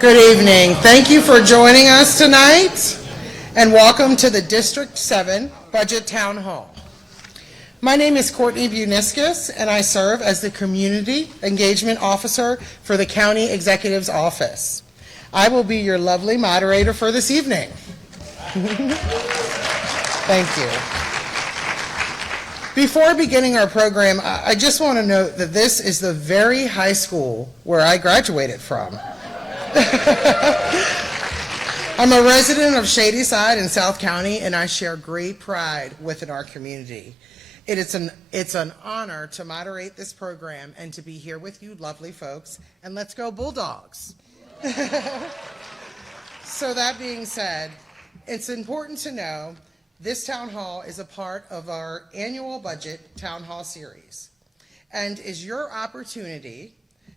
Good evening. Thank you for joining us tonight, and welcome to the District 7 Budget Town Hall. My name is Courtney Buniskis, and I serve as the Community Engagement Officer for the County Executive's Office. I will be your lovely moderator for this evening. Thank you. Before beginning our program, I just want to note that this is the very high school where I graduated from. I'm a resident of Shadyside in South County, and I share great pride within our community. It's an honor to moderate this program and to be here with you lovely folks, and let's go Bulldogs. So that being said, it's important to know this town hall is a part of our annual budget town hall series and is your opportunity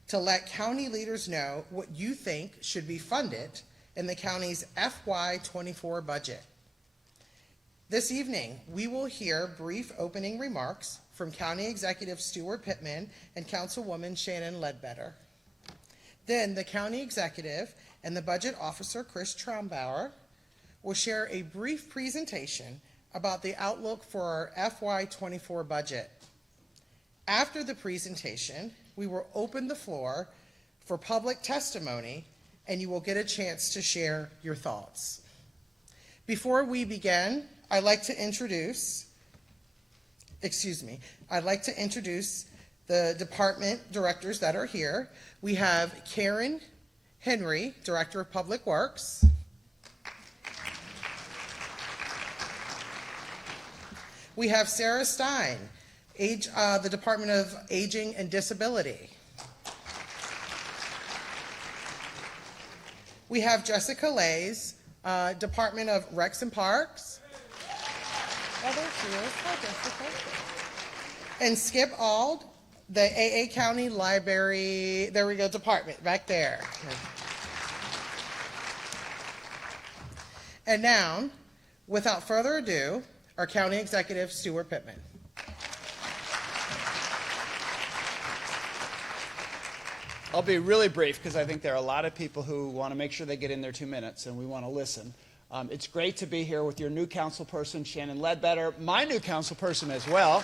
to let county leaders know what you think should be funded in the county's FY24 budget. This evening, we will hear brief opening remarks from County Executive Stuart Pittman and Councilwoman Shannon Ledbetter. Then the County Executive and the Budget Officer, Chris Traumbauer, will share a brief presentation about the outlook for our FY24 budget. After the presentation, we will open the floor for public testimony, and you will get a chance to share your thoughts. Before we begin, I'd like to introduce the department directors that are here. We have Karen Henry, Director of Public Works. We have Sarah Stein, the Department of Aging and Disability. We have Jessica Lays, Department of Recs and Parks. Oh, there she is. Hi, Jessica. And Skip Ald, the AA County Library, there we go, department, back there. And now, without further ado, our County Executive, Stuart Pittman. I'll be really brief because I think there are a lot of people who want to make sure they get in their 2 minutes, and we want to listen. It's great to be here with your new council person, Shannon Ledbetter, my new council person as well,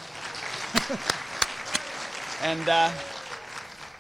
and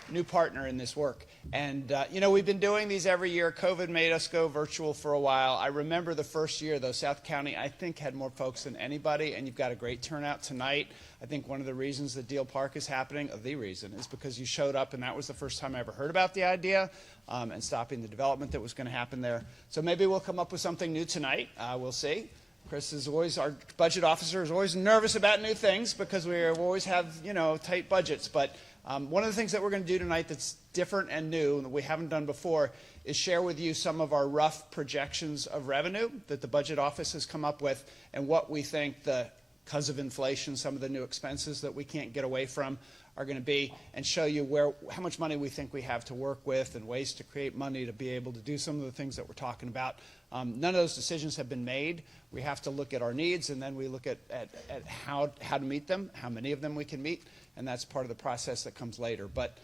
new partner in this work. And, we've been doing these every year. COVID made us go virtual for a while. I remember the first year, though, South County, I think, had more folks than anybody, and you've got a great turnout tonight. I think one of the reasons that Deal Park is happening, the reason, is because you showed up, and that was the first time I ever heard about the idea, and stopping the development that was going to happen there. So maybe we'll come up with something new tonight. We'll see. Chris is always, our budget officer, is always nervous about new things because we always have, tight budgets. But one of the things that we're going to do tonight that's different and new and that we haven't done before is share with you some of our rough projections of revenue that the budget office has come up with and what we think because of inflation, some of the new expenses that we can't get away from are going to be, and show you how much money we think we have to work with and ways to create money to be able to do some of the things that we're talking about. None of those decisions have been made. We have to look at our needs, and then we look at how to meet them, how many of them we can meet, and that's part of the process that comes later. But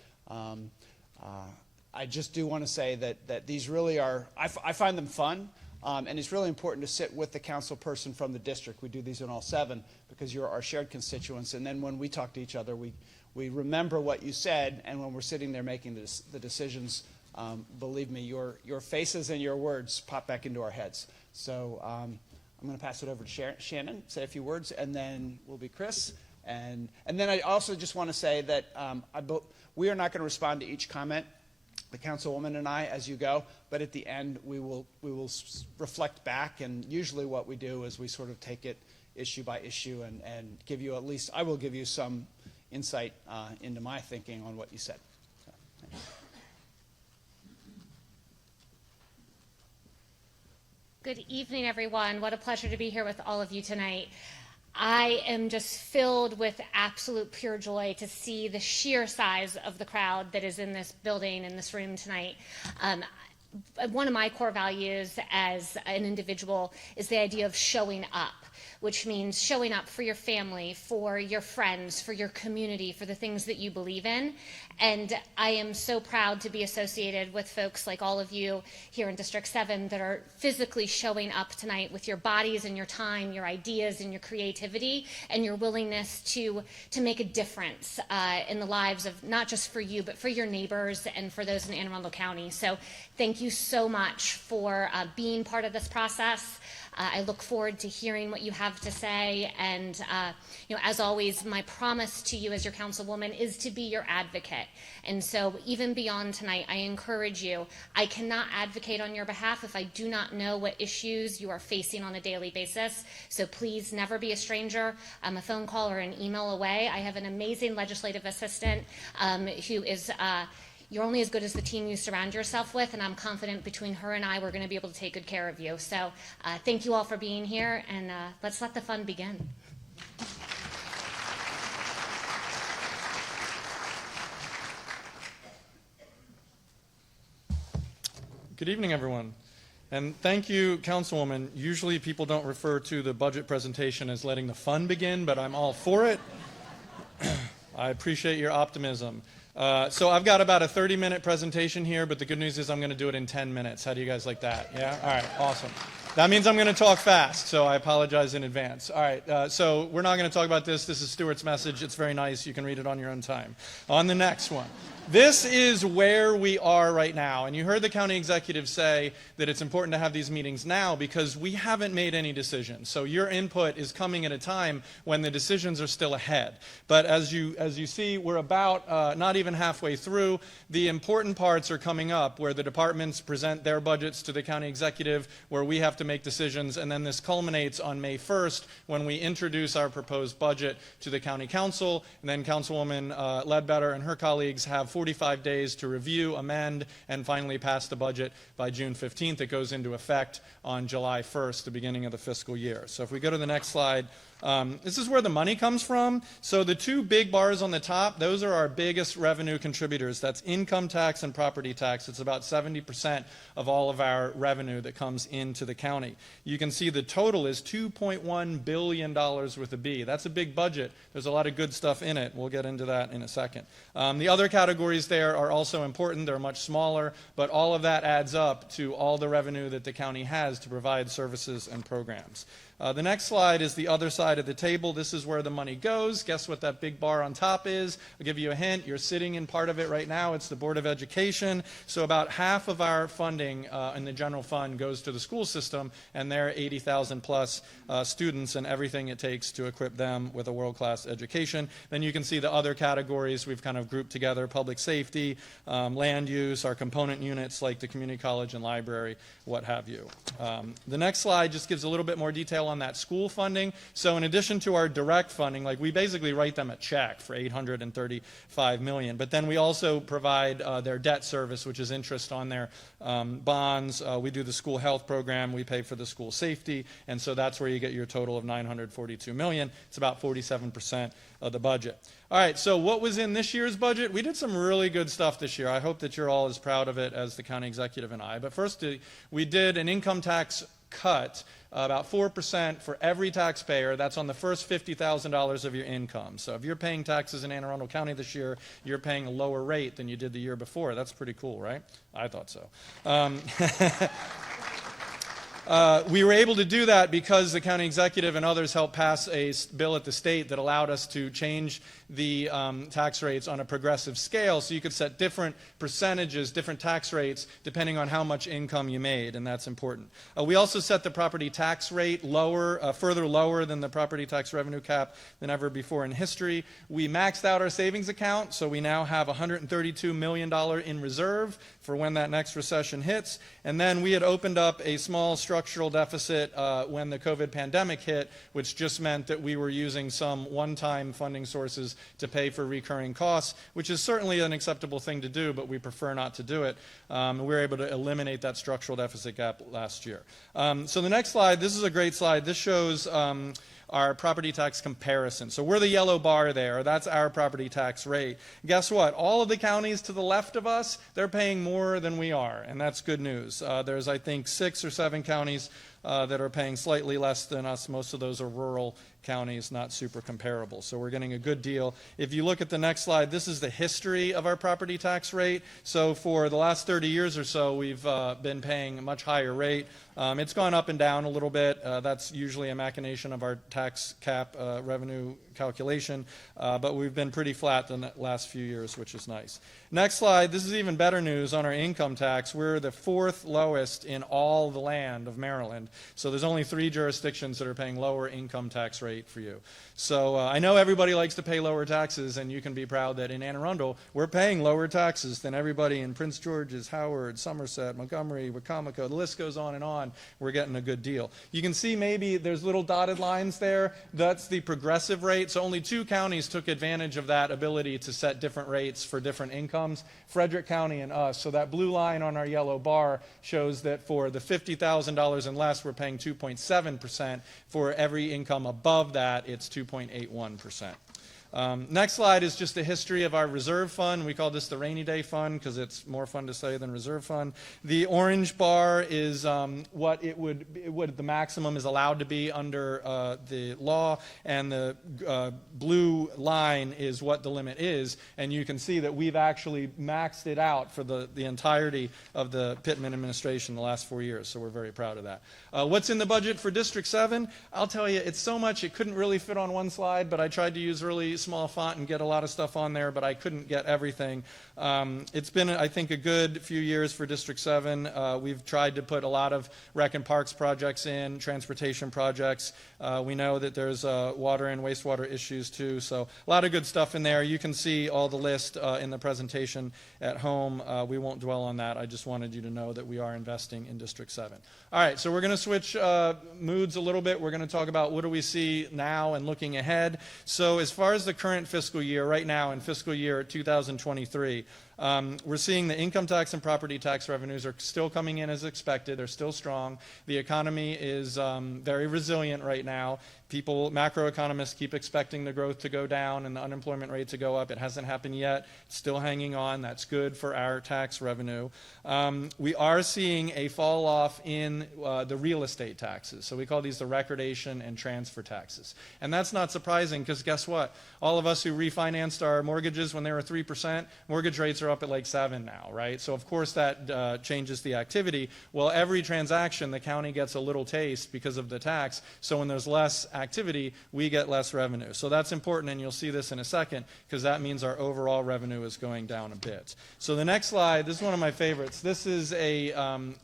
I just do want to say that these really are, I find them fun, and it's really important to sit with the council person from the district. We do these in all 7 because you're our shared constituents, and then when we talk to each other, we remember what you said, and when we're sitting there making the decisions, believe me, your faces and your words pop back into our heads. So I'm going to pass it over to Shannon, say a few words, and then we'll be Chris. And then I also just want to say that we are not going to respond to each comment, the councilwoman and I, as you go, but at the end we will reflect back, and usually what we do is we sort of take it issue by issue and give you I will give you some insight into my thinking on what you said. So, thanks. Good evening, everyone. What a pleasure to be here with all of you tonight. I am just filled with absolute pure joy to see the sheer size of the crowd that is in this building, in this room tonight. one of my core values as an individual is the idea of showing up, which means showing up for your family, for your friends, for your community, for the things that you believe in. And I am so proud to be associated with folks like all of you here in District 7 that are physically showing up tonight with your bodies and your time, your ideas and your creativity, and your willingness to make a difference in the lives of not just for you, but for your neighbors and for those in Anne Arundel County. So thank you so much for being part of this process. I look forward to hearing what you have to say, and as always, my promise to you as your councilwoman is to be your advocate. And so even beyond tonight, I encourage you. I cannot advocate on your behalf if I do not know what issues you are facing on a daily basis. So please never be a stranger. I'm a phone call or an email away. I have an amazing legislative assistant who is you're only as good as the team you surround yourself with, and I'm confident between her and I, we're going to be able to take good care of you. So thank you all for being here, and let's let the fun begin. Good evening, everyone. And thank you, Councilwoman. Usually people don't refer to the budget presentation as letting the fun begin, but I'm all for it. I appreciate your optimism. So I've got about a 30-minute presentation here, but the good news is I'm going to do it in 10 minutes. How do you guys like that? Yeah? All right, awesome. That means I'm going to talk fast, so I apologize in advance. All right, so we're not going to talk about this. This is Stuart's message. It's very nice. You can read it on your own time. On the next one. This is where we are right now, and you heard the county executive say that it's important to have these meetings now because we haven't made any decisions. So your input is coming at a time when the decisions are still ahead. But as you see, we're about not even halfway through. The important parts are coming up where the departments present their budgets to the county executive, where we have to make decisions, and then this culminates on May 1st when we introduce our proposed budget to the county council, and then Councilwoman Ledbetter and her colleagues have 45 days to review, amend, and finally pass the budget by June 15th. It goes into effect on July 1st, the beginning of the fiscal year. So if we go to the next slide, this is where the money comes from. So the two big bars on the top, those are our biggest revenue contributors. That's income tax and property tax. It's about 70% of all of our revenue that comes into the county. You can see the total is $2.1 billion with a B. That's a big budget. There's a lot of good stuff in it. We'll get into that in a second. The other categories there are also important. They're much smaller, but all of that adds up to all the revenue that the county has to provide services and programs. The next slide is the other side of the table. This is where the money goes. Guess what that big bar on top is? I'll give you a hint. You're sitting in part of it right now. It's the Board of Education. So about half of our funding in the general fund goes to the school system and their 80,000 plus students and everything it takes to equip them with a world-class education. Then you can see the other categories we've kind of grouped together: public safety, land use, our component units like the community college and library, what have you. The next slide just gives a little bit more detail on that school funding. So in addition to our direct funding, like we basically write them a check for $835 million, but then we also provide their debt service, which is interest on their bonds. We do the school health program, we pay for the school safety, and so that's where you get your total of $942 million. It's about 47% of the budget. All right, so what was in this year's budget? We did some really good stuff this year. I hope that you're all as proud of it as the county executive and I. But first, we did an income tax cut, about 4% for every taxpayer. That's on the first $50,000 of your income. So if you're paying taxes in Anne Arundel County this year, you're paying a lower rate than you did the year before. That's pretty cool, right? I thought so. We were able to do that because the county executive and others helped pass a bill at the state that allowed us to change the tax rates on a progressive scale, so you could set different percentages, different tax rates, depending on how much income you made, and that's important. We also set the property tax rate lower, further lower than the property tax revenue cap than ever before in history. We maxed out our savings account, so we now have $132 million in reserve for when that next recession hits. And then we had opened up a small structural deficit when the COVID pandemic hit, which just meant that we were using some one-time funding sources to pay for recurring costs, which is certainly an acceptable thing to do, but we prefer not to do it. We were able to eliminate that structural deficit gap last year. So the next slide, this is a great slide. This shows our property tax comparison. So we're the yellow bar there. That's our property tax rate. Guess what? All of the counties to the left of us, they're paying more than we are, and that's good news. There's, I think, 6 or 7 counties that are paying slightly less than us. Most of those are rural counties, not super comparable. So we're getting a good deal. If you look at the next slide, this is the history of our property tax rate. So for the last 30 years or so, we've been paying a much higher rate. It's gone up and down a little bit. That's usually a machination of our tax cap revenue calculation, but we've been pretty flat the last few years, which is nice. Next slide, this is even better news on our income tax. We're the 4th lowest in all the land of Maryland. So there's only 3 jurisdictions that are paying lower income tax rate for you. So I know everybody likes to pay lower taxes, and you can be proud that in Anne Arundel, we're paying lower taxes than everybody in Prince George's, Howard, Somerset, Montgomery, Wicomico. The list goes on and on. We're getting a good deal. You can see maybe there's little dotted lines there. That's the progressive rate. So only 2 counties took advantage of that ability to set different rates for different incomes, Frederick County and us. So that blue line on our yellow bar shows that for the $50,000 and less, we're paying 2.7%. For every income above that, it's 2.81%. Next slide is just the history of our reserve fund. We call this the rainy day fund because it's more fun to say than reserve fund. The orange bar is what the maximum is allowed to be under the law, and the blue line is what the limit is. And you can see that we've actually maxed it out for the entirety of the Pittman administration the last 4 years. So we're very proud of that. What's in the budget for District 7? I'll tell you, it's so much it couldn't really fit on one slide, but I tried to use really small font and get a lot of stuff on there, but I couldn't get everything. It's been, I think, a good few years for District 7. We've tried to put a lot of rec and parks projects in, transportation projects. We know that there's water and wastewater issues too, so a lot of good stuff in there. You can see all the list in the presentation at home. We won't dwell on that. I just wanted you to know that we are investing in District 7. All right, so we're going to switch moods a little bit. We're going to talk about what do we see now and looking ahead. So as far as the current fiscal year, right now in fiscal year 2023, we're seeing the income tax and property tax revenues are still coming in as expected. They're still strong. The economy is very resilient right now. Macroeconomists keep expecting the growth to go down and the unemployment rate to go up. It hasn't happened yet. It's still hanging on. That's good for our tax revenue. We are seeing a fall off in the real estate taxes. So we call these the recordation and transfer taxes. And that's not surprising because guess what? All of us who refinanced our mortgages when they were 3%, mortgage rates are up at like 7 now, right? So of course that changes the activity. Well, every transaction, the county gets a little taste because of the tax. So when there's less activity, we get less revenue. So that's important, and you'll see this in a second, because that means our overall revenue is going down a bit. So the next slide, this is one of my favorites. This is a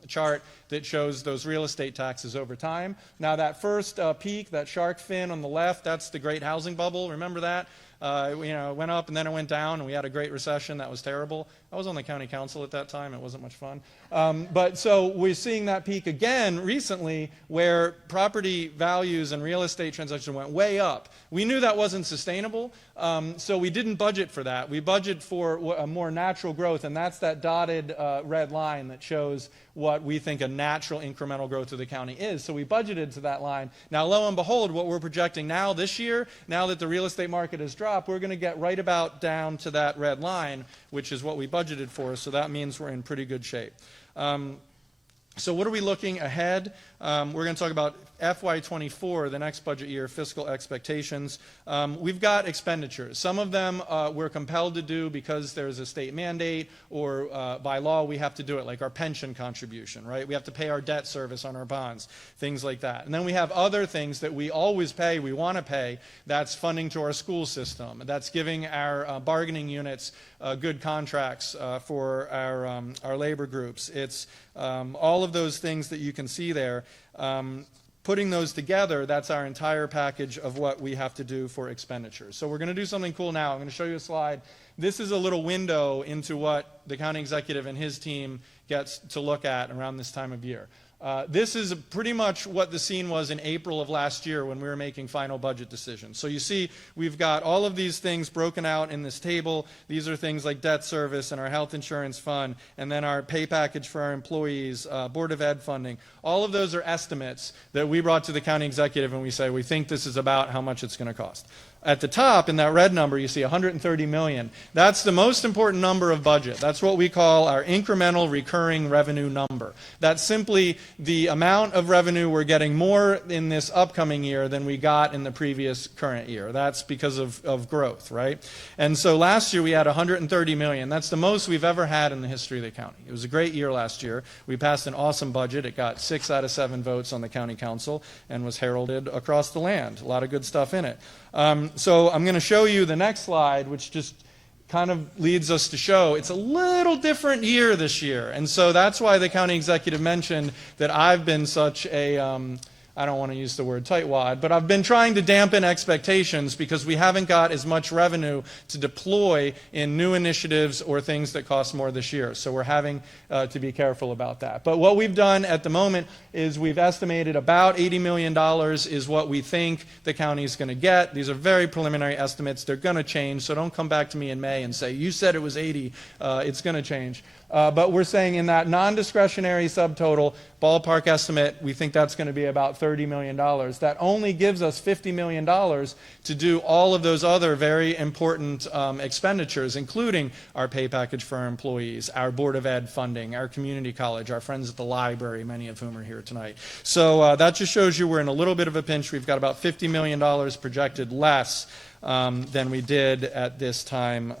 chart that shows those real estate taxes over time. Now that first peak, that shark fin on the left, that's the great housing bubble. Remember that? It went up and then it went down, and we had a great recession. That was terrible. I was on the county council at that time. It wasn't much fun. But so we're seeing that peak again recently where property values and real estate transactions went way up. We knew that wasn't sustainable, so we didn't budget for that. We budgeted for a more natural growth, and that's that dotted red line that shows what we think a natural incremental growth of the county is. So we budgeted to that line. Now, lo and behold, what we're projecting now this year, now that the real estate market has dropped, we're going to get right about down to that red line, which is what we budgeted for. So that means we're in pretty good shape. So what are we looking ahead? We're going to talk about FY24, the next budget year, fiscal expectations. We've got expenditures. Some of them we're compelled to do because there's a state mandate, or by law we have to do it, like our pension contribution, right? We have to pay our debt service on our bonds, things like that. And then we have other things that we always pay, we want to pay. That's funding to our school system. That's giving our bargaining units good contracts for our labor groups. It's all of those things that you can see there. Putting those together, that's our entire package of what we have to do for expenditures. So we're going to do something cool now. I'm going to show you a slide. This is a little window into what the county executive and his team gets to look at around this time of year. This is pretty much what the scene was in April of last year when we were making final budget decisions. So you see, we've got all of these things broken out in this table. These are things like debt service and our health insurance fund, and then our pay package for our employees, Board of Ed funding. All of those are estimates that we brought to the county executive, and we say, we think this is about how much it's going to cost. At the top, in that red number, you see $130 million. That's the most important number of budget. That's what we call our incremental recurring revenue number. That's simply the amount of revenue we're getting more in this upcoming year than we got in the previous current year. That's because of growth, right? And so last year we had $130 million. That's the most we've ever had in the history of the county. It was a great year last year. We passed an awesome budget. It got 6 out of 7 votes on the county council and was heralded across the land. A lot of good stuff in it. So I'm going to show you the next slide, which just kind of leads us to show it's a little different year this year. And so that's why the county executive mentioned that I've been such a, I don't want to use the word tightwad, but I've been trying to dampen expectations because we haven't got as much revenue to deploy in new initiatives or things that cost more this year. So we're having to be careful about that. But what we've done at the moment is we've estimated about $80 million is what we think the county is going to get. These are very preliminary estimates. They're going to change, so don't come back to me in May and say, you said it was 80. It's going to change. But we're saying in that non-discretionary subtotal ballpark estimate, we think that's going to be about $30 million. That only gives us $50 million to do all of those other very important expenditures, including our pay package for our employees, our Board of Ed funding, our community college, our friends at the library, many of whom are here tonight. So that just shows you we're in a little bit of a pinch. We've got about $50 million projected less than we did at this time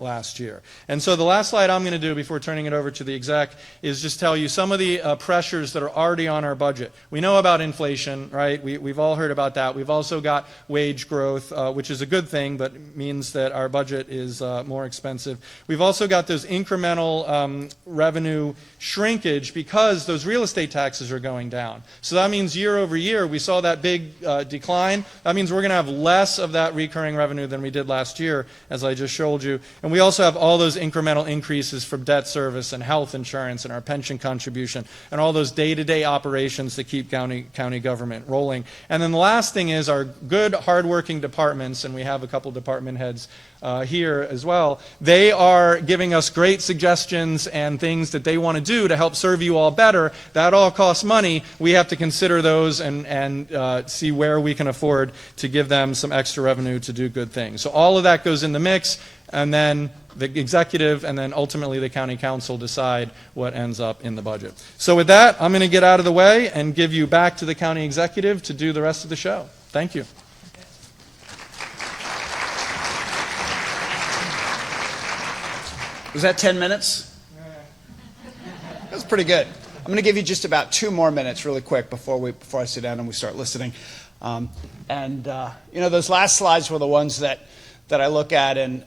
last year. And so the last slide I'm going to do before turning it over to the exec is just tell you some of the pressures that are already on our budget. We know about inflation, right? We've all heard about that. We've also got wage growth, which is a good thing, but means that our budget is more expensive. We've also got those incremental revenue shrinkage because those real estate taxes are going down. So that means year over year, we saw that big decline. That means we're going to have less of that recurring revenue than we did last year, as I just showed you. And we also have all those incremental increases from debt service and health insurance and our pension contribution and all those day-to-day operations that keep county government rolling. And then the last thing is our good, hardworking departments, and we have a couple department heads here as well. They are giving us great suggestions and things that they want to do to help serve you all better. That all costs money. We have to consider those and see where we can afford to give them some extra revenue to do good things. So all of that goes in the mix, and then the executive and then ultimately the county council decide what ends up in the budget. So with that, I'm going to get out of the way and give you back to the county executive to do the rest of the show. Thank you. Was that 10 minutes? That was pretty good. I'm going to give you just about 2 more minutes really quick before I sit down and we start listening. Those last slides were the ones that I look at, and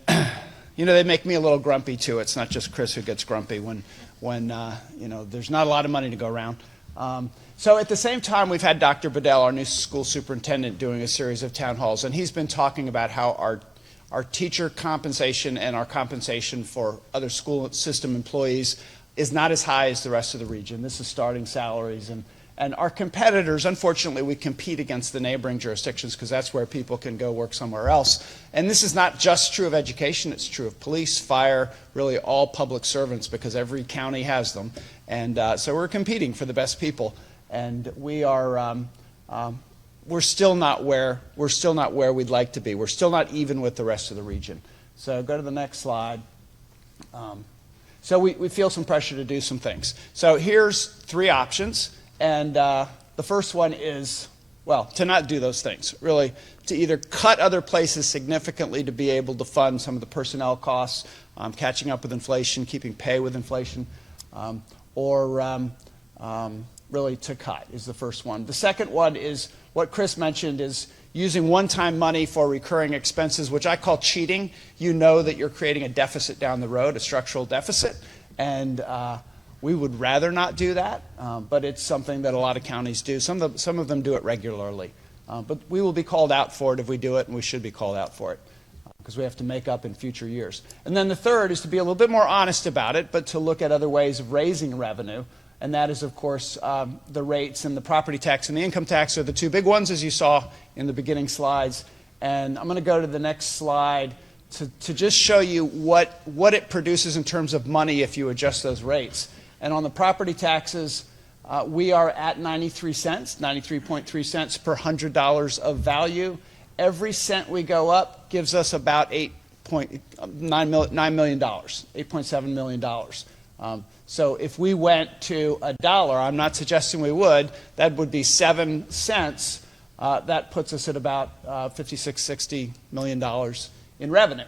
they make me a little grumpy too. It's not just Chris who gets grumpy when there's not a lot of money to go around. So at the same time, we've had Dr. Bedell, our new school superintendent, doing a series of town halls, and he's been talking about how our teacher compensation and our compensation for other school system employees is not as high as the rest of the region. This is starting salaries, and our competitors, unfortunately, we compete against the neighboring jurisdictions because that's where people can go work somewhere else. And this is not just true of education, it's true of police, fire, really all public servants because every county has them. And so we're competing for the best people. And we are, we're still not where we'd like to be. We're still not even with the rest of the region. So go to the next slide. So we feel some pressure to do some things. So here's 3 options. And the first one is, well, to not do those things, really, to either cut other places significantly to be able to fund some of the personnel costs, catching up with inflation, keeping pay with inflation, or really to cut is the first one. The second one is what Chris mentioned, is using one-time money for recurring expenses, which I call cheating. You know that you're creating a deficit down the road, a structural deficit, and we would rather not do that, but it's something that a lot of counties do. Some of them do it regularly. But we will be called out for it if we do it, and we should be called out for it because we have to make up in future years. And then the third is to be a little bit more honest about it, but to look at other ways of raising revenue. and that is, of course, the rates, and the property tax and the income tax are the two big ones, as you saw in the beginning slides. And I'm going to go to the next slide to just show you what it produces in terms of money if you adjust those rates. And on the property taxes, we are at 93 cents, 93.3 cents per $100 of value. Every cent we go up gives us about $8.7 million. So if we went to $1, I'm not suggesting we would, that would be 7 cents. That puts us at about $56, $60 million in revenue.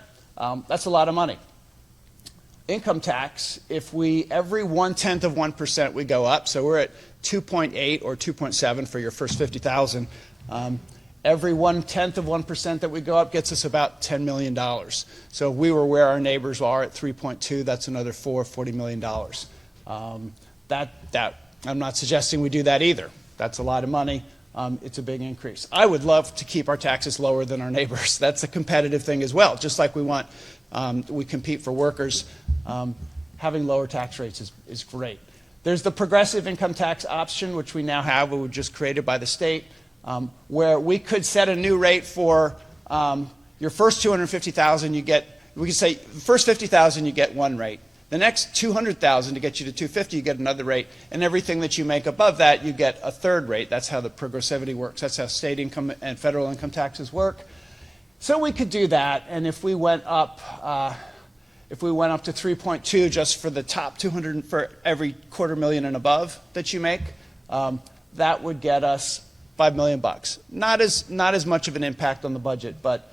That's a lot of money. Income tax, if we, every 1/10 of 1% we go up, so we're at 2.8 or 2.7 for your first 50,000. Every 1/10 of 1% that we go up gets us about $10 million. So if we were where our neighbors are at 3.2, that's another $40 million. I'm not suggesting we do that either. That's a lot of money. It's a big increase. I would love to keep our taxes lower than our neighbors. That's a competitive thing as well. Just like we compete for workers, having lower tax rates is great. There's the progressive income tax option, which we now have, which was just created by the state, where we could set a new rate for your first $250,000. We could say first $50,000 you get one rate. The next $200,000 to get you to $250,000, you get another rate, and everything that you make above that, you get a third rate. That's how the progressivity works. That's how state income and federal income taxes work. So we could do that, and if we went up to 3.2 just for the top 200 for every $250,000 and above that you make, that would get us $5 million. Not as much of an impact on the budget, but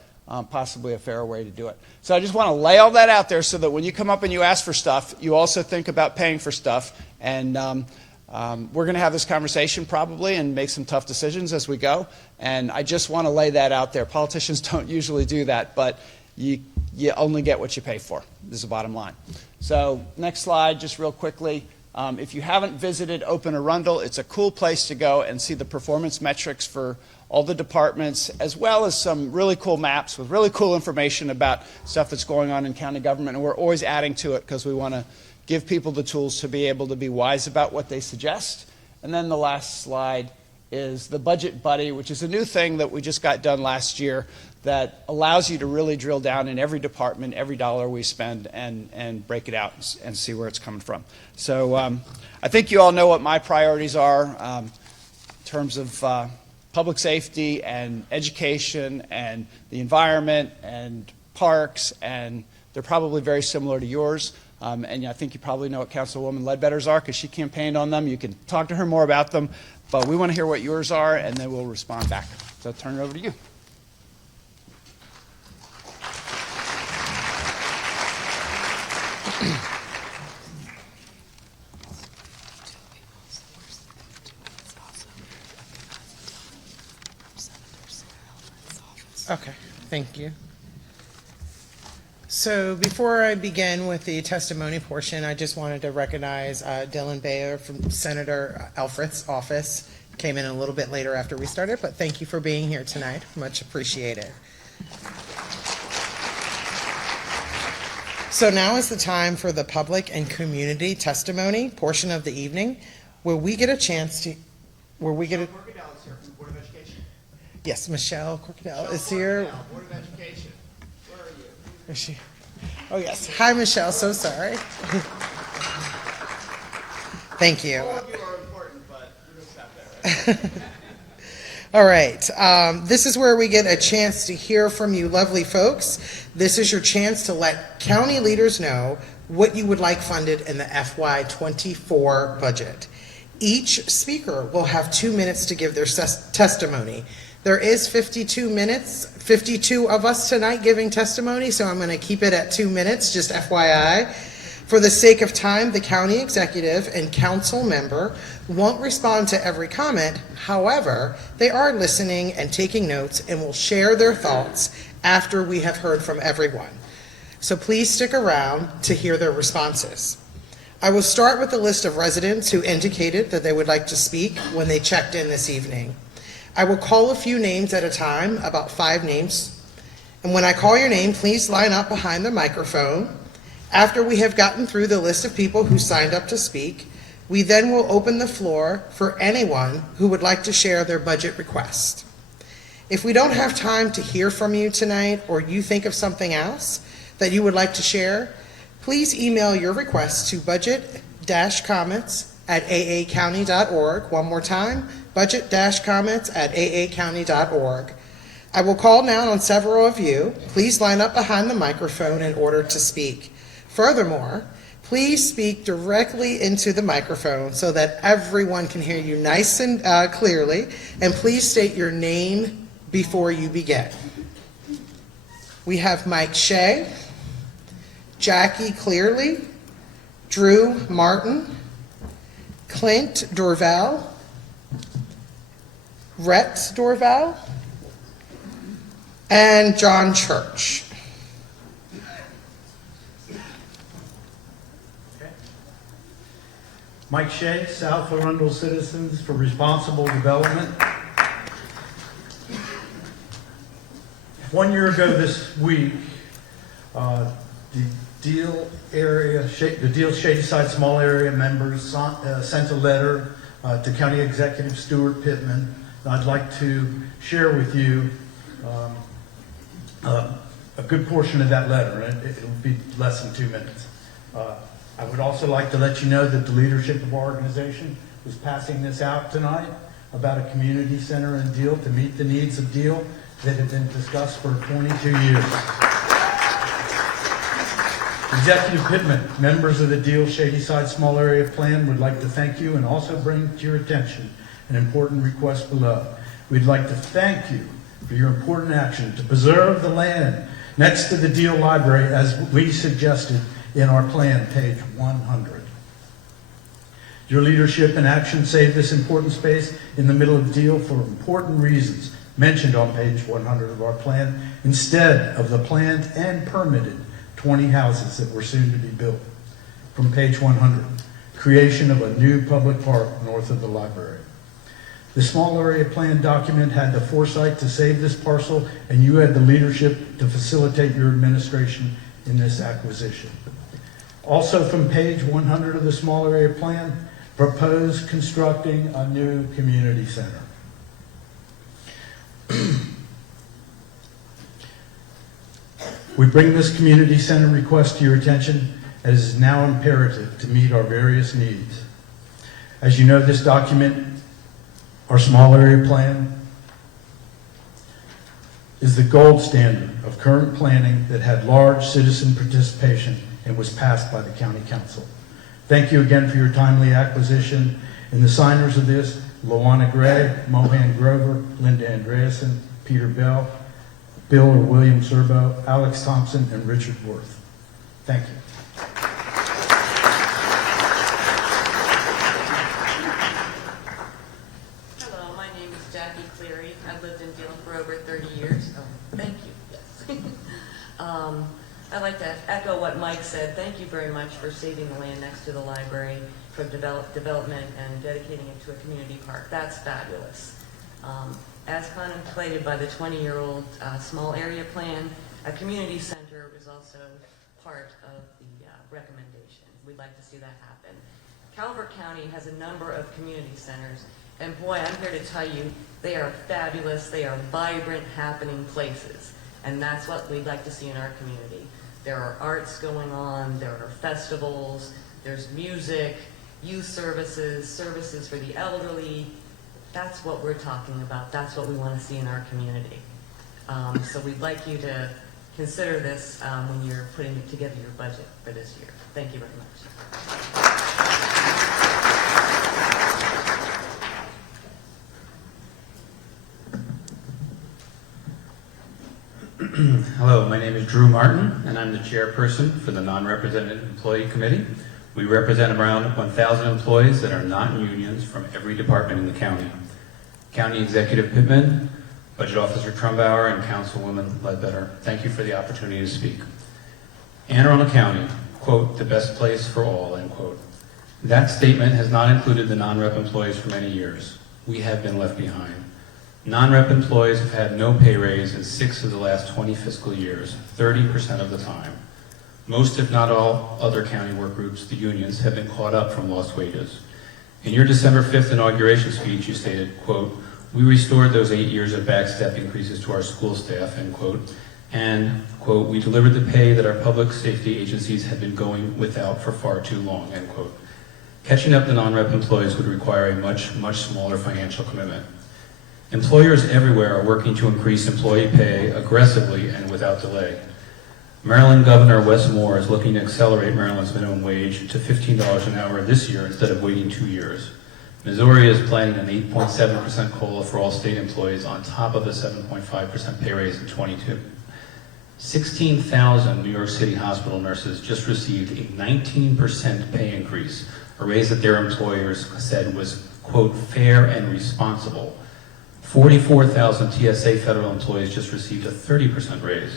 possibly a fairer way to do it. So I just want to lay all that out there so that when you come up and you ask for stuff, you also think about paying for stuff. And we're going to have this conversation probably and make some tough decisions as we go. And I just want to lay that out there. Politicians don't usually do that, but you only get what you pay for. This is the bottom line. So next slide, just real quickly. If you haven't visited Open Arundel, it's a cool place to go and see the performance metrics for all the departments, as well as some really cool maps with really cool information about stuff that's going on in county government. And we're always adding to it because we want to give people the tools to be able to be wise about what they suggest. And then the last slide is the Budget Buddy, which is a new thing that we just got done last year that allows you to really drill down in every department, every dollar we spend, and break it out and see where it's coming from. So I think you all know what my priorities are in terms of public safety and education and the environment and parks, and they're probably very similar to yours. And I think you probably know what Councilwoman Ledbetter's are because she campaigned on them. You can talk to her more about them, but we want to hear what yours are, and then we'll respond back. So I'll turn it over to you. Okay, thank you. So before I begin with the testimony portion, I just wanted to recognize Dylan Bayer from Senator Alfred's office. Came in a little bit later after we started, but thank you for being here tonight. Much appreciated. So now is the time for the public and community testimony portion of the evening, where we get a chance to, Yes, Michelle Corkadell is here. Board of Education. Where are you? Is she? Oh, yes. Hi, Michelle. So sorry. Thank you. All of you are important, but you're going to stop there, right? All right. This is where we get a chance to hear from you lovely folks. This is your chance to let county leaders know what you would like funded in the FY24 budget. Each speaker will have 2 minutes to give their testimony. There is 52 minutes, 52 of us tonight giving testimony, so I'm going to keep it at 2 minutes, just FYI. For the sake of time, the county executive and council member won't respond to every comment. However, they are listening and taking notes and will share their thoughts after we have heard from everyone. So please stick around to hear their responses. I will start with the list of residents who indicated that they would like to speak when they checked in this evening. I will call a few names at a time, about 5 names. And when I call your name, please line up behind the microphone. After we have gotten through the list of people who signed up to speak, We then will open the floor for anyone who would like to share their budget request. If we don't have time to hear from you tonight, or you think of something else that you would like to share, please email your request to budget-comments@aacounty.org. One more time, budget-comments@aacounty.org. I will call now on several of you. Please line up behind the microphone in order to speak. Furthermore, please speak directly into the microphone so that everyone can hear you nice and clearly, and please state your name before you begin. We have Mike Shea, Jackie Clearly, Drew Martin, Clint Dorval, Rhett Dorval, and John Church. Mike Shea, South Arundel Citizens for Responsible Development. 1 year ago this week, the Deal Shadyside Small Area members sent a letter to County Executive Stuart Pittman. I'd like to share with you a good portion of that letter, and it will be less than 2 minutes. I would also like to let you know that the leadership of our organization is passing this out tonight about a community center in Deal to meet the needs of Deal that have been discussed for 22 years. Executive Pittman, members of the Deal Shadyside Small Area Plan would like to thank you and also bring to your attention an important request below. We'd like to thank you for your important action to preserve the land next to the Deal Library as we suggested in our plan, page 100. Your leadership and action saved this important space in the middle of Deal for important reasons mentioned on page 100 of our plan, instead of the planned and permitted 20 houses that were soon to be built. From page 100, creation of a new public park north of the library. The small area plan document had the foresight to save this parcel, and you had the leadership to facilitate your administration in this acquisition. Also from page 100 of the small area plan, propose constructing a new community center. We bring this community center request to your attention as it is now imperative to meet our various needs. As you know, this document, our small area plan, is the gold standard of current planning that had large citizen participation and was passed by the County Council. Thank you again for your timely acquisition. And the signers of this, Luana Gray, Mohan Grover, Linda Andreasen, Peter Bell, Bill or William Serbo, Alex Thompson, and Richard Worth. Thank you. Hello, my name is Jackie Cleary. I've lived in Deal for over 30 years. Oh, thank you. Yes. I'd like to echo what Mike said. Thank you very much for saving the land next to the library for development and dedicating it to a community park. That's fabulous. As contemplated by the 20-year-old small area plan, a community center was also part of the recommendation. We'd like to see that happen. Calvert County has a number of community centers, and boy, I'm here to tell you, they are fabulous. They are vibrant, happening places, and that's what we'd like to see in our community. There are arts going on, there are festivals, there's music, youth services, services for the elderly. That's what we're talking about. That's what we want to see in our community. So we'd like you to consider this when you're putting together your budget for this year. Thank you very much. Hello, my name is Drew Martin, and I'm the chairperson for the Non-Represented Employee Committee. We represent around 1,000 employees that are not in unions from every department in the county. County Executive Pittman, Budget Officer Trumbauer, and Councilwoman Ledbetter, thank you for the opportunity to speak. Anne Arundel County, quote, the best place for all, end quote. That statement has not included the non-rep employees for many years. We have been left behind. Non-rep employees have had no pay raise in 6 of the last 20 fiscal years, 30% of the time. Most, if not all, other county work groups, the unions, have been caught up from lost wages. In your December 5th inauguration speech, you stated, quote, "We restored those 8 years of backstep increases to our school staff," end quote, and, quote, "We delivered the pay that our public safety agencies had been going without for far too long," end quote. Catching up to non-rep employees would require a much, much smaller financial commitment. Employers everywhere are working to increase employee pay aggressively and without delay. Maryland Governor Wes Moore is looking to accelerate Maryland's minimum wage to $15 an hour this year instead of waiting 2 years. Missouri is planning an 8.7% COLA for all state employees on top of a 7.5% pay raise in 22. 16,000 New York City hospital nurses just received a 19% pay increase, a raise that their employers said was, quote, fair and responsible. 44,000 TSA federal employees just received a 30% raise.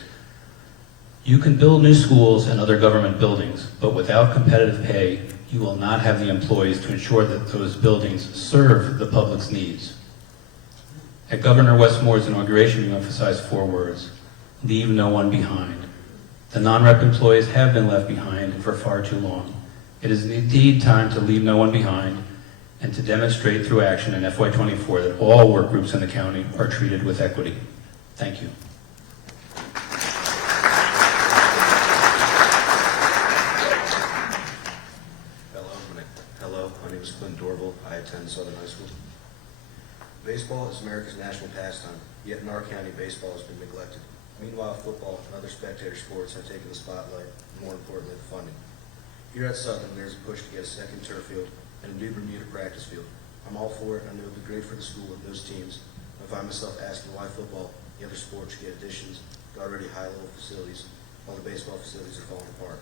You can build new schools and other government buildings, but without competitive pay, you will not have the employees to ensure that those buildings serve the public's needs. At Governor Wes Moore's inauguration, you emphasized 4 words: leave no one behind. The non-rep employees have been left behind for far too long. It is indeed time to leave no one behind and to demonstrate through action in FY24 that all work groups in the county are treated with equity. Thank you. Hello, my name is Clint Dorval. I attend Southern High School. Baseball is America's national pastime, yet in our county, baseball has been neglected. Meanwhile, football and other spectator sports have taken the spotlight, and more importantly, the funding. Here at Southern, there's a push to get a second turf field and a new Bermuda practice field. I'm all for it, and I know it would be great for the school and those teams. I find myself asking why football and the other sports get additions to already high-level facilities, while the baseball facilities are falling apart.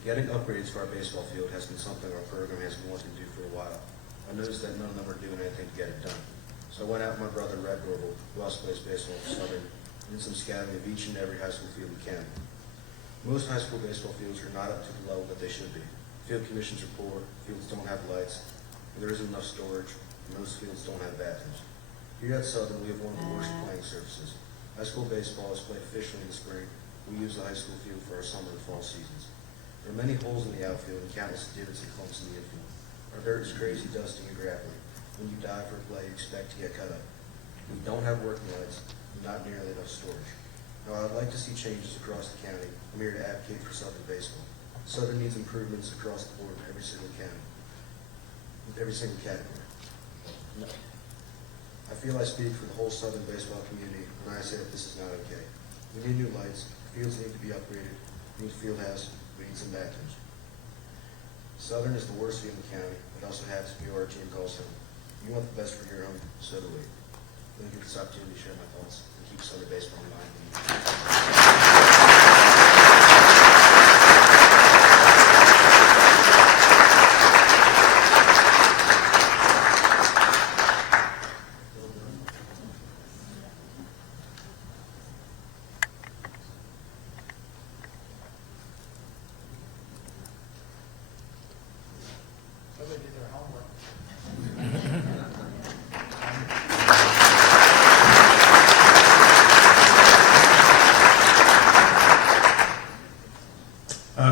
Getting upgrades for our baseball field has been something our program has been wanting to do for a while. I noticed that none of them are doing anything to get it done. So I went out with my brother, Red Dorval, who also plays baseball for Southern, and did some scouting of each and every high school field we can. Most high school baseball fields are not up to the level that they should be. Field conditions are poor, fields don't have lights, and there isn't enough storage, and most fields don't have bathrooms. Here at Southern, we have one of the worst playing surfaces. High school baseball is played efficiently in the spring. We use the high school field for our summer and fall seasons. There are many holes in the outfield and countless divots and clumps in the infield. Our dirt is crazy, dusty, and gravelly. When you dive for a play, you expect to get cut up. We don't have working lights and not nearly enough storage. Now, I'd like to see changes across the county. I'm here to advocate for Southern baseball. Southern needs improvements across the board in every single county, with every single category. No. I feel I speak for the whole Southern baseball community when I say that this is not okay. We need new lights, fields need to be upgraded, we need a field house, we need some bathrooms. Southern is the worst field in the county. It also happens to be where our team calls home. You want the best for your home, so do we. Thank you for this opportunity to share my thoughts and keep Southern baseball in mind.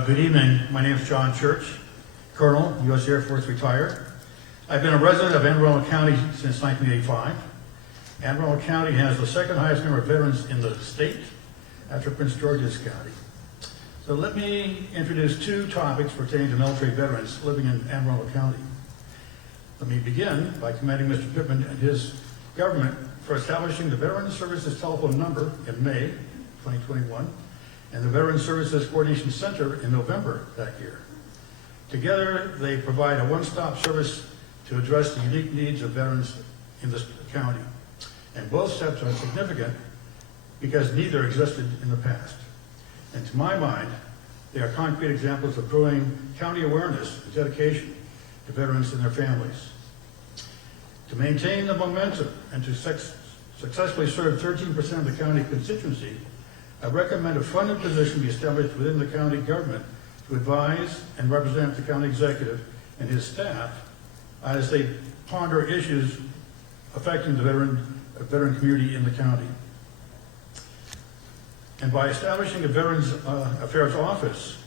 Good evening. My name is John Church, Colonel, U.S. Air Force retired. I've been a resident of Anne Arundel County since 1985. Anne Arundel County has the second highest number of veterans in the state after Prince George's County. So let me introduce 2 topics pertaining to military veterans living in Anne Arundel County. Let me begin by commending Mr. Pittman and his government for establishing the Veterans Services telephone number in May 2021 and the Veterans Services Coordination Center in November that year. Together, they provide a one-stop service to address the unique needs of veterans in this county. And both steps are significant because neither existed in the past. And to my mind, they are concrete examples of growing county awareness and dedication to veterans and their families. To maintain the momentum and to successfully serve 13% of the county constituency, I recommend a funded position be established within the county government to advise and represent the county executive and his staff as they ponder issues affecting the veteran community in the county. And by establishing a Veterans Affairs Office,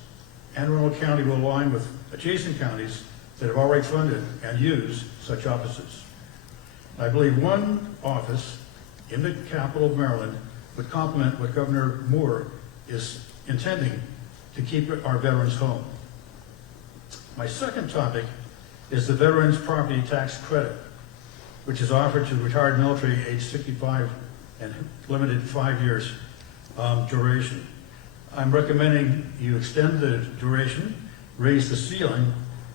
Anne Arundel County will align with adjacent counties that have already funded and used such offices. I believe one office in the capital of Maryland would complement what Governor Moore is intending to keep our veterans home. My second topic is the Veterans Property Tax Credit, which is offered to retired military age 65 and limited 5 years duration. I'm recommending you extend the duration, raise the ceiling,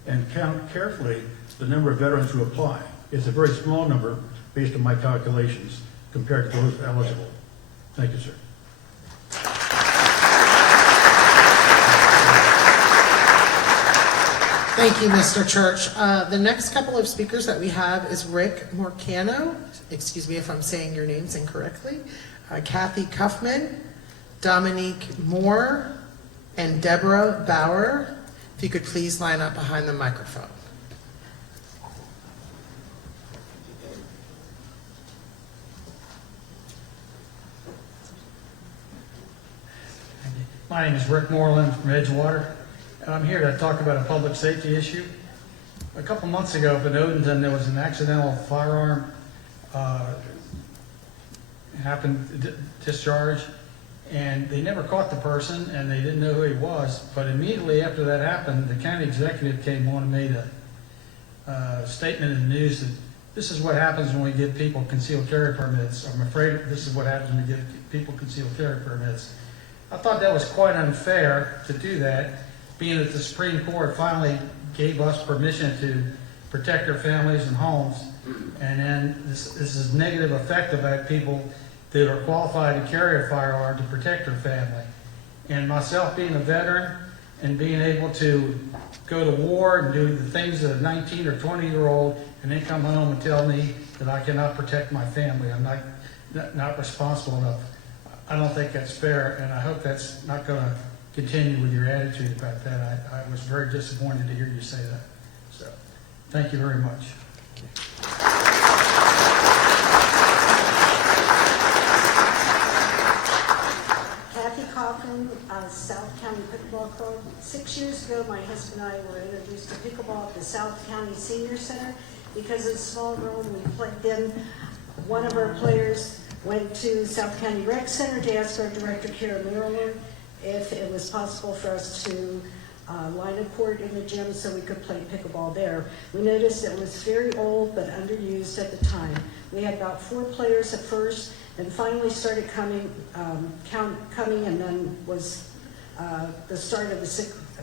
and count carefully the number of veterans who apply. It's a very small number based on my calculations compared to those eligible. Thank you, sir. Thank you, Mr. Church. The next couple of speakers that we have is Rick Morcano. Excuse me if I'm saying your names incorrectly. Kathy Kaufman, Dominique Moore, and Deborah Bauer. If you could please line up behind the microphone. My name is Rick Moreland from Edgewater, and I'm here to talk about a public safety issue. A couple months ago up in Odenton, there was an accidental firearm discharge, and they never caught the person, and they didn't know who he was. But immediately after that happened, the county executive came on and made a statement in the news that this is what happens when we give people concealed carry permits. I'm afraid this is what happens when we give people concealed carry permits. I thought that was quite unfair to do that, being that the Supreme Court finally gave us permission to protect our families and homes, and then this is negative effect about people that are qualified to carry a firearm to protect their family. And myself being a veteran and being able to go to war and do the things that a 19 or 20-year-old and then come home and tell me that I cannot protect my family, I'm not responsible enough. I don't think that's fair, and I hope that's not going to continue with your attitude about that. I was very disappointed to hear you say that. So, thank you very much. Kathy Cochran, South County Pickleball Club. 6 years ago, my husband and I were introduced to pickleball at the South County Senior Center. Because it's a small room, we plugged in. One of our players went to South County Rec Center to ask our director, Kara Merrill, if it was possible for us to line a court in the gym so we could play pickleball there. We noticed it was very old but underused at the time. We had about 4 players at first, and finally started coming, and then was the start of the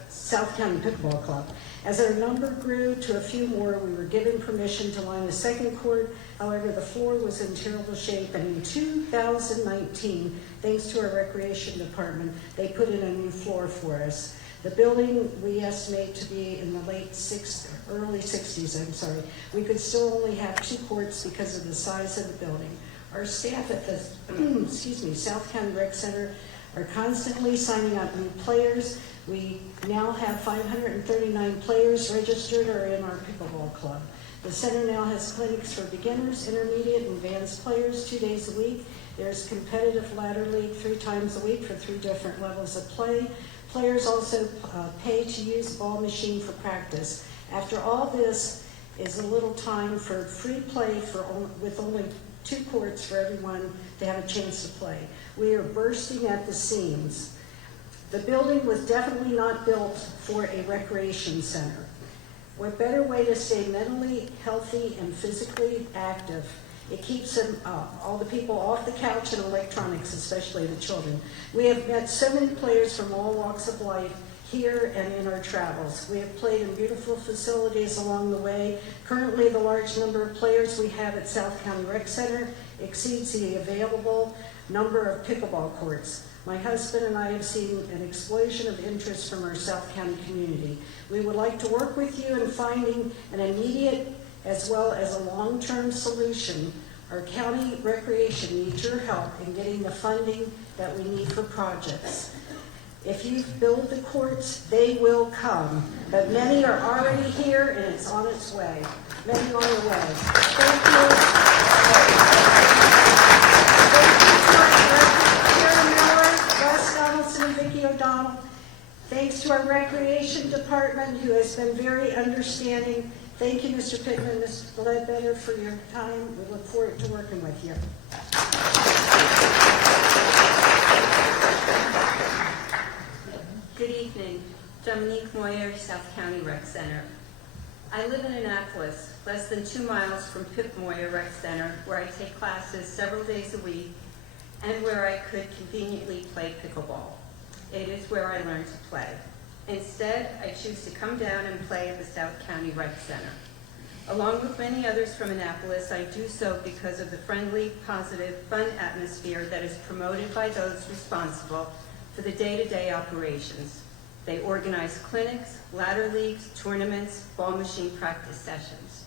South County Pickleball Club. As our number grew to a few more, we were given permission to line a second court. However, the floor was in terrible shape, and in 2019, thanks to our recreation department, they put in a new floor for us. The building we estimate to be in the early 60s. We could still only have 2 courts because of the size of the building. Our staff at the South County Rec Center are constantly signing up new players. We now have 539 players registered or in our pickleball club. The center now has clinics for beginners, intermediate, and advanced players 2 days a week. There's competitive ladder league 3 times a week for 3 different levels of play. Players also pay to use a ball machine for practice. After all this is a little time for free play with only 2 courts for everyone to have a chance to play. We are bursting at the seams. The building was definitely not built for a recreation center. What better way to stay mentally healthy and physically active? It keeps all the people off the couch and electronics, especially the children. We have met so many players from all walks of life here and in our travels. We have played in beautiful facilities along the way. Currently, the large number of players we have at South County Rec Center exceeds the available number of pickleball courts. My husband and I have seen an explosion of interest from our South County community. We would like to work with you in finding an immediate as well as a long-term solution. Our county recreation needs your help in getting the funding that we need for projects. If you build the courts, they will come, but many are already here and it's on its way. Many on the way. Thank you. Thank you, Karen Miller, Russ Donaldson, and Vicki O'Donnell. Thanks to our Recreation Department, who has been very understanding. Thank you, Mr. Pittman, Mr. Ledbetter, for your time. We look forward to working with you. Good evening. Dominique Moyer, South County Rec Center. I live in Annapolis, less than 2 miles from Pip Moyer Rec Center, where I take classes several days a week and where I could conveniently play pickleball. It is where I learned to play. Instead, I choose to come down and play at the South County Rec Center. Along with many others from Annapolis, I do so because of the friendly, positive, fun atmosphere that is promoted by those responsible for the day-to-day operations. They organize clinics, ladder leagues, tournaments, ball machine practice sessions.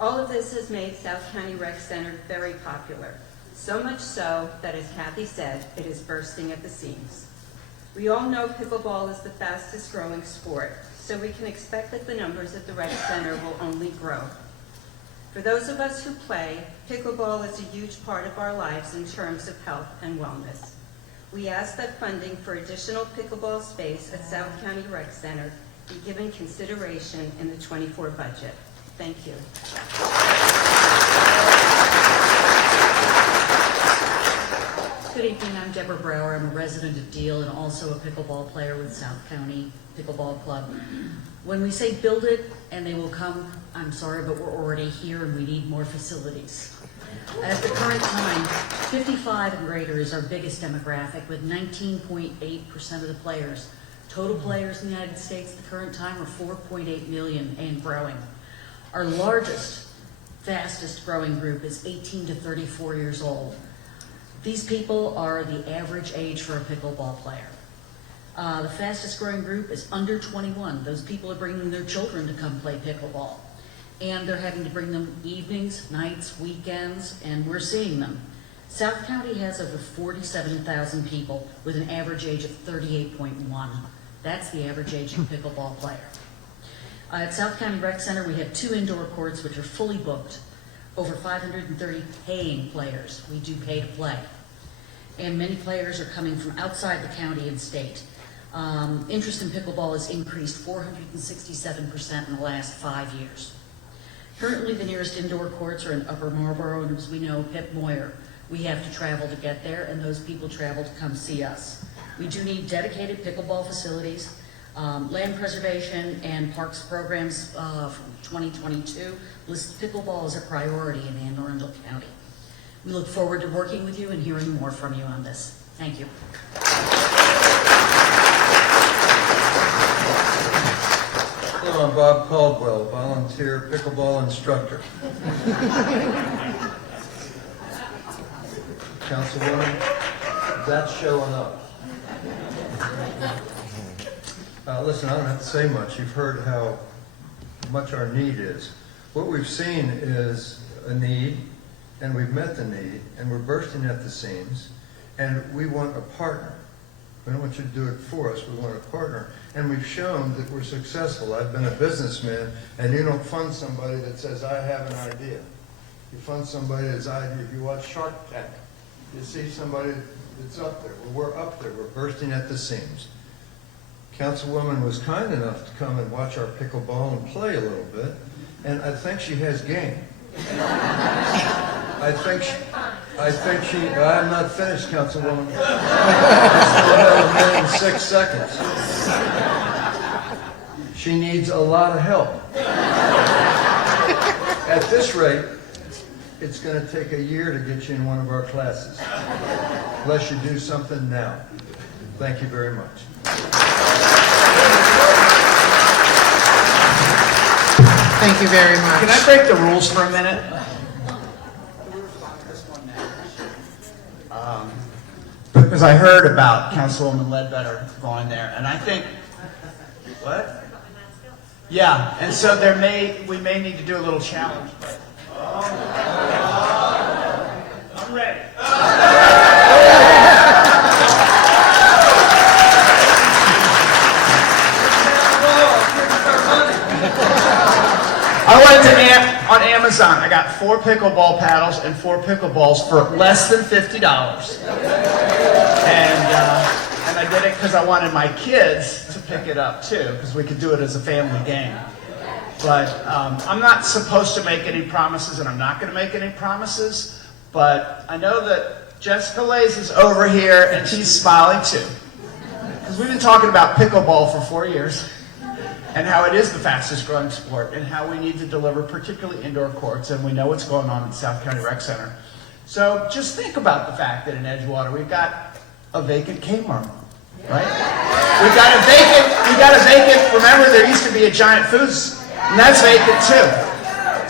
All of this has made South County Rec Center very popular, so much so that, as Kathy said, it is bursting at the seams. We all know pickleball is the fastest growing sport, so we can expect that the numbers at the Rec Center will only grow. For those of us who play, pickleball is a huge part of our lives in terms of health and wellness. We ask that funding for additional pickleball space at South County Rec Center be given consideration in the '24 budget. Thank you. Good evening, I'm Deborah Brower. I'm a resident of Deal and also a pickleball player with South County Pickleball Club. When we say build it and they will come, I'm sorry, but we're already here and we need more facilities. At the current time, 55 and greater is our biggest demographic with 19.8% of the players. Total players in the United States at the current time are 4.8 million and growing. Our largest, fastest growing group is 18 to 34 years old. These people are the average age for a pickleball player. The fastest growing group is under 21. Those people are bringing their children to come play pickleball. And they're having to bring them evenings, nights, weekends, and we're seeing them. South County has over 47,000 people with an average age of 38.1. That's the average age of a pickleball player. At South County Rec Center, we have 2 indoor courts which are fully booked. Over 530 paying players. We do pay to play. And many players are coming from outside the county and state. Interest in pickleball has increased 467% in the last 5 years. Currently, the nearest indoor courts are in Upper Marlboro, and as we know, Pip Moyer. We have to travel to get there, and those people travel to come see us. We do need dedicated pickleball facilities, land preservation and parks programs from 2022 list pickleball as a priority in Anne Arundel County. We look forward to working with you and hearing more from you on this. Thank you. Hello, I'm Bob Caldwell, volunteer pickleball instructor. Councilwoman, that's showing up. Listen, I don't have to say much. You've heard how much our need is. What we've seen is a need, and we've met the need, and we're bursting at the seams, and we want a partner. We don't want you to do it for us. We want a partner. And we've shown that we're successful. I've been a businessman, and you don't fund somebody that says, I have an idea. You fund somebody that's idea. If you watch Shark Tank, you see somebody that's up there. Well, we're up there. We're bursting at the seams. Councilwoman was kind enough to come and watch our pickleball and play a little bit, and I think she has game. I think she, I'm not finished, Councilwoman. I still have a minute and 6 seconds. She needs a lot of help. At this rate, it's going to take a year to get you in one of our classes, unless you do something now. Thank you very much. Thank you very much. Can I break the rules for a minute? Because I heard about Councilwoman Ledbetter going there, and I think, what? Yeah, and so we may need to do a little challenge. But, I'm ready. I went on Amazon. I got 4 pickleball paddles and 4 pickleballs for less than $50. And I did it because I wanted my kids to pick it up too, because we could do it as a family game. But I'm not supposed to make any promises, and I'm not going to make any promises. But I know that Jessica Lays is over here, and she's smiling too. Because we've been talking about pickleball for 4 years, and how it is the fastest growing sport, and how we need to deliver particularly indoor courts, and we know what's going on at South County Rec Center. So just think about the fact that in Edgewater we've got a vacant Kmart, right? We've got a vacant, remember there used to be a Giant Foods, and that's vacant too.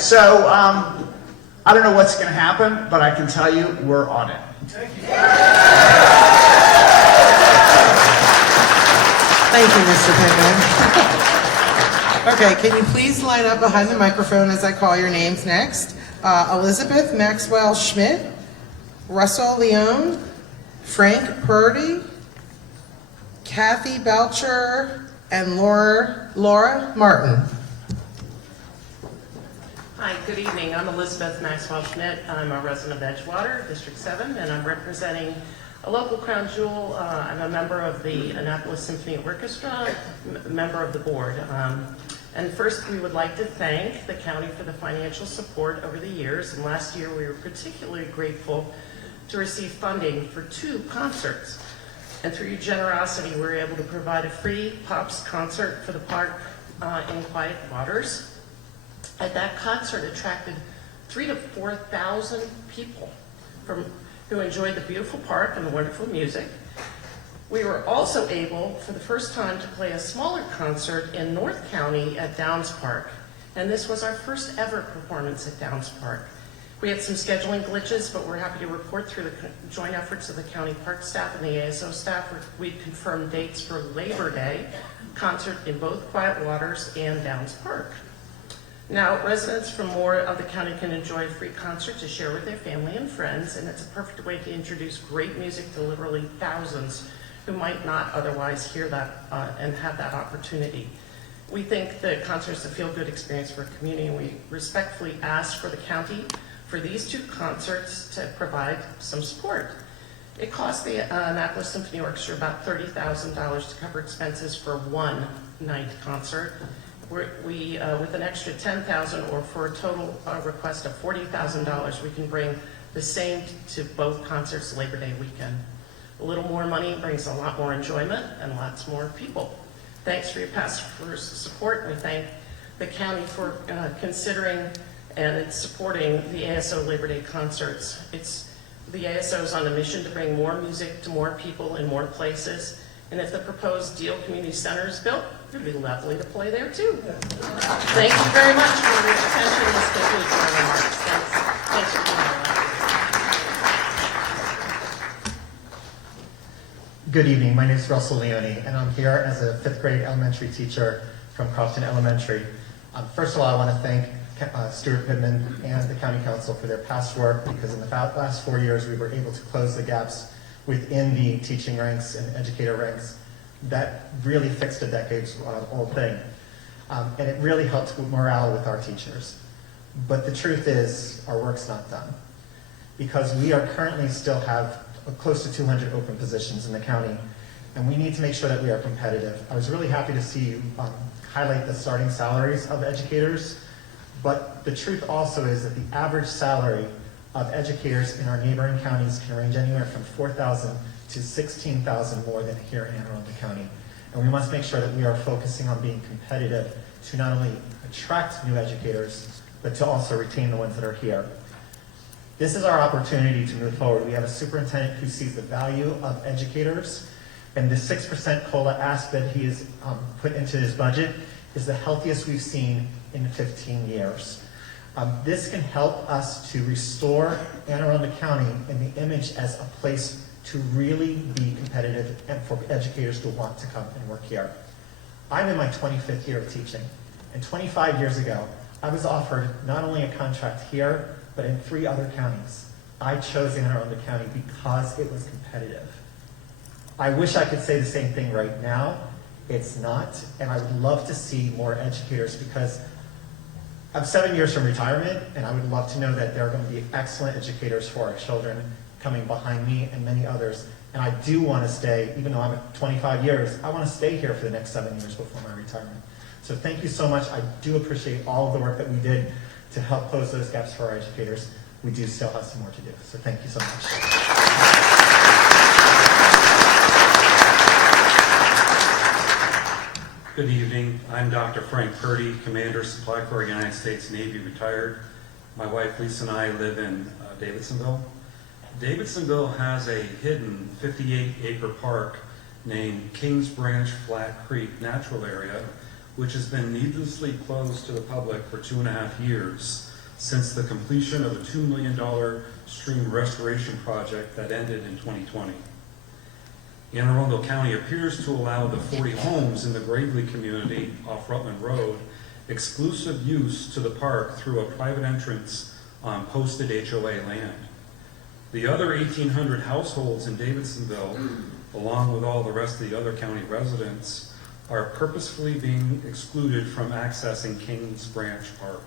So I don't know what's going to happen, but I can tell you we're on it. Thank you, Mr. Pittman. Okay, can you please line up behind the microphone as I call your names next? Elizabeth Maxwell Schmidt, Russell Leone, Frank Purdy, Kathy Belcher, and Laura Martin. Hi, good evening. I'm Elizabeth Maxwell Schmidt. I'm a resident of Edgewater, District 7, and I'm representing a local crown jewel. I'm a member of the Annapolis Symphony Orchestra, member of the board. And first, we would like to thank the county for the financial support over the years. And last year, we were particularly grateful to receive funding for 2 concerts. And through your generosity, we were able to provide a free Pops concert for the park in Quiet Waters. And that concert attracted 3,000 to 4,000 people who enjoyed the beautiful park and the wonderful music. We were also able, for the first time, to play a smaller concert in North County at Downs Park. And this was our first ever performance at Downs Park. We had some scheduling glitches, but we're happy to report through the joint efforts of the county park staff and the ASO staff, we'd confirmed dates for Labor Day concert in both Quiet Waters and Downs Park. Now, residents from more of the county can enjoy a free concert to share with their family and friends, and it's a perfect way to introduce great music to literally thousands who might not otherwise hear that and have that opportunity. We think the concert is a feel-good experience for a community, and we respectfully ask for the county for these 2 concerts to provide some support. It cost the Annapolis Symphony Orchestra about $30,000 to cover expenses for one night concert. We with an extra $10,000, or for a total request of $40,000, we can bring the same to both concerts Labor Day weekend. A little more money brings a lot more enjoyment and lots more people. Thanks for your past support. We thank the county for considering and supporting the ASO Labor Day concerts. The ASO is on a mission to bring more music to more people in more places. And if the proposed Deal Community Center is built, it would be lovely to play there too. Thank you very much for your attention. This concludes my remarks. Thanks for coming. Good evening. My name is Russell Leone, and I'm here as a 5th grade elementary teacher from Crofton Elementary. First of all, I want to thank Stuart Pittman and the County Council for their past work, because in the last 4 years we were able to close the gaps within the teaching ranks and educator ranks. That really fixed a decades-old thing. And it really helped with morale with our teachers. But the truth is, our work's not done. Because we are currently still have close to 200 open positions in the county, and we need to make sure that we are competitive. I was really happy to see you highlight the starting salaries of educators, but the truth also is that the average salary of educators in our neighboring counties can range anywhere from $4,000 to $16,000 more than here in Anne Arundel County. And we must make sure that we are focusing on being competitive to not only attract new educators, but to also retain the ones that are here. This is our opportunity to move forward. We have a superintendent who sees the value of educators, and the 6% COLA ask that he has put into his budget is the healthiest we've seen in 15 years. This can help us to restore Anne Arundel County in the image as a place to really be competitive and for educators to want to come and work here. I'm in my 25th year of teaching, and 25 years ago, I was offered not only a contract here, but in 3 other counties. I chose Anne Arundel County because it was competitive. I wish I could say the same thing right now. It's not, and I would love to see more educators, because I'm 7 years from retirement, and I would love to know that there are going to be excellent educators for our children coming behind me and many others And I do want to stay, even though I'm at 25 years, I want to stay here for the next 7 years before my retirement. So thank you so much. I do appreciate all of the work that we did to help close those gaps for our educators. We do still have some more to do. So thank you so much. Good evening. I'm Dr. Frank Purdy, Commander, Supply Corps, United States Navy, retired. My wife Lisa and I live in Davidsonville. Davidsonville has a hidden 58-acre park named Kings Branch Flat Creek Natural Area, which has been needlessly closed to the public for 2.5 years since the completion of a $2 million stream restoration project that ended in 2020. Anne Arundel County appears to allow the 40 homes in the Gravely community off Rutland Road exclusive use to the park through a private entrance on posted HOA land. The other 1,800 households in Davidsonville, along with all the rest of the other county residents, are purposefully being excluded from accessing Kings Branch Park.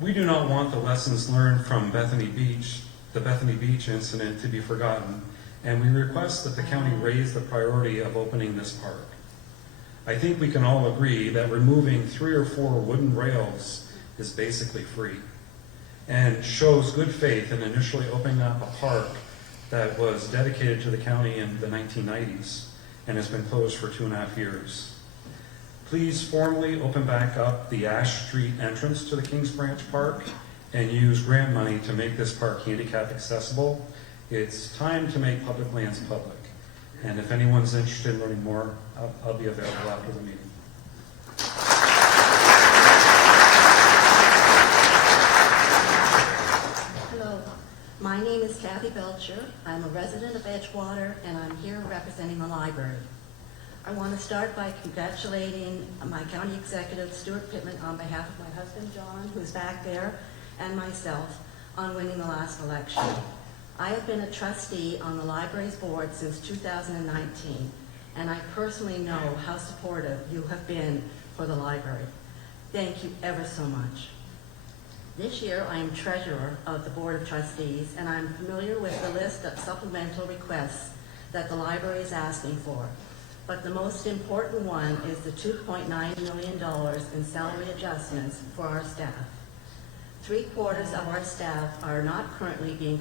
We do not want the lessons learned from Bethany Beach, the Bethany Beach incident, to be forgotten, and we request that the county raise the priority of opening this park. I think we can all agree that removing 3 or 4 wooden rails is basically free and shows good faith in initially opening up a park that was dedicated to the county in the 1990s and has been closed for 2.5 years. Please formally open back up the Ash Street entrance to the Kings Branch Park and use grant money to make this park handicap accessible. It's time to make public lands public. And if anyone's interested in learning more, I'll be available after the meeting. Hello, my name is Kathy Belcher. I'm a resident of Edgewater, and I'm here representing the library. I want to start by congratulating my county executive, Stuart Pittman, on behalf of my husband, John, who's back there, and myself, on winning the last election. I have been a trustee on the library's board since 2019, and I personally know how supportive you have been for the library. Thank you ever so much. This year, I am treasurer of the Board of Trustees, and I'm familiar with the list of supplemental requests that the library is asking for. But the most important one is the $2.9 million in salary adjustments for our staff. 3/4 of our staff are not currently being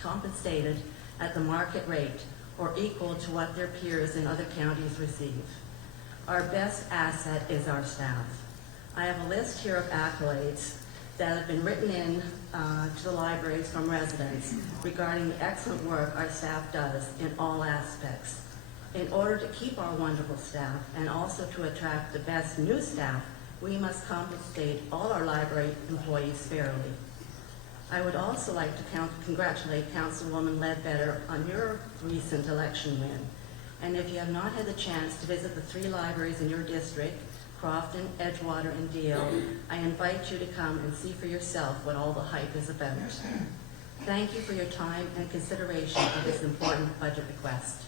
compensated at the market rate or equal to what their peers in other counties receive. Our best asset is our staff. I have a list here of accolades that have been written in to the libraries from residents regarding the excellent work our staff does in all aspects. In order to keep our wonderful staff and also to attract the best new staff, we must compensate all our library employees fairly. I would also like to congratulate Councilwoman Ledbetter on your recent election win. And if you have not had the chance to visit the 3 libraries in your district, Crofton, Edgewater, and Deal, I invite you to come and see for yourself what all the hype is about. Thank you for your time and consideration of this important budget request.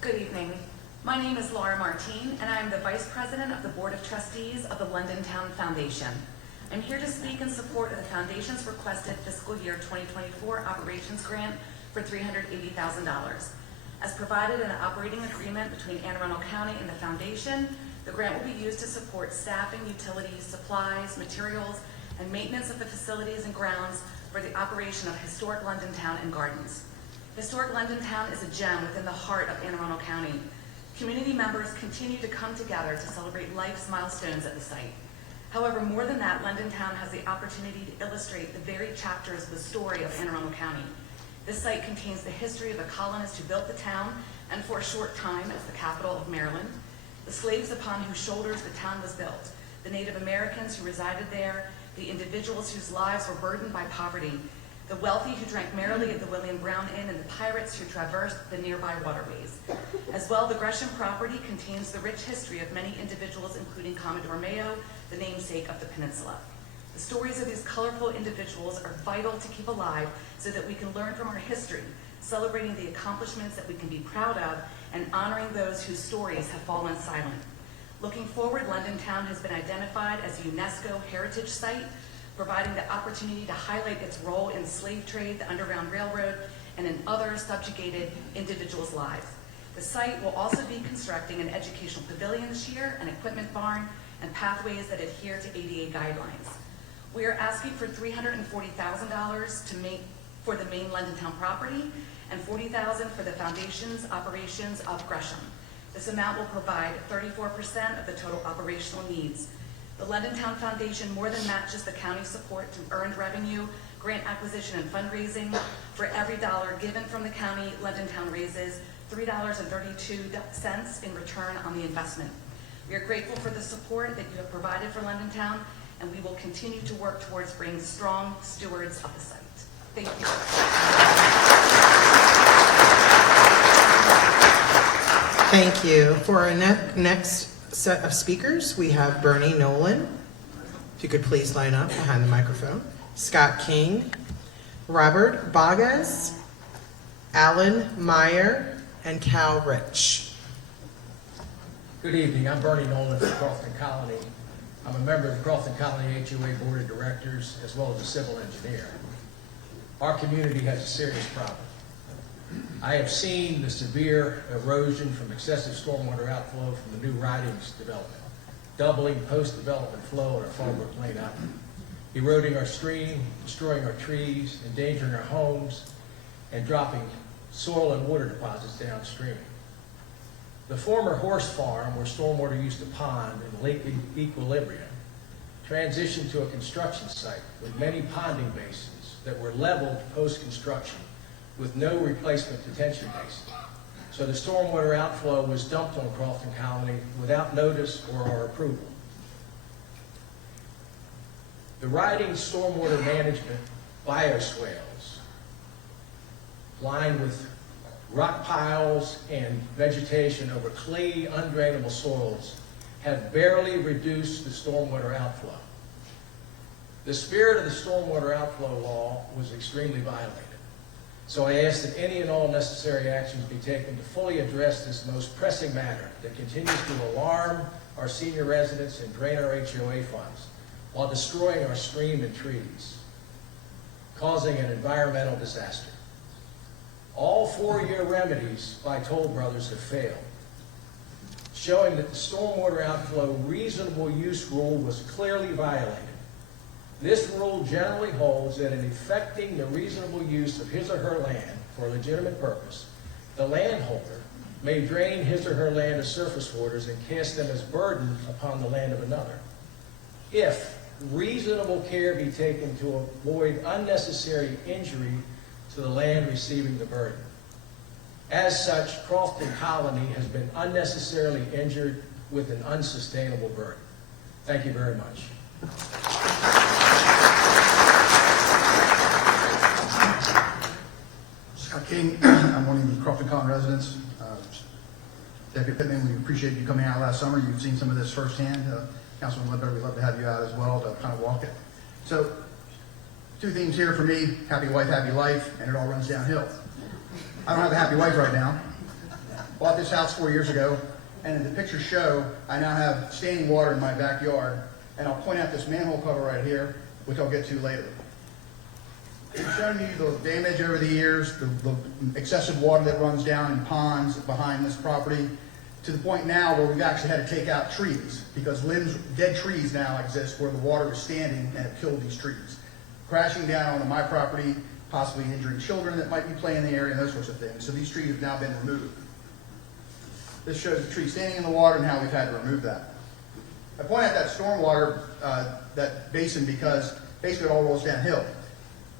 Good evening. My name is Laura Martine, and I am the Vice President of the Board of Trustees of the London Town Foundation. I'm here to speak in support of the Foundation's requested fiscal year 2024 operations grant for $380,000. As provided in an operating agreement between Anne Arundel County and the Foundation, the grant will be used to support staffing, utilities, supplies, materials, and maintenance of the facilities and grounds for the operation of Historic London Town and Gardens. Historic London Town is a gem within the heart of Anne Arundel County. Community members continue to come together to celebrate life's milestones at the site. However, more than that, London Town has the opportunity to illustrate the very chapters of the story of Anne Arundel County. This site contains the history of the colonists who built the town, and for a short time as the capital of Maryland, the slaves upon whose shoulders the town was built, the Native Americans who resided there, the individuals whose lives were burdened by poverty, the wealthy who drank merrily at the William Brown Inn, and the pirates who traversed the nearby waterways. As well, the Gresham property contains the rich history of many individuals, including Commodore Mayo, the namesake of the peninsula. The stories of these colorful individuals are vital to keep alive so that we can learn from our history, celebrating the accomplishments that we can be proud of, and honoring those whose stories have fallen silent. Looking forward, London Town has been identified as a UNESCO Heritage Site, providing the opportunity to highlight its role in slave trade, the Underground Railroad, and in other subjugated individuals' lives. The site will also be constructing an educational pavilion this year, an equipment barn, and pathways that adhere to ADA guidelines. We are asking for $340,000 for the main London Town property and $40,000 for the foundation's operations of Gresham. This amount will provide 34% of the total operational needs. The London Town Foundation more than matches the county's support through earned revenue, grant acquisition, and fundraising. For every dollar given from the county, London Town raises $3.32 in return on the investment. We are grateful for the support that you have provided for London Town, and we will continue to work towards being strong stewards of the site. Thank you. Thank you. For our next set of speakers, we have Bernie Nolan. If you could please line up behind the microphone. Scott King, Robert Bogas, Alan Meyer, and Cal Rich. Good evening. I'm Bernie Nolan from Crofton Colony. I'm a member of the Crofton Colony HOA Board of Directors as well as a civil engineer. Our community has a serious problem. I have seen the severe erosion from excessive stormwater outflow from the new Ridings development, doubling post-development flow at our Fallbrook Lane outlet, eroding our stream, destroying our trees, endangering our homes, and dropping soil and water deposits downstream. The former horse farm, where stormwater used to pond in lake equilibrium, transitioned to a construction site with many ponding basins that were leveled post-construction with no replacement detention basin. So the stormwater outflow was dumped on Crofton Colony without notice or our approval. The riding stormwater management bioswales, lined with rock piles and vegetation over clay, undrainable soils, have barely reduced the stormwater outflow. The spirit of the stormwater outflow law was extremely violated. So I ask that any and all necessary actions be taken to fully address this most pressing matter that continues to alarm our senior residents and drain our HOA funds while destroying our stream and trees, causing an environmental disaster. All 4-year remedies by Toll Brothers have failed, showing that the stormwater outflow reasonable use rule was clearly violated. This rule generally holds that in effecting the reasonable use of his or her land for a legitimate purpose, the landholder may drain his or her land of surface waters and cast them as burden upon the land of another, if reasonable care be taken to avoid unnecessary injury to the land receiving the burden. As such, Crofton Colony has been unnecessarily injured with an unsustainable burden. Thank you very much. Scott King, I'm one of the Crofton Colony residents. Deputy Pittman, we appreciate you coming out last summer. You've seen some of this firsthand. Councilman Ledbetter, we'd love to have you out as well to kind of walk it. So, 2 themes here for me: happy wife, happy life, and it all runs downhill. I don't have a happy wife right now. Bought this house 4 years ago, and in the pictures show, I now have standing water in my backyard, and I'll point out this manhole cover right here, which I'll get to later. It's shown you the damage over the years, the excessive water that runs down in ponds behind this property, to the point now where we've actually had to take out trees, because dead trees now exist where the water is standing and it killed these trees. Crashing down onto my property, possibly injuring children that might be playing in the area, and those sorts of things. So these trees have now been removed. This shows the tree standing in the water and how we've had to remove that. I point out that stormwater, that basin, because basically it all rolls downhill.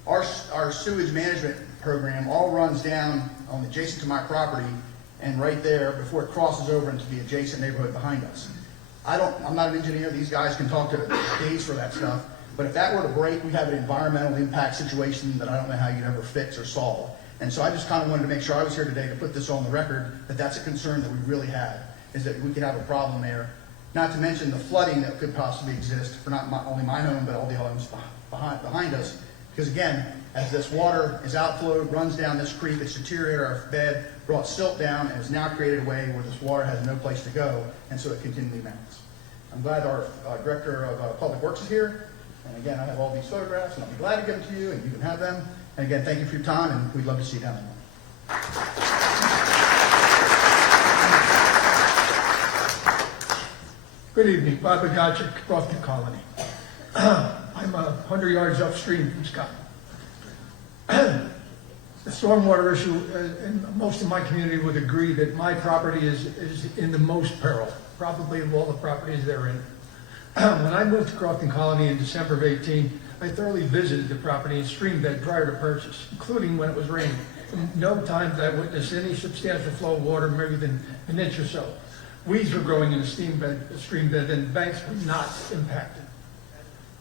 Our sewage management program all runs down on adjacent to my property and right there before it crosses over into the adjacent neighborhood behind us. I'm not an engineer. These guys can talk to days for that stuff. But if that were to break, we have an environmental impact situation that I don't know how you'd ever fix or solve. And so I just kind of wanted to make sure I was here today to put this on the record, that that's a concern that we really have, is that we could have a problem there. Not to mention the flooding that could possibly exist for not only my home, but all the homes behind us. Because again, As this water is outflowed, runs down this creek, it's deteriorated our bed, brought silt down, and has now created a way where this water has no place to go, and so it continually mounts. I'm glad our Director of Public Works is here, and again, I have all these photographs, and I'll be glad to give them to you, and you can have them. And again, thank you for your time, and we'd love to see you down there. Good evening, Bob Agachik, Crofton Colony. I'm 100 yards upstream from Scott. The stormwater issue, and most of my community would agree that my property is in the most peril, probably of all the properties they're in. When I moved to Crofton Colony in December of 18, I thoroughly visited the property and stream bed prior to purchase, including when it was raining. No time did I witness any substantial flow of water, maybe than an inch or so. Weeds were growing in the stream bed, and banks were not impacted.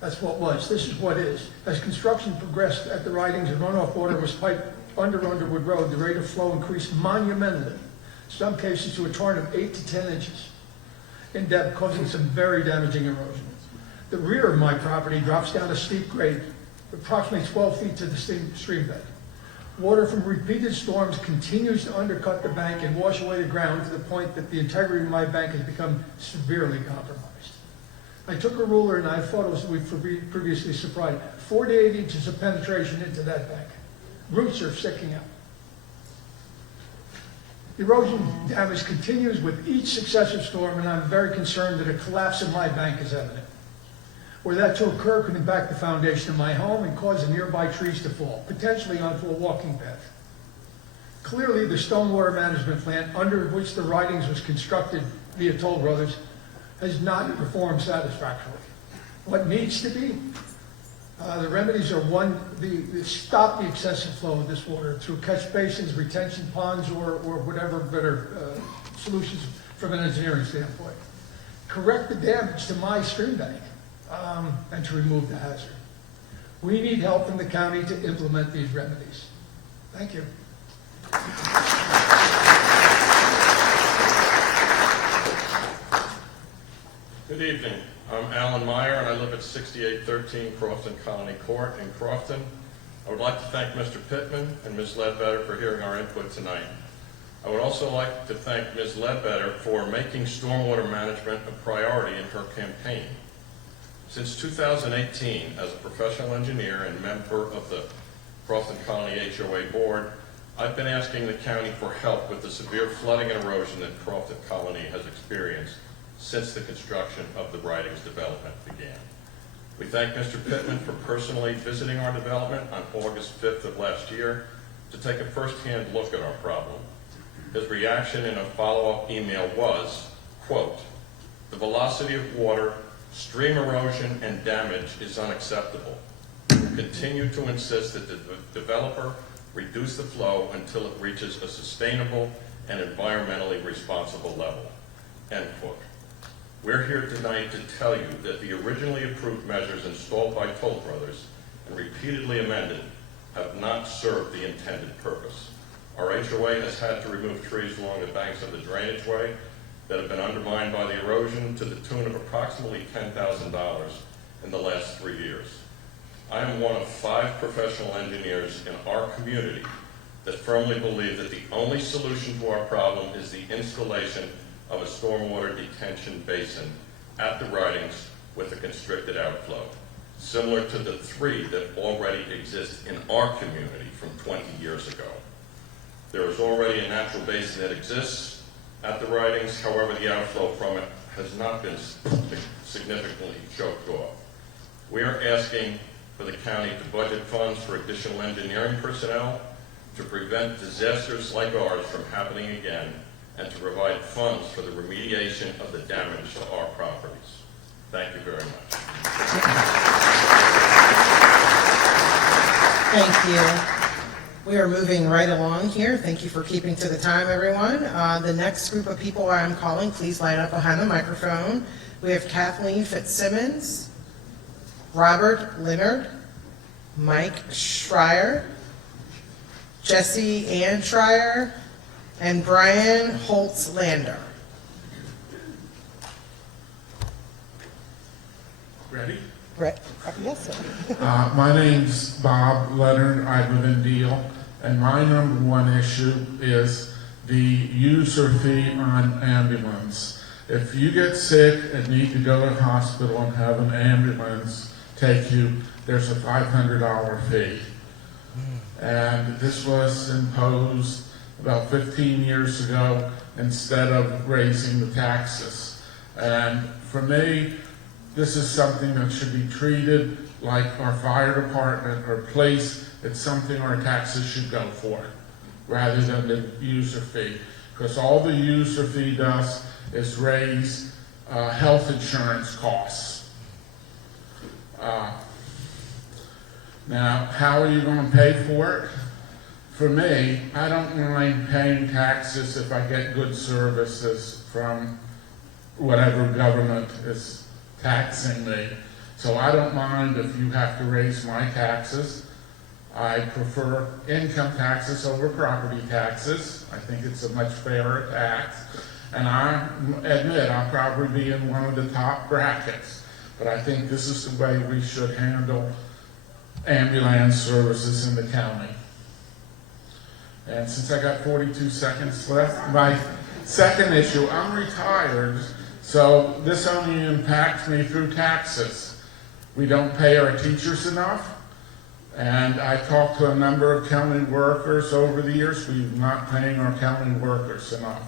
That's what was. This is what is. As construction progressed at the ridings and runoff water was piped under Underwood Road, the rate of flow increased monumentally, some cases to a torrent of 8 to 10 inches in depth, causing some very damaging erosion. The rear of my property drops down a steep grade, approximately 12 feet to the stream bed. Water from repeated storms continues to undercut the bank and wash away the ground to the point that the integrity of my bank has become severely compromised. I took a ruler and I have photos that we've previously supplied, 4 to 8 inches of penetration into that bank. Roots are sticking out. Erosion damage continues with each successive storm, and I'm very concerned that a collapse of my bank is evident. Were that to occur, could impact the foundation of my home and cause the nearby trees to fall, potentially onto a walking path. Clearly, the stormwater management plan under which the ridings was constructed via Toll Brothers has not performed satisfactorily. What needs to be? The remedies are one, stop the excessive flow of this water through catch basins, retention ponds, or whatever better solutions from an engineering standpoint. Correct the damage to my stream bank and to remove the hazard. We need help from the county to implement these remedies. Thank you. Good evening. I'm Alan Meyer, and I live at 6813 Crofton Colony Court in Crofton. I would like to thank Mr. Pittman and Ms. Ledbetter for hearing our input tonight. I would also like to thank Ms. Ledbetter for making stormwater management a priority in her campaign. Since 2018, as a professional engineer and member of the Crofton Colony HOA Board, I've been asking the county for help with the severe flooding and erosion that Crofton Colony has experienced since the construction of the ridings development began. We thank Mr. Pittman for personally visiting our development on August 5th of last year to take a first-hand look at our problem. His reaction in a follow-up email was, quote, "The velocity of water, stream erosion, and damage is unacceptable. We will continue to insist that the developer reduce the flow until it reaches a sustainable and environmentally responsible level," end quote. We're here tonight to tell you that the originally approved measures installed by Toll Brothers and repeatedly amended have not served the intended purpose. Our HOA has had to remove trees along the banks of the drainage way that have been undermined by the erosion to the tune of approximately $10,000 in the last 3 years. I am one of 5 professional engineers in our community that firmly believe that the only solution to our problem is the installation of a stormwater detention basin at the ridings with a constricted outflow, similar to the 3 that already exist in our community from 20 years ago. There is already a natural basin that exists at the ridings, however the outflow from it has not been significantly choked off. We are asking for the county to budget funds for additional engineering personnel to prevent disasters like ours from happening again, and to provide funds for the remediation of the damage to our properties. Thank you very much. Thank you. We are moving right along here. Thank you for keeping to the time, everyone. The next group of people I am calling, please line up behind the microphone. We have Kathleen Fitzsimmons, Robert Leonard, Mike Schreier, Jesse Ann Schreier, and Brian Holtz-Lander. Ready? Yes, sir. My name's Bob Leonard. I live in Deal, and my number one issue is the user fee on ambulance. If you get sick and need to go to the hospital and have an ambulance take you, there's a $500 fee. And this was imposed about 15 years ago instead of raising the taxes. And for me, this is something that should be treated like our fire department or police. It's something our taxes should go for, rather than the user fee. Because all the user fee does is raise health insurance costs. Now, how are you going to pay for it? For me, I don't mind paying taxes if I get good services from whatever government is taxing me. So I don't mind if you have to raise my taxes. I prefer income taxes over property taxes. I think it's a much fairer tax. And I admit I'll probably be in one of the top brackets. But I think this is the way we should handle ambulance services in the county. And since I got 42 seconds left, my second issue, I'm retired, so this only impacts me through taxes. We don't pay our teachers enough, and I talked to a number of county workers over the years. We're not paying our county workers enough.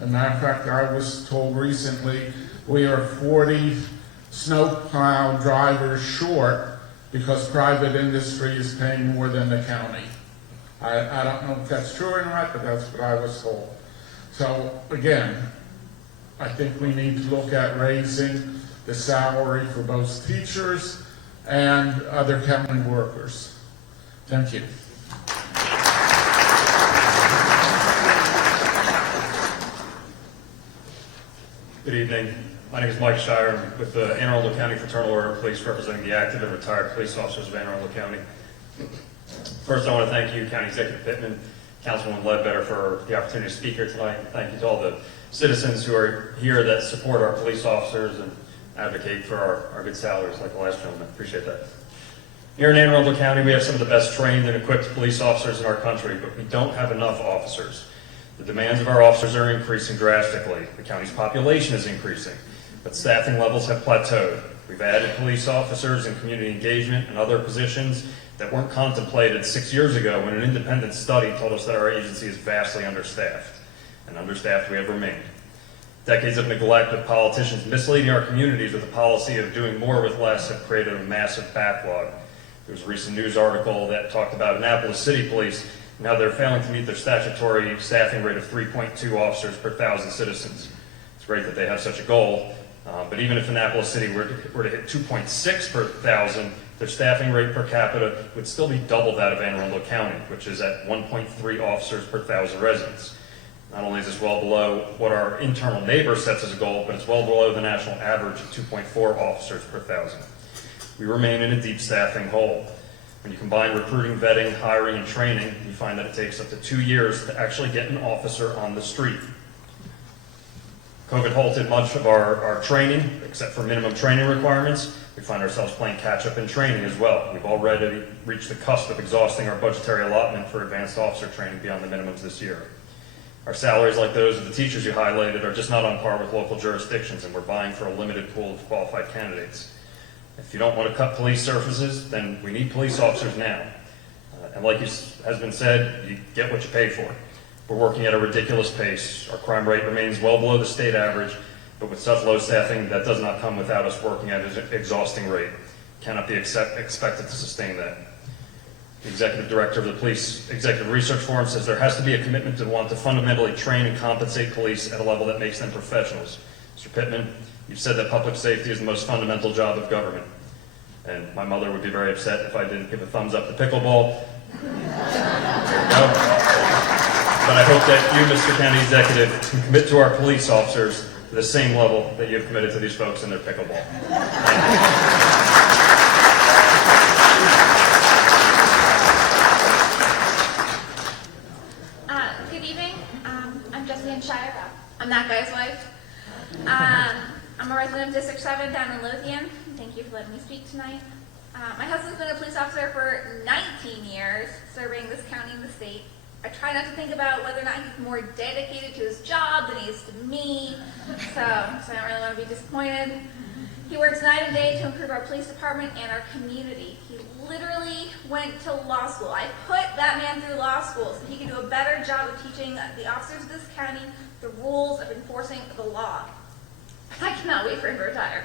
As a matter of fact, I was told recently we are 40 snowplow drivers short because private industry is paying more than the county. I don't know if that's true or not, but that's what I was told. So again, I think we need to look at raising the salary for both teachers and other county workers. Thank you. Good evening. My name is Mike Shire. I'm with the Anne Arundel County Fraternal Order of Police, representing the active and retired police officers of Anne Arundel County. First, I want to thank you, County Executive Pittman, Councilwoman Ledbetter, for the opportunity to speak here tonight. Thank you to all the citizens who are here that support our police officers and advocate for our good salaries, like the last gentleman. Appreciate that. Here in Anne Arundel County, we have some of the best trained and equipped police officers in our country, but we don't have enough officers. The demands of our officers are increasing drastically. The county's population is increasing, but staffing levels have plateaued. We've added police officers and community engagement and other positions that weren't contemplated 6 years ago when an independent study told us that our agency is vastly understaffed. And understaffed we have remained. Decades of neglect of politicians misleading our communities with a policy of doing more with less have created a massive backlog. There was a recent news article that talked about Annapolis City Police and how they're failing to meet their statutory staffing rate of 3.2 officers per 1,000 citizens. It's great that they have such a goal, but even if Annapolis City were to hit 2.6 per 1,000, their staffing rate per capita would still be double that of Anne Arundel County, which is at 1.3 officers per 1,000 residents. Not only is this well below what our internal neighbor sets as a goal, but it's well below the national average of 2.4 officers per 1,000. We remain in a deep staffing hole. When you combine recruiting, vetting, hiring, and training, you find that it takes up to 2 years to actually get an officer on the street. COVID halted much of our training, except for minimum training requirements. We find ourselves playing catch-up in training as well. We've already reached the cusp of exhausting our budgetary allotment for advanced officer training beyond the minimums this year. Our salaries, like those of the teachers you highlighted, are just not on par with local jurisdictions, and we're vying for a limited pool of qualified candidates. If you don't want to cut police services, then we need police officers now. And like has been said, you get what you pay for. We're working at a ridiculous pace. Our crime rate remains well below the state average, but with such low staffing, that does not come without us working at an exhausting rate. Cannot be expected to sustain that. The executive director of the Police Executive Research Forum says there has to be a commitment to want to fundamentally train and compensate police at a level that makes them professionals. Mr. Pittman, you've said that public safety is the most fundamental job of government. And my mother would be very upset if I didn't give a thumbs up to pickleball. There we go. But I hope that you, Mr. County Executive, can commit to our police officers to the same level that you've committed to these folks in their pickleball. Good evening. I'm Jessie Shire. I'm that guy's wife. I'm a resident of District 7 down in Lothian. Thank you for letting me speak tonight. My husband's been a police officer for 19 years, serving this county and the state. I try not to think about whether or not he's more dedicated to his job than he is to me, so I don't really want to be disappointed. He works night and day to improve our police department and our community. He literally went to law school. I put that man through law school so he could do a better job of teaching the officers of this county the rules of enforcing the law. I cannot wait for him to retire.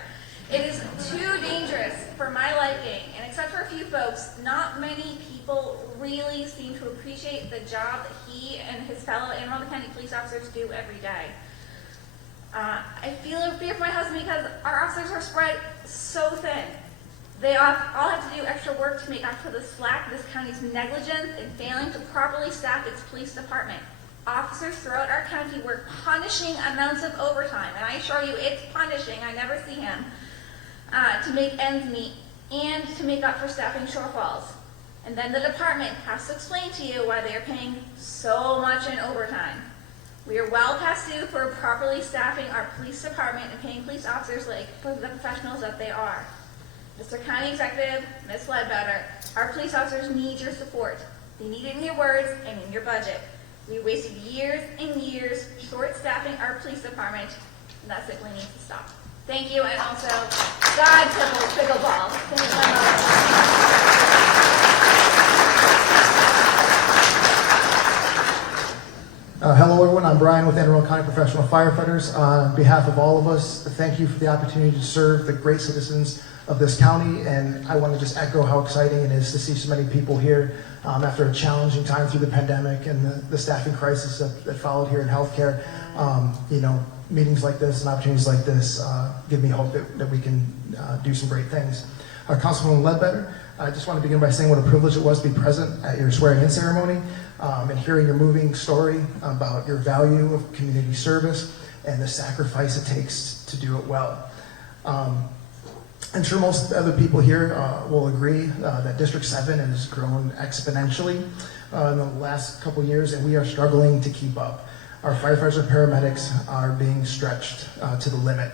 It is too dangerous for my liking, and except for a few folks, not many people really seem to appreciate the job that he and his fellow Anne Arundel County police officers do every day. I feel a fear for my husband because our officers are spread so thin. They all have to do extra work to make up for the slack of this county's negligence in failing to properly staff its police department. Officers throughout our county work punishing amounts of overtime, and I assure you it's punishing, I never see him, to make ends meet and to make up for staffing shortfalls. And then the department has to explain to you why they are paying so much in overtime. We are well past due for properly staffing our police department and paying police officers like the professionals that they are. Mr. County Executive, Ms. Ledbetter, our police officers need your support. They need it in your words and in your budget. We wasted years and years short-staffing our police department, and that simply needs to stop. Thank you, and also, God tickles pickleball. Thank you so much. Hello everyone, I'm Brian with Anne Arundel County Professional Firefighters. On behalf of all of us, thank you for the opportunity to serve the great citizens of this county, and I want to just echo how exciting it is to see so many people here after a challenging time through the pandemic and the staffing crisis that followed here in healthcare. Meetings like this and opportunities like this give me hope that we can do some great things. Councilwoman Ledbetter, I just want to begin by saying what a privilege it was to be present at your swearing-in ceremony and hearing your moving story about your value of community service and the sacrifice it takes to do it well. I'm sure most other people here will agree that District 7 has grown exponentially in the last couple years, and we are struggling to keep up. Our firefighters and paramedics are being stretched to the limit.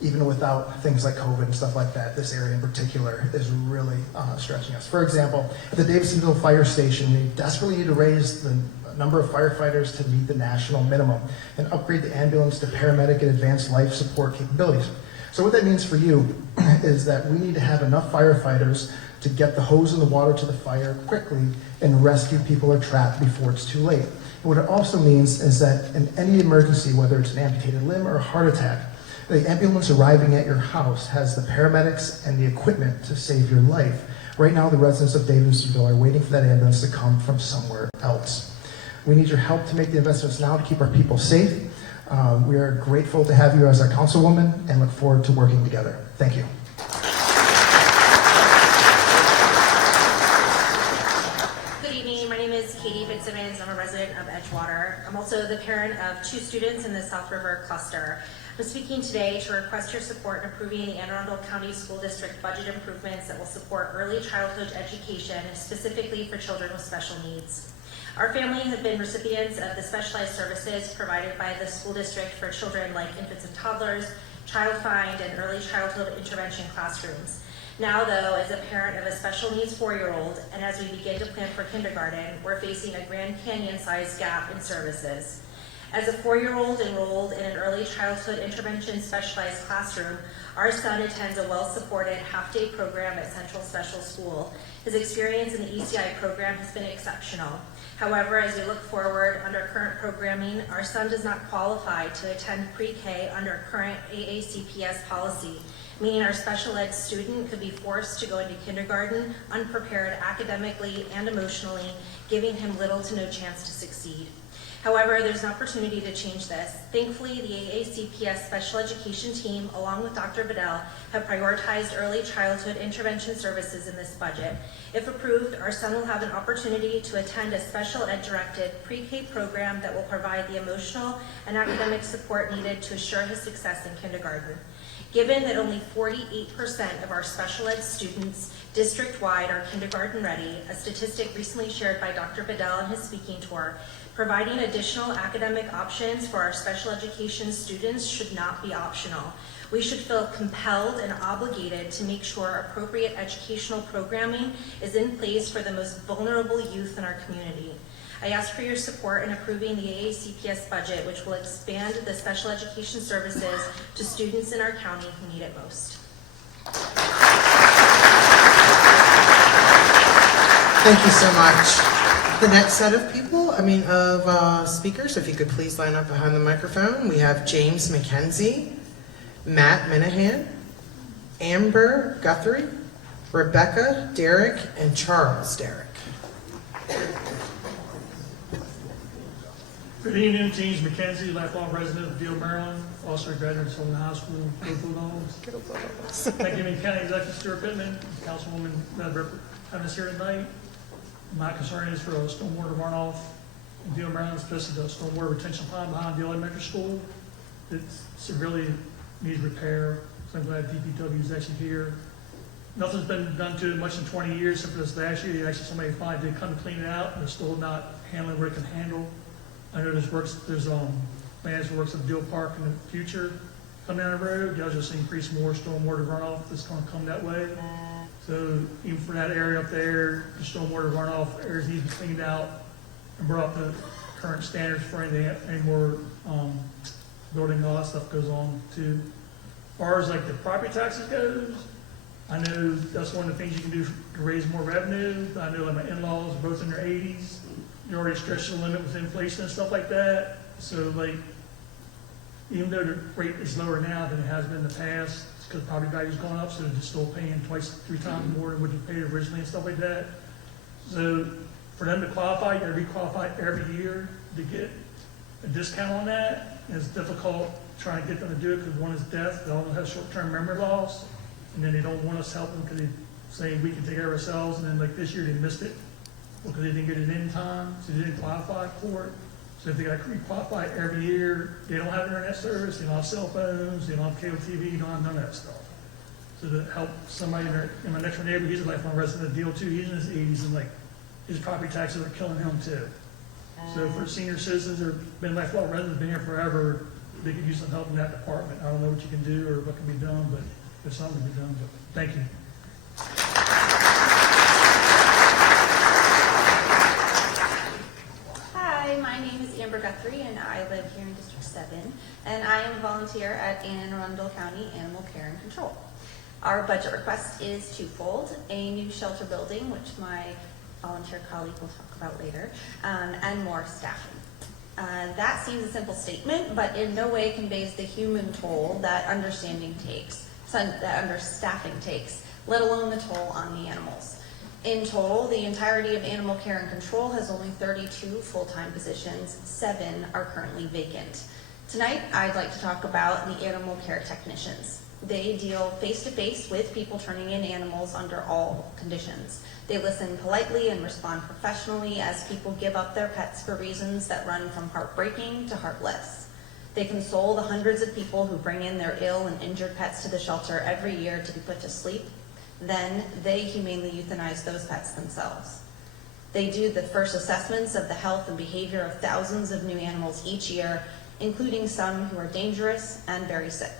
Even without things like COVID and stuff like that, this area in particular is really stretching us. For example, at the Davidsonville Fire Station, we desperately need to raise the number of firefighters to meet the national minimum and upgrade the ambulance to paramedic and advanced life support capabilities. So what that means for you is that we need to have enough firefighters to get the hose and the water to the fire quickly and rescue people who are trapped before it's too late. And what it also means is that in any emergency, whether it's an amputated limb or a heart attack, the ambulance arriving at your house has the paramedics and the equipment to save your life. Right now, the residents of Davidsonville are waiting for that ambulance to come from somewhere else. We need your help to make the investments now to keep our people safe. We are grateful to have you as our councilwoman and look forward to working together. Thank you. Good evening. My name is Katie Fitzsimmons. I'm a resident of Edgewater. I'm also the parent of 2 students in the South River cluster. I'm speaking today to request your support in approving the Anne Arundel County School District budget improvements that will support early childhood education, specifically for children with special needs. Our family has been recipients of the specialized services provided by the school district for children like infants and toddlers, Child Find, and early childhood intervention classrooms. Now, though, as a parent of a special needs 4-year-old, and as we begin to plan for kindergarten, we're facing a Grand Canyon-sized gap in services. As a 4-year-old enrolled in an early childhood intervention specialized classroom, our son attends a well-supported half-day program at Central Special School. His experience in the ECI program has been exceptional. However, as we look forward under current programming, our son does not qualify to attend pre-K under current AACPS policy, meaning our special ed student could be forced to go into kindergarten unprepared academically and emotionally, giving him little to no chance to succeed. However, there's an opportunity to change this. Thankfully, the AACPS special education team, along with Dr. Bedell, have prioritized early childhood intervention services in this budget. If approved, our son will have an opportunity to attend a special ed-directed pre-K program that will provide the emotional and academic support needed to assure his success in kindergarten. Given that only 48% of our special ed students district-wide are kindergarten ready, a statistic recently shared by Dr. Bedell in his speaking tour, providing additional academic options for our special education students should not be optional. We should feel compelled and obligated to make sure appropriate educational programming is in place for the most vulnerable youth in our community. I ask for your support in approving the AACPS budget, which will expand the special education services to students in our county who need it most. Thank you so much. The next set of speakers, if you could please line up behind the microphone. We have James McKenzie, Matt Minahan, Amber Guthrie, Rebecca Derrick, and Charles Derrick. Good evening, James McKenzie, lifelong resident of Deal, Maryland, also a graduate of Southern High School, Bulldogs. Thank you, County Executive Stuart Pittman, Councilwoman Medford, having us here tonight. My concern is for a stormwater runoff in Deal, Maryland, especially the stormwater retention pond behind Deal Elementary School. It severely needs repair, so I'm glad DPW is actually here. Nothing's been done to it much in 20 years, except for this last year. Actually, somebody finally did come to clean it out, and they're still not handling what it can handle. I know there's plans for works at Deal Park in the future coming down the road. They'll just increase more stormwater runoff that's going to come that way. So even for that area up there, the stormwater runoff areas need to be cleaned out and brought up to current standards for any more building and all that stuff goes on too. As far as like the property taxes goes, I know that's one of the things you can do to raise more revenue. I know like my in-laws are both in their 80s. You're already stretched the limit with inflation and stuff like that. So like, even though the rate is lower now than it has been in the past, it's because property value's going up, so they're just still paying twice, 3 times more than what you paid originally and stuff like that. So for them to qualify, you gotta re-qualify every year to get a discount on that. And it's difficult trying to get them to do it because one is death, they all have short-term memory loss, and then they don't want us to help them because they say we can take care of ourselves, and then like this year they missed it because they didn't get it in time, so they didn't qualify for it. So if they got to re-qualify every year, they don't have internet service, they don't have cell phones, they don't have cable TV, they don't have none of that stuff. So to help somebody in my next door neighbor, he's a lifelong resident of Deal too, he's in his 80s, and like his property taxes are killing him too. So for senior citizens that have been lifelong residents, been here forever, they could use some help in that department. I don't know what you can do or what can be done, but there's something to be done. But thank you. Hi, my name is Amber Guthrie, and I live here in District 7, and I am a volunteer at Arundel County Animal Care and Control. Our budget request is twofold: a new shelter building, which my volunteer colleague will talk about later, and more staffing. That seems a simple statement, but in no way conveys the human toll that understaffing takes, let alone the toll on the animals. In total, the entirety of Animal Care and Control has only 32 full-time positions. 7 are currently vacant. Tonight, I'd like to talk about the animal care technicians. They deal face-to-face with people turning in animals under all conditions. They listen politely and respond professionally as people give up their pets for reasons that run from heartbreaking to heartless. They console the hundreds of people who bring in their ill and injured pets to the shelter every year to be put to sleep. Then they humanely euthanize those pets themselves. They do the first assessments of the health and behavior of thousands of new animals each year, including some who are dangerous and very sick.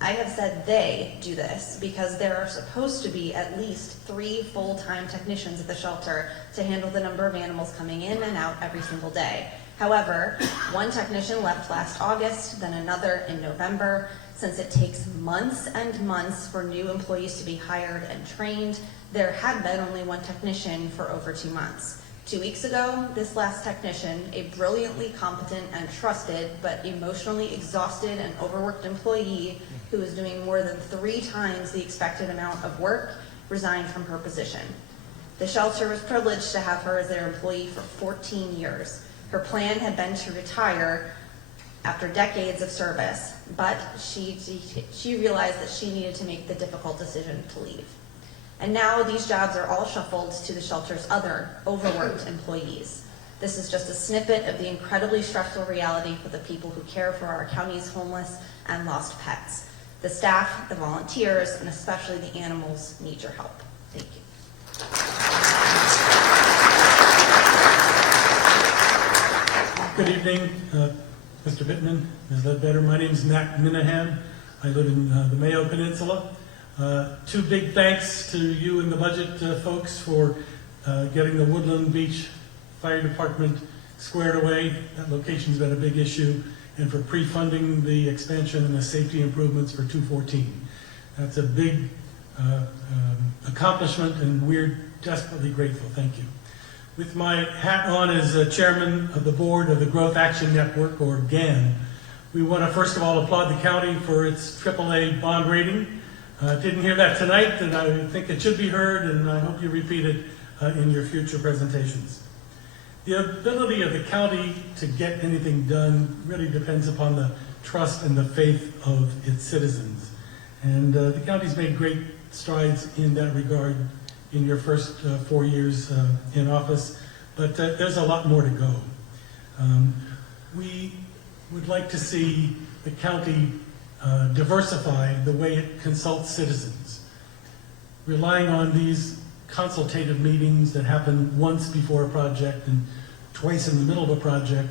I have said they do this because there are supposed to be at least 3 full-time technicians at the shelter to handle the number of animals coming in and out every single day. However, one technician left last August, then another in November. Since it takes months and months for new employees to be hired and trained, there had been only one technician for over 2 months. 2 weeks ago, this last technician, a brilliantly competent and trusted, but emotionally exhausted and overworked employee who was doing more than 3 times the expected amount of work, resigned from her position. The shelter was privileged to have her as their employee for 14 years. Her plan had been to retire after decades of service, but she realized that she needed to make the difficult decision to leave. And now these jobs are all shuffled to the shelter's other overworked employees. This is just a snippet of the incredibly stressful reality for the people who care for our county's homeless and lost pets. The staff, the volunteers, and especially the animals need your help. Thank you. Good evening, Mr. Bittman, Ms. Ledbetter. My name is Matt Minahan. I live in the Mayo Peninsula. Two big thanks to you and the budget folks for getting the Woodland Beach Fire Department squared away. That location's been a big issue, and for pre-funding the expansion and the safety improvements for 214. That's a big accomplishment, and we're desperately grateful. Thank you. With my hat on as chairman of the board of the Growth Action Network, or GAN, we want to first of all applaud the county for its AAA bond rating. Didn't hear that tonight, and I think it should be heard, and I hope you repeat it in your future presentations. The ability of the county to get anything done really depends upon the trust and the faith of its citizens. And the county's made great strides in that regard in your first 4 years in office, but there's a lot more to go. We would like to see the county diversify the way it consults citizens, relying on these consultative meetings that happen once before a project and twice in the middle of a project,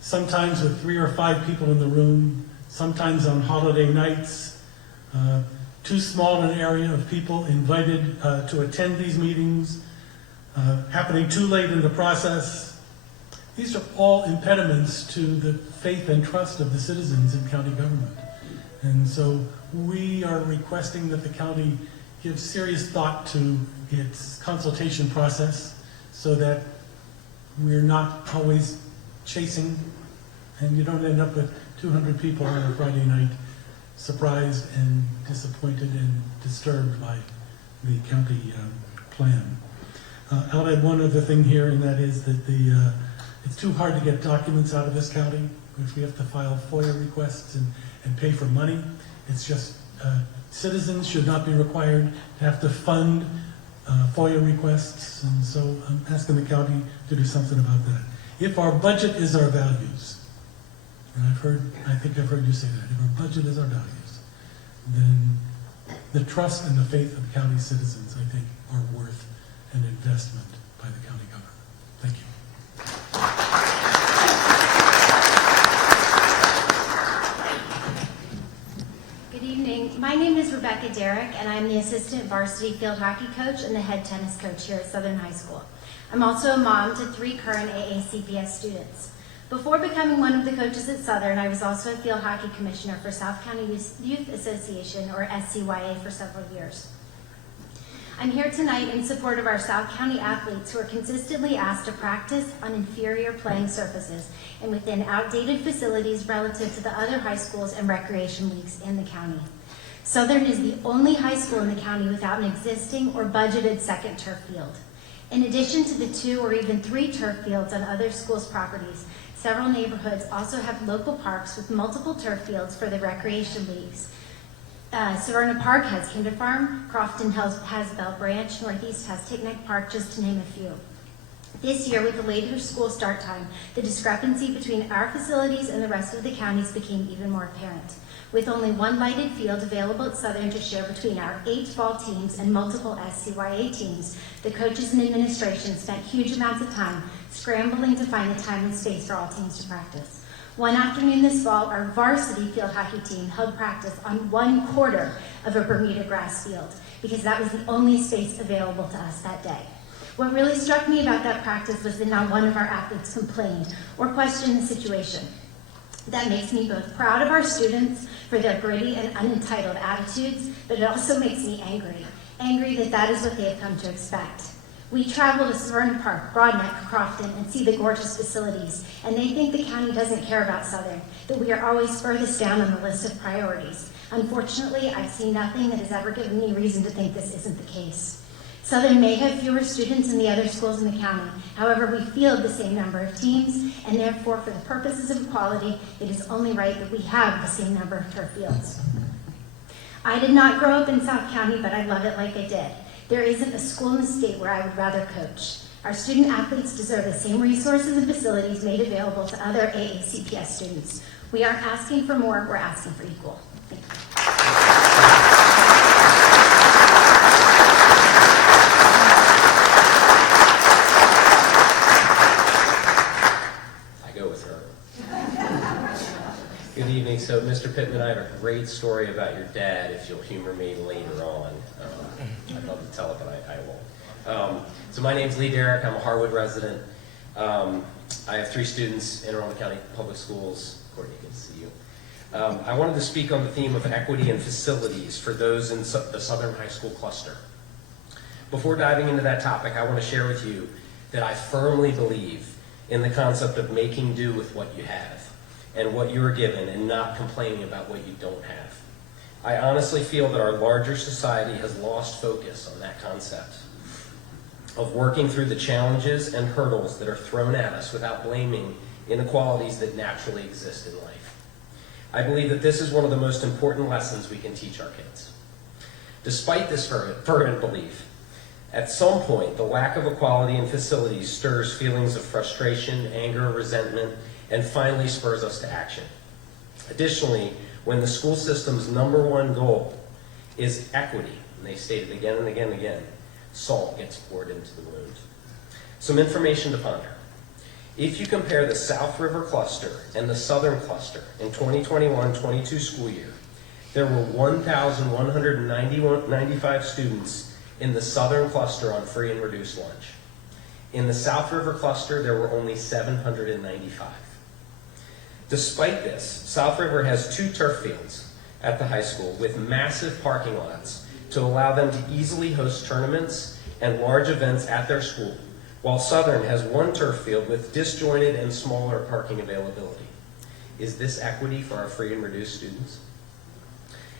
sometimes with 3 or 5 people in the room, sometimes on holiday nights, too small an area of people invited to attend these meetings, happening too late in the process. These are all impediments to the faith and trust of the citizens in county government. And so we are requesting that the county give serious thought to its consultation process so that we're not always chasing and you don't end up with 200 people on a Friday night surprised and disappointed and disturbed by the county plan. I'll add one other thing here, and that is that it's too hard to get documents out of this county. If we have to file FOIA requests and pay for money, it's just citizens should not be required to have to fund FOIA requests, and so I'm asking the county to do something about that. If our budget is our values, and I think I've heard you say that, if our budget is our values, then the trust and the faith of the county citizens, I think, are worth an investment by the county government. Thank you. Good evening. My name is Rebecca Derrick, and I'm the assistant varsity field hockey coach and the head tennis coach here at Southern High School. I'm also a mom to 3 current AACPS students. Before becoming one of the coaches at Southern, I was also a field hockey commissioner for South County Youth Association, or SCYA, for several years. I'm here tonight in support of our South County athletes who are consistently asked to practice on inferior playing surfaces and within outdated facilities relative to the other high schools and recreation leagues in the county. Southern is the only high school in the county without an existing or budgeted second turf field. In addition to the 2 or even 3 turf fields on other schools' properties, several neighborhoods also have local parks with multiple turf fields for the recreation leagues. Severna Park has Kinder Farm, Crofton has Bell Branch, Northeast has Tickneck Park, just to name a few. This year, with the later school start time, the discrepancy between our facilities and the rest of the counties became even more apparent. With only 1 lighted field available at Southern to share between our 8 ball teams and multiple SCYA teams, the coaches and administration spent huge amounts of time scrambling to find the time and space for all teams to practice. One afternoon this fall, our varsity field hockey team held practice on 1/4 of a Bermuda grass field because that was the only space available to us that day. What really struck me about that practice was that not one of our athletes complained or questioned the situation. That makes me both proud of our students for their gritty and unentitled attitudes, but it also makes me angry that that is what they have come to expect. We travel to Severna Park, Broadneck, Crofton, and see the gorgeous facilities, and they think the county doesn't care about Southern, that we are always furthest down on the list of priorities. Unfortunately, I've seen nothing that has ever given me reason to think this isn't the case. Southern may have fewer students than the other schools in the county. However, we field the same number of teams, and therefore, for the purposes of equality, it is only right that we have the same number of turf fields. I did not grow up in South County, but I love it like I did. There isn't a school in the state where I would rather coach. Our student athletes deserve the same resources and facilities made available to other AACPS students. We aren't asking for more, we're asking for equal. I go with her. Good evening. So, Mr. Pittman, I have a great story about your dad, if you'll humor me later on. I'd love to tell it, but I won't. So my name's Lee Derrick. I'm a Harwood resident. I have 3 students in Arundel County Public Schools. Courtney, good to see you. I wanted to speak on the theme of equity and facilities for those in the Southern High School cluster. Before diving into that topic, I want to share with you that I firmly believe in the concept of making do with what you have and what you are given and not complaining about what you don't have. I honestly feel that our larger society has lost focus on that concept of working through the challenges and hurdles that are thrown at us without blaming inequalities that naturally exist in life. I believe that this is one of the most important lessons we can teach our kids. Despite this fervent belief, at some point, the lack of equality in facilities stirs feelings of frustration, anger, resentment, and finally spurs us to action. Additionally, when the school system's #1 goal is equity, and they state it again and again and again, salt gets poured into the wound. Some information to ponder. If you compare the South River cluster and the Southern cluster in 2021-22 school year, there were 1,195 students in the Southern cluster on free and reduced lunch. In the South River cluster, there were only 795. Despite this, South River has 2 turf fields at the high school with massive parking lots to allow them to easily host tournaments and large events at their school, while Southern has 1 turf field with disjointed and smaller parking availability. Is this equity for our free and reduced students?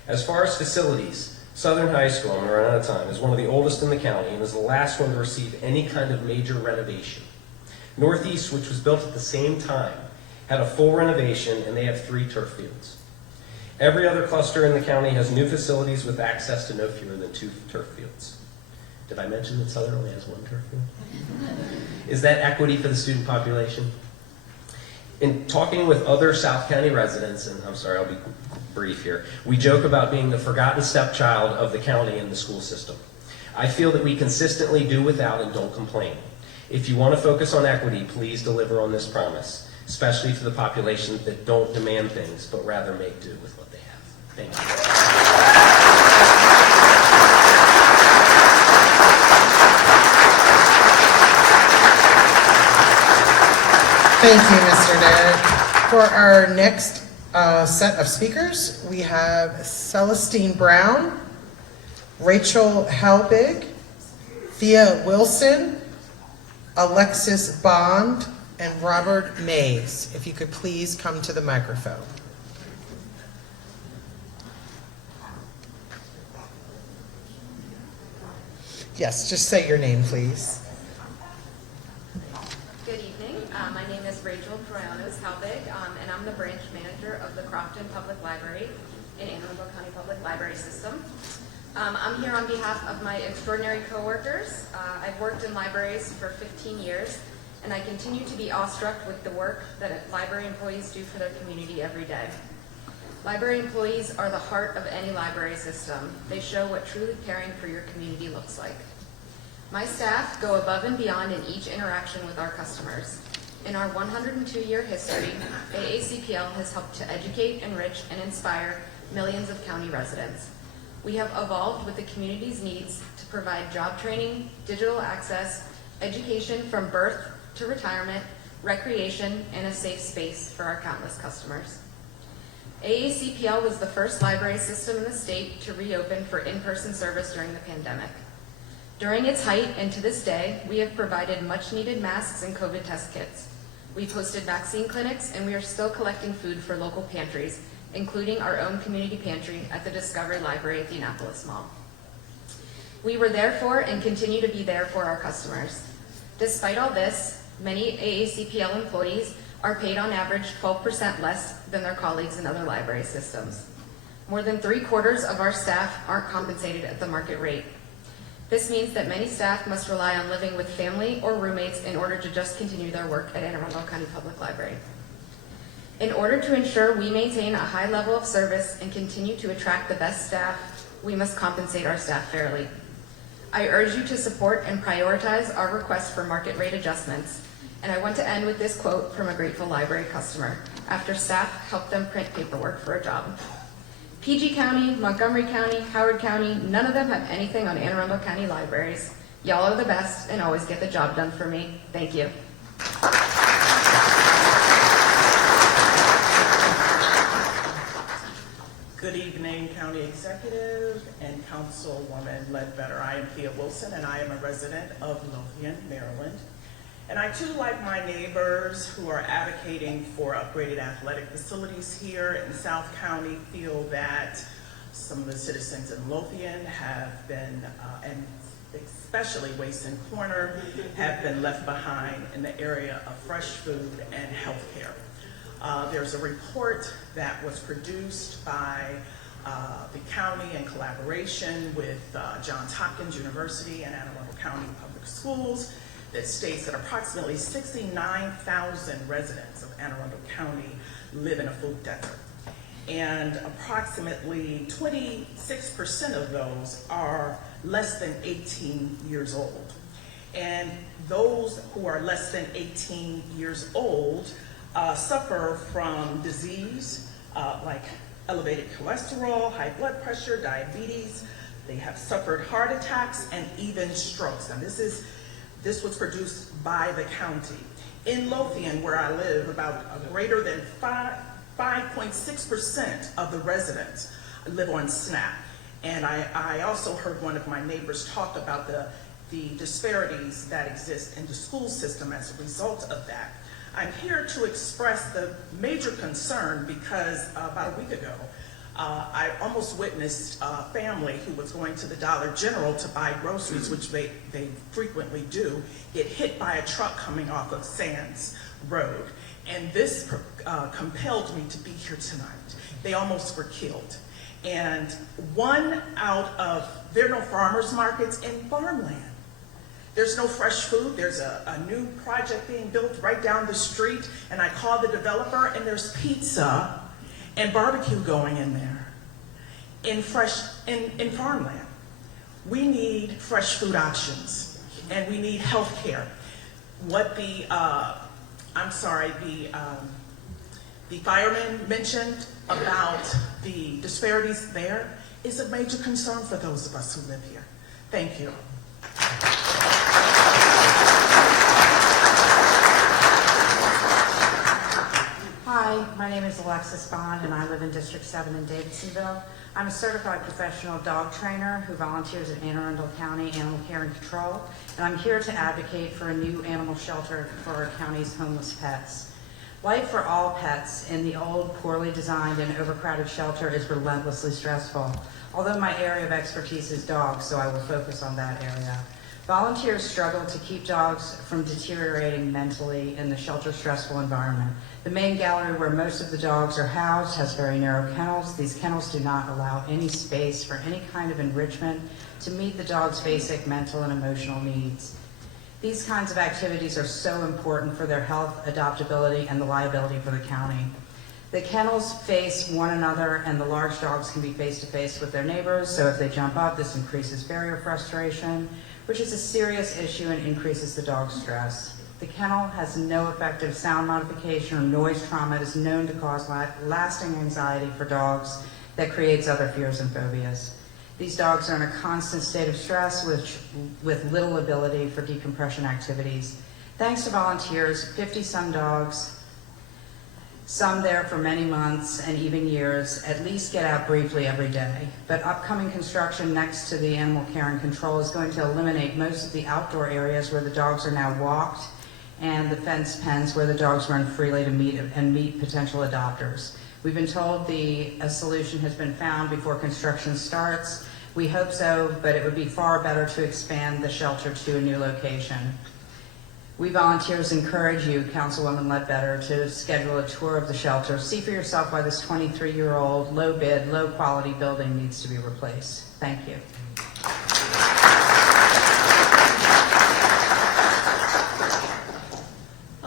As far as facilities, Southern High School, I'm going to run out of time, is one of the oldest in the county and is the last one to receive any kind of major renovation. Northeast, which was built at the same time, had a full renovation and they have 3 turf fields. Every other cluster in the county has new facilities with access to no fewer than 2 turf fields. Did I mention that Southern only has 1 turf field? Is that equity for the student population? In talking with other South County residents, and I'm sorry, I'll be brief here, we joke about being the forgotten stepchild of the county and the school system. I feel that we consistently do without and don't complain. If you want to focus on equity, please deliver on this promise, especially to the population that don't demand things, but rather make do with what they have. Thank you. Thank you, Mr. Derrick. For our next set of speakers, we have Celestine Brown, Rachel Halbig, Thea Wilson, Alexis Bond, and Robert Mays. If you could please come to the microphone. Yes, just say your name, please. Good evening. My name is Rachel Halbig, and I'm the branch manager of the Crofton Public Library in Anne Arundel County Public Library System. I'm here on behalf of my extraordinary coworkers. I've worked in libraries for 15 years, and I continue to be awestruck with the work that library employees do for their community every day. Library employees are the heart of any library system. They show what truly caring for your community looks like. My staff go above and beyond in each interaction with our customers. In our 102-year history, AACPL has helped to educate, enrich, and inspire millions of county residents. We have evolved with the community's needs to provide job training, digital access, education from birth to retirement, recreation, and a safe space for our countless customers. AACPL was the first library system in the state to reopen for in-person service during the pandemic. During its height and to this day, we have provided much-needed masks and COVID test kits. We've hosted vaccine clinics, and we are still collecting food for local pantries, including our own community pantry at the Discovery Library at the Annapolis Mall. We were there for and continue to be there for our customers. Despite all this, many AACPL employees are paid on average 12% less than their colleagues in other library systems. More than 3/4 of our staff aren't compensated at the market rate. This means that many staff must rely on living with family or roommates in order to just continue their work at Anne Arundel County Public Library. In order to ensure we maintain a high level of service and continue to attract the best staff, we must compensate our staff fairly. I urge you to support and prioritize our request for market rate adjustments. And I want to end with this quote from a grateful library customer after staff helped them print paperwork for a job. PG County, Montgomery County, Howard County, none of them have anything on Anne Arundel County libraries. Y'all are the best and always get the job done for me. Thank you. Good evening, County Executive and Councilwoman Ledbetter. I am Thea Wilson, and I am a resident of Lothian, Maryland. And I too, like my neighbors who are advocating for upgraded athletic facilities here in South County, feel that some of the citizens in Lothian have been, and especially Waston Corner, have been left behind in the area of fresh food and health care. There's a report that was produced by the county in collaboration with Johns Hopkins University and Anne Arundel County Public Schools that states that approximately 69,000 residents of Anne Arundel County live in a food desert. And approximately 26% of those are less than 18 years old. And those who are less than 18 years old suffer from disease like elevated cholesterol, high blood pressure, diabetes. They have suffered heart attacks and even strokes. And this was produced by the county. In Lothian, where I live, about greater than 5.6% of the residents live on SNAP. And I also heard one of my neighbors talk about the disparities that exist in the school system as a result of that. I'm here to express the major concern because about a week ago, I almost witnessed a family who was going to the Dollar General to buy groceries, which they frequently do, get hit by a truck coming off of Sands Road. And this compelled me to be here tonight. They almost were killed. And there are no farmers markets in farmland. There's no fresh food. There's a new project being built right down the street, and I called the developer, and there's pizza and barbecue going in there in farmland. We need fresh food options, and we need health care. What the fireman mentioned about the disparities there is a major concern for those of us who live here. Thank you. Hi, my name is Alexis Bond, and I live in District 7 in Davidsonville. I'm a certified professional dog trainer who volunteers at Anne Arundel County Animal Care and Control, and I'm here to advocate for a new animal shelter for our county's homeless pets. Life for all pets in the old, poorly designed, and overcrowded shelter is relentlessly stressful. Although my area of expertise is dogs, so I will focus on that area. Volunteers struggle to keep dogs from deteriorating mentally in the shelter's stressful environment. The main gallery where most of the dogs are housed has very narrow kennels. These kennels do not allow any space for any kind of enrichment to meet the dog's basic mental and emotional needs. These kinds of activities are so important for their health, adoptability, and the liability for the county. The kennels face one another, and the large dogs can be face-to-face with their neighbors, so if they jump up, this increases barrier frustration, which is a serious issue and increases the dog's stress. The kennel has no effective sound modification or noise trauma. It is known to cause lasting anxiety for dogs that creates other fears and phobias. These dogs are in a constant state of stress with little ability for decompression activities. Thanks to volunteers, 50-some dogs, some there for many months and even years, at least get out briefly every day. But upcoming construction next to the Animal Care and Control is going to eliminate most of the outdoor areas where the dogs are now walked and the fence pens where the dogs run freely to meet potential adopters. We've been told a solution has been found before construction starts. We hope so, but it would be far better to expand the shelter to a new location. We volunteers encourage you, Councilwoman Ledbetter, to schedule a tour of the shelter. See for yourself why this 23-year-old, low-bid, low-quality building needs to be replaced. Thank you.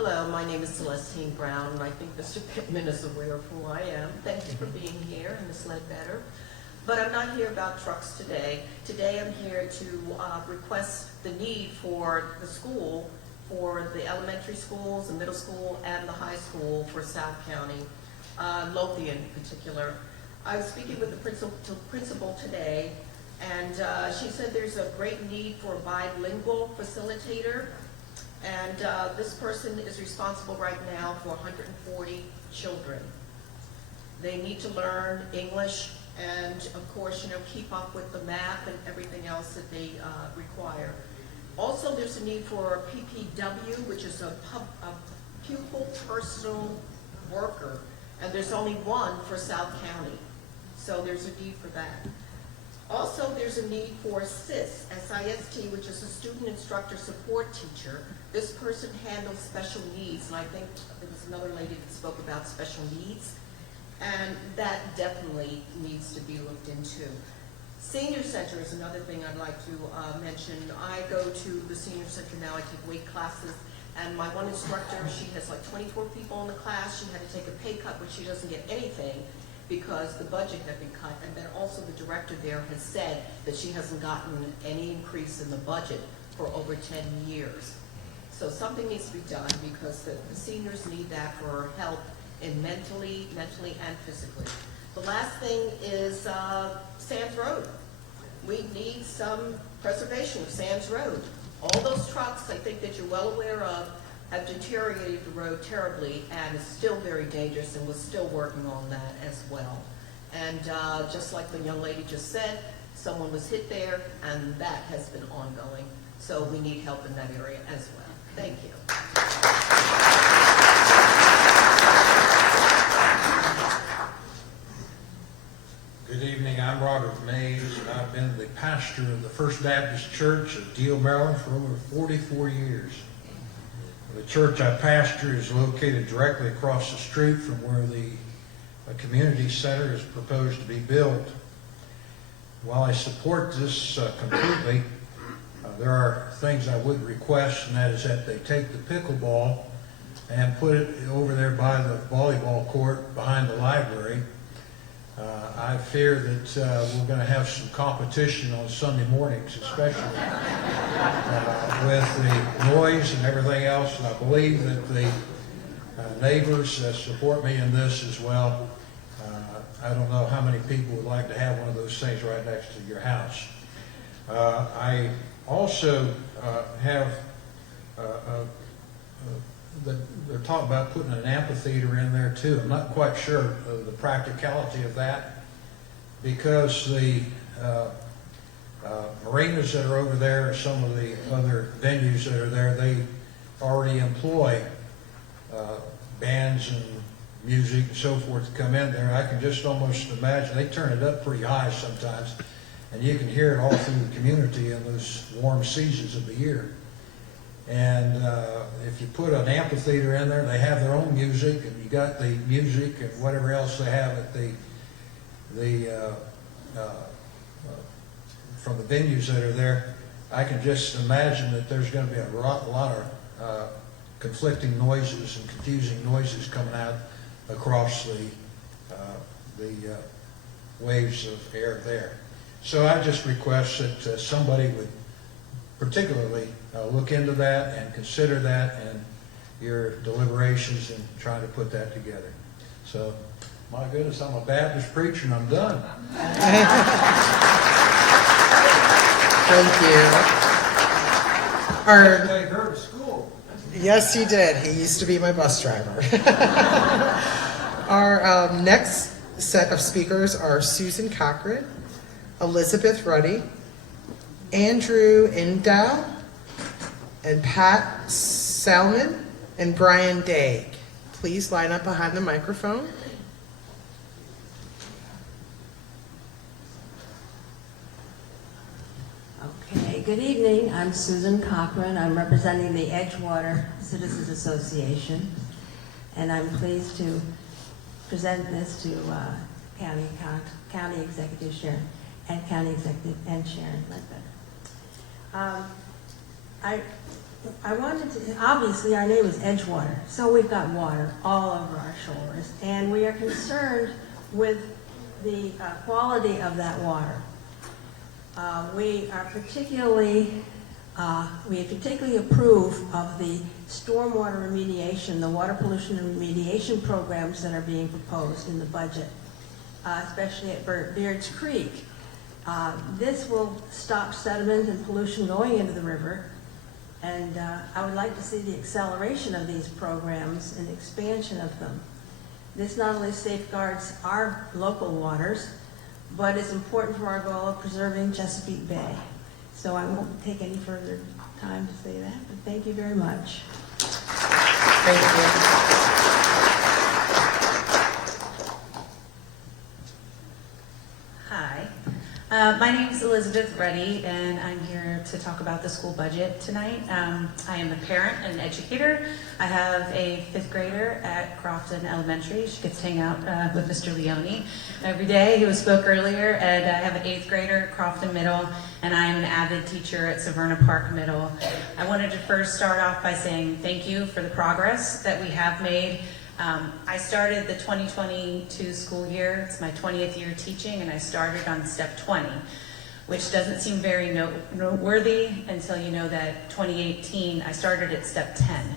Hello, my name is Celestine Brown, and I think Mr. Pittman is aware of who I am. Thank you for being here, and Ms. Ledbetter. But I'm not here about trucks today. Today I'm here to request the need for the school, for the elementary schools, the middle school, and the high school for South County, Lothian in particular. I was speaking with the principal today, and she said there's a great need for a bilingual facilitator. And this person is responsible right now for 140 children. They need to learn English and, of course, keep up with the math and everything else that they require. Also, there's a need for a PPW, which is a pupil personal worker, and there's only one for South County. So there's a need for that. Also, there's a need for SIST, S-I-S-T, which is a student instructor support teacher. This person handles special needs, and I think there was another lady that spoke about special needs, and that definitely needs to be looked into. Senior Center is another thing I'd like to mention. I go to the Senior Center now, I take weight classes, and my one instructor, she has like 24 people in the class. She had to take a pay cut, but she doesn't get anything because the budget had been cut. And then also the director there has said that she hasn't gotten any increase in the budget for over 10 years. So something needs to be done because the seniors need that for help in mentally and physically. The last thing is Sands Road. We need some preservation of Sands Road. All those trucks, I think that you're well aware of, have deteriorated the road terribly and is still very dangerous, and we're still working on that as well. And just like the young lady just said, someone was hit there, and that has been ongoing. So we need help in that area as well. Thank you. Good evening, I'm Robert Mays, and I've been the pastor of the First Baptist Church of Deal, Maryland for over 44 years. The church I pastor is located directly across the street from where the community center is proposed to be built. While I support this completely, there are things I would request, and that is that they take the pickleball and put it over there by the volleyball court behind the library. I fear that we're going to have some competition on Sunday mornings, especially with the noise and everything else. And I believe that the neighbors support me in this as well. I don't know how many people would like to have one of those things right next to your house. I also have they're talking about putting an amphitheater in there too. I'm not quite sure of the practicality of that, because the marinas that are over there, some of the other venues that are there, they already employ bands and music and so forth to come in there. I can just almost imagine, they turn it up pretty high sometimes, and you can hear it all through the community in those warm seasons of the year. And if you put an amphitheater in there, they have their own music, and you got the music and whatever else they have at from the venues that are there. I can just imagine that there's going to be a lot of conflicting noises and confusing noises coming out across the waves of air there. So I just request that somebody would particularly look into that and consider that in your deliberations and trying to put that together. So, my goodness, I'm a Baptist preacher and I'm done. Thank you. Take her to school. Yes, he did. He used to be my bus driver. Our next set of speakers are Susan Cochran, Elizabeth Ruddy, Andrew Indow, and Pat Salmon, and Brian Daig. Please line up behind the microphone. Okay, good evening. I'm Susan Cochran. I'm representing the Edgewater Citizens Association, and I'm pleased to present this to County Executive Sharon and County Executive and Sharon Ledbetter. I wanted to, obviously our name is Edgewater, so we've got water all over our shores, and we are concerned with the quality of that water. We particularly approve of the stormwater remediation, the water pollution remediation programs that are being proposed in the budget, especially at Beards Creek. This will stop sediment and pollution going into the river, and I would like to see the acceleration of these programs and expansion of them. This not only safeguards our local waters, but is important for our goal of preserving Chesapeake Bay. So I won't take any further time to say that, but thank you very much. Thank you. Hi, my name is Elizabeth Ruddy, and I'm here to talk about the school budget tonight. I am a parent and an educator. I have a 5th grader at Crofton Elementary. She gets to hang out with Mr. Leone every day, who spoke earlier, and I have an 8th grader at Crofton Middle, and I am an avid teacher at Severna Park Middle. I wanted to first start off by saying thank you for the progress that we have made. I started the 2022 school year. It's my 20th year teaching, and I started on step 20, which doesn't seem very noteworthy until you know that 2018, I started at step 10,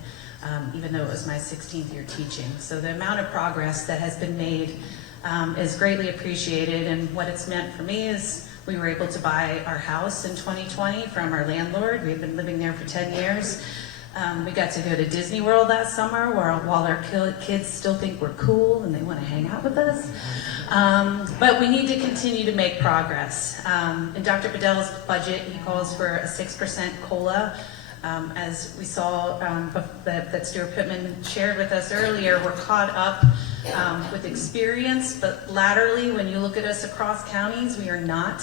even though it was my 16th year teaching. So the amount of progress that has been made is greatly appreciated, and what it's meant for me is we were able to buy our house in 2020 from our landlord. We've been living there for 10 years. We got to go to Disney World that summer while our kids still think we're cool and they want to hang out with us. But we need to continue to make progress. In Dr. Bedell's budget, he calls for a 6% COLA. As we saw that Stuart Pittman shared with us earlier, we're caught up with experience, but laterally, when you look at us across counties, we are not.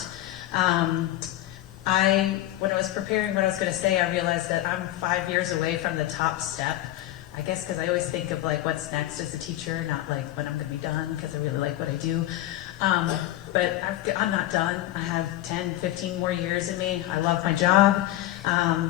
When I was preparing what I was going to say, I realized that I'm 5 years away from the top step. I guess because I always think of like what's next as a teacher, not like when I'm going to be done, because I really like what I do. But I'm not done. I have 10, 15 more years in me. I love my job.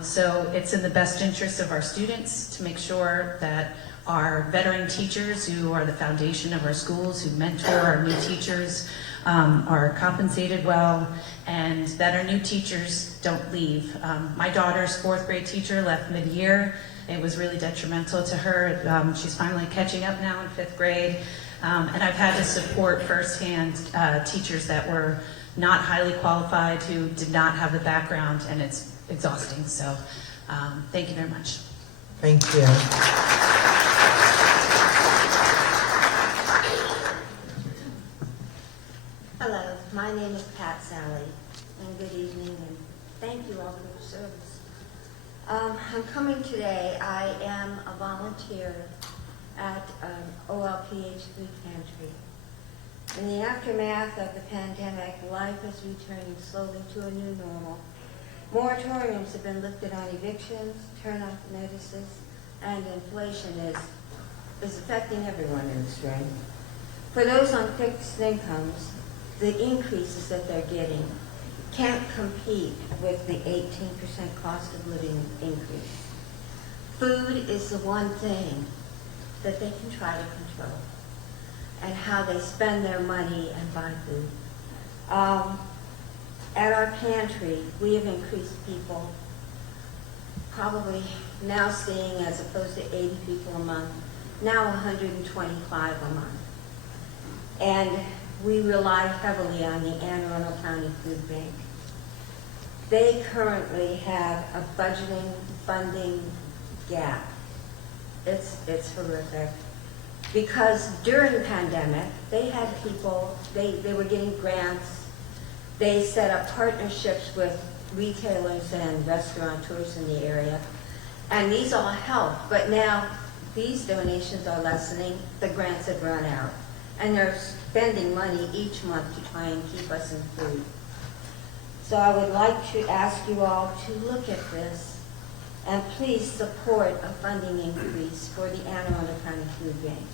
So it's in the best interest of our students to make sure that our veteran teachers, who are the foundation of our schools, who mentor our new teachers, are compensated well, and that our new teachers don't leave. My daughter's 4th grade teacher left mid-year. It was really detrimental to her. She's finally catching up now in 5th grade. And I've had to support firsthand teachers that were not highly qualified, who did not have the background, and it's exhausting. So thank you very much. Thank you. Hello, my name is Pat Sally, and good evening, and thank you all for your service. I'm coming today. I am a volunteer at OLPH Food Pantry. In the aftermath of the pandemic, life is returning slowly to a new normal. Moratoriums have been lifted on evictions, turn-off notices, and inflation is affecting everyone in this room. For those on fixed incomes, the increases that they're getting can't compete with the 18% cost of living increase. Food is the one thing that they can try to control, and how they spend their money and buy food. At our pantry, we have increased people, probably now seeing, as opposed to 80 people a month, now 125 a month. And we rely heavily on the Anne Arundel County Food Bank. They currently have a budgeting funding gap. It's horrific. Because during the pandemic, they had people, they were getting grants. They set up partnerships with retailers and restaurateurs in the area. And these all helped, but now these donations are lessening. The grants have run out. And they're spending money each month to try and keep us in food. So I would like to ask you all to look at this and please support a funding increase for the Anne Arundel County Food Bank.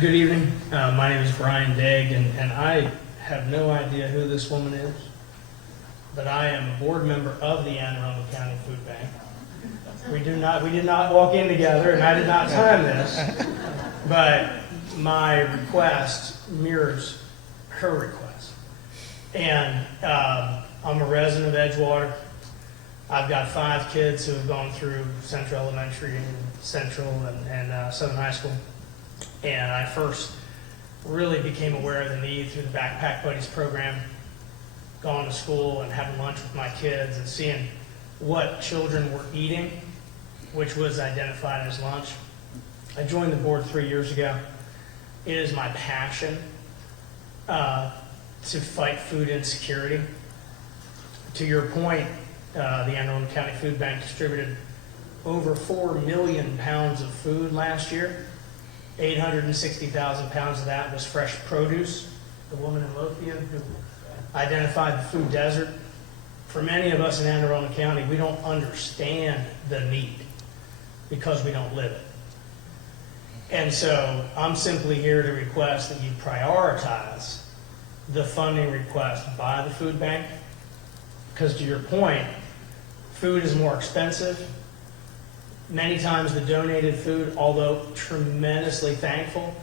Good evening. My name is Brian Degg, and I have no idea who this woman is, but I am a board member of the Anne Arundel County Food Bank. We did not walk in together, and I did not time this, but my request mirrors her request. And I'm a resident of Edgewater. I've got 5 kids who have gone through Central Elementary and Central and Southern High School. And I first really became aware of the need through the Backpack Buddies program, going to school and having lunch with my kids and seeing what children were eating, which was identified as lunch. I joined the board 3 years ago. It is my passion to fight food insecurity. To your point, the Anne Arundel County Food Bank distributed over 4 million pounds of food last year. 860,000 pounds of that was fresh produce. The woman in Lothian who identified the food desert. For many of us in Anne Arundel County, we don't understand the need because we don't live it. And so I'm simply here to request that you prioritize the funding request by the food bank, because to your point, food is more expensive. Many times the donated food, although tremendously thankful,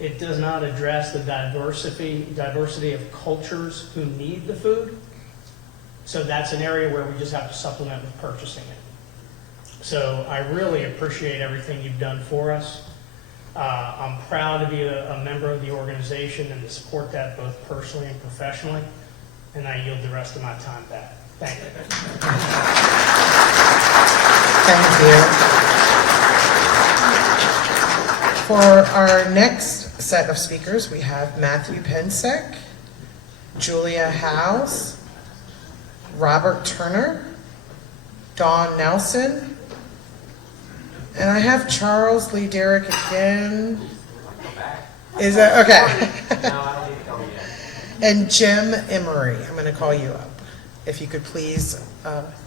it does not address the diversity of cultures who need the food. So that's an area where we just have to supplement with purchasing it. So I really appreciate everything you've done for us. I'm proud to be a member of the organization and to support that both personally and professionally. And I yield the rest of my time back. Thank you. Thank you. For our next set of speakers, we have Matthew Pensek, Julia Howes, Robert Turner, Dawn Nelson, and I have Charles Lee Derrick again. Is that okay? No, I don't need to come again. And Jim Emery, I'm going to call you up. If you could please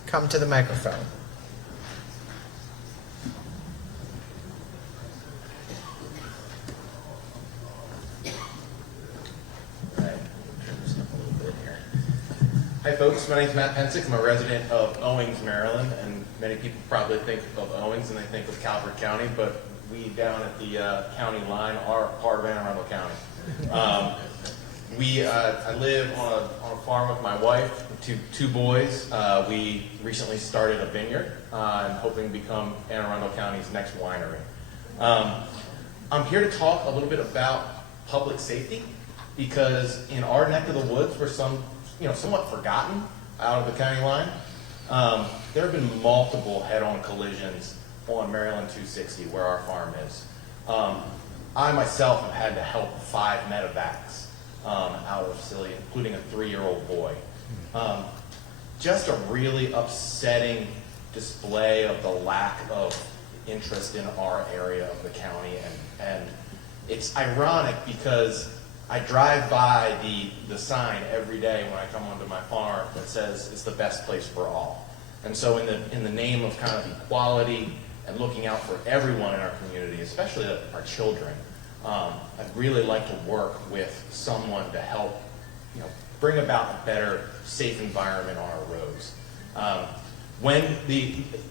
come to the microphone. Hi folks, my name is Matt Pensick. I'm a resident of Owings, Maryland, and many people probably think of Owings and they think of Calvert County, but we down at the county line are part of Anne Arundel County. I live on a farm with my wife, two boys. We recently started a vineyard and hoping to become Anne Arundel County's next winery. I'm here to talk a little bit about public safety because in our neck of the woods, we're somewhat forgotten out of the county line. There have been multiple head-on collisions on Maryland 260 where our farm is. I myself have had to help 5 medevacs out of the facility, including a 3-year-old boy. Just a really upsetting display of the lack of interest in our area of the county, and it's ironic because I drive by the sign every day when I come onto my farm that says it's the best place for all. And so in the name of kind of equality and looking out for everyone in our community, especially our children, I'd really like to work with someone to help, bring about a better, safe environment on our roads.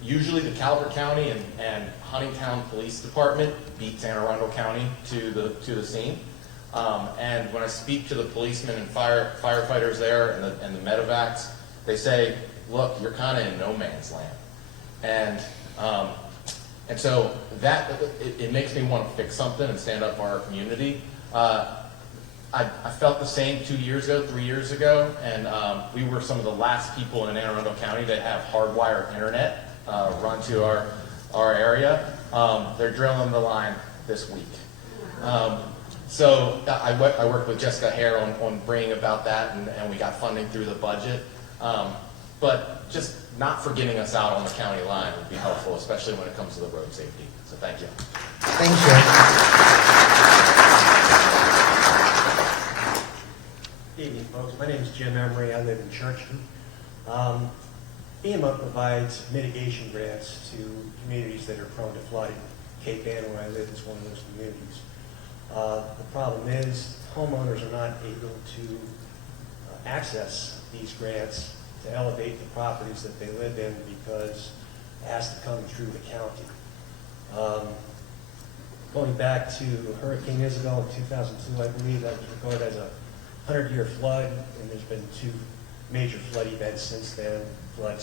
Usually the Calvert County and Huntingtown Police Department beats Anne Arundel County to the scene. And when I speak to the policemen and firefighters there and the medevacs, they say, look, you're kind of in no man's land. And so that, it makes me want to fix something and stand up for our community. I felt the same 2 years ago, 3 years ago, and we were some of the last people in Anne Arundel County to have hardwired internet run to our area. They're drilling the line this week. So I worked with Jessica Hare on bringing about that, and we got funding through the budget. But just not forgetting us out on the county line would be helpful, especially when it comes to the road safety. So thank you. Thank you. Good evening, folks. My name is Jim Emery. I live in Churchton. FEMA provides mitigation grants to communities that are prone to flooding. Cape Ann, where I live, is one of those communities. The problem is homeowners are not able to access these grants to elevate the properties that they live in because it has to come through the county. Going back to Hurricane Isabel in 2002, I believe that was regarded as a 100-year flood, and there's been 2 major flood events since then, flood /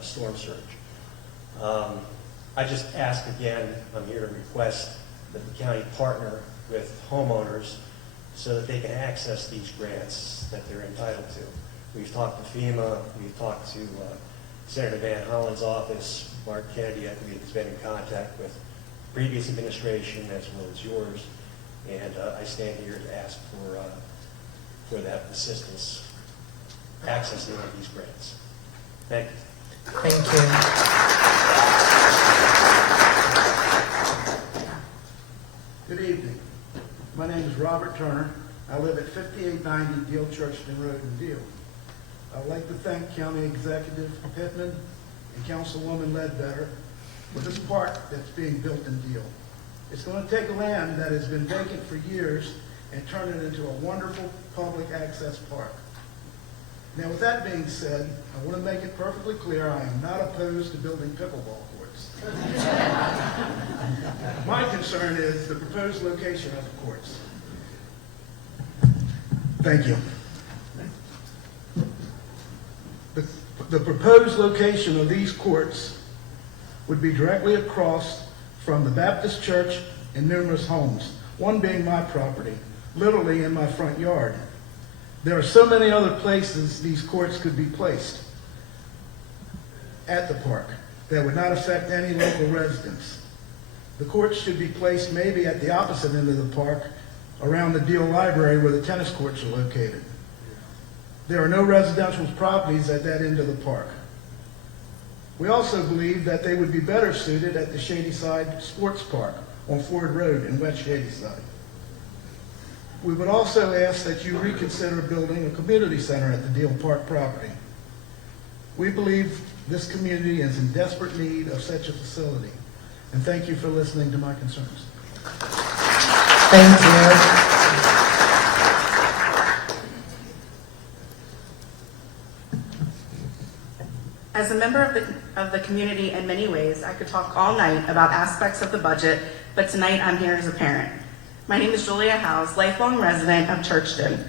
storm surge. I just ask again, I'm here to request that the county partner with homeowners so that they can access these grants that they're entitled to. We've talked to FEMA, we've talked to Senator Van Hollen's office, Mark Kennedy, I believe, has been in contact with previous administration as well as yours, and I stand here to ask for that assistance accessing one of these grants. Thank you. Thank you. Good evening. My name is Robert Turner. I live at 5890 Deal Churchton Road in Deal. I'd like to thank County Executive Pittman and Councilwoman Ledbetter for this park that's being built in Deal. It's going to take land that has been vacant for years and turn it into a wonderful public access park. Now, with that being said, I want to make it perfectly clear I am not opposed to building pickleball courts. My concern is the proposed location of the courts. Thank you. The proposed location of these courts would be directly across from the Baptist church and numerous homes, one being my property, literally in my front yard. There are so many other places these courts could be placed at the park that would not affect any local residents. The courts should be placed maybe at the opposite end of the park, around the Deal Library where the tennis courts are located. There are no residential properties at that end of the park. We also believe that they would be better suited at the Shadyside Sports Park on Ford Road in West Shadyside. We would also ask that you reconsider building a community center at the Deal Park property. We believe this community is in desperate need of such a facility. And thank you for listening to my concerns. Thank you. As a member of the community in many ways, I could talk all night about aspects of the budget, but tonight I'm here as a parent. My name is Julia Howes, lifelong resident of Churchton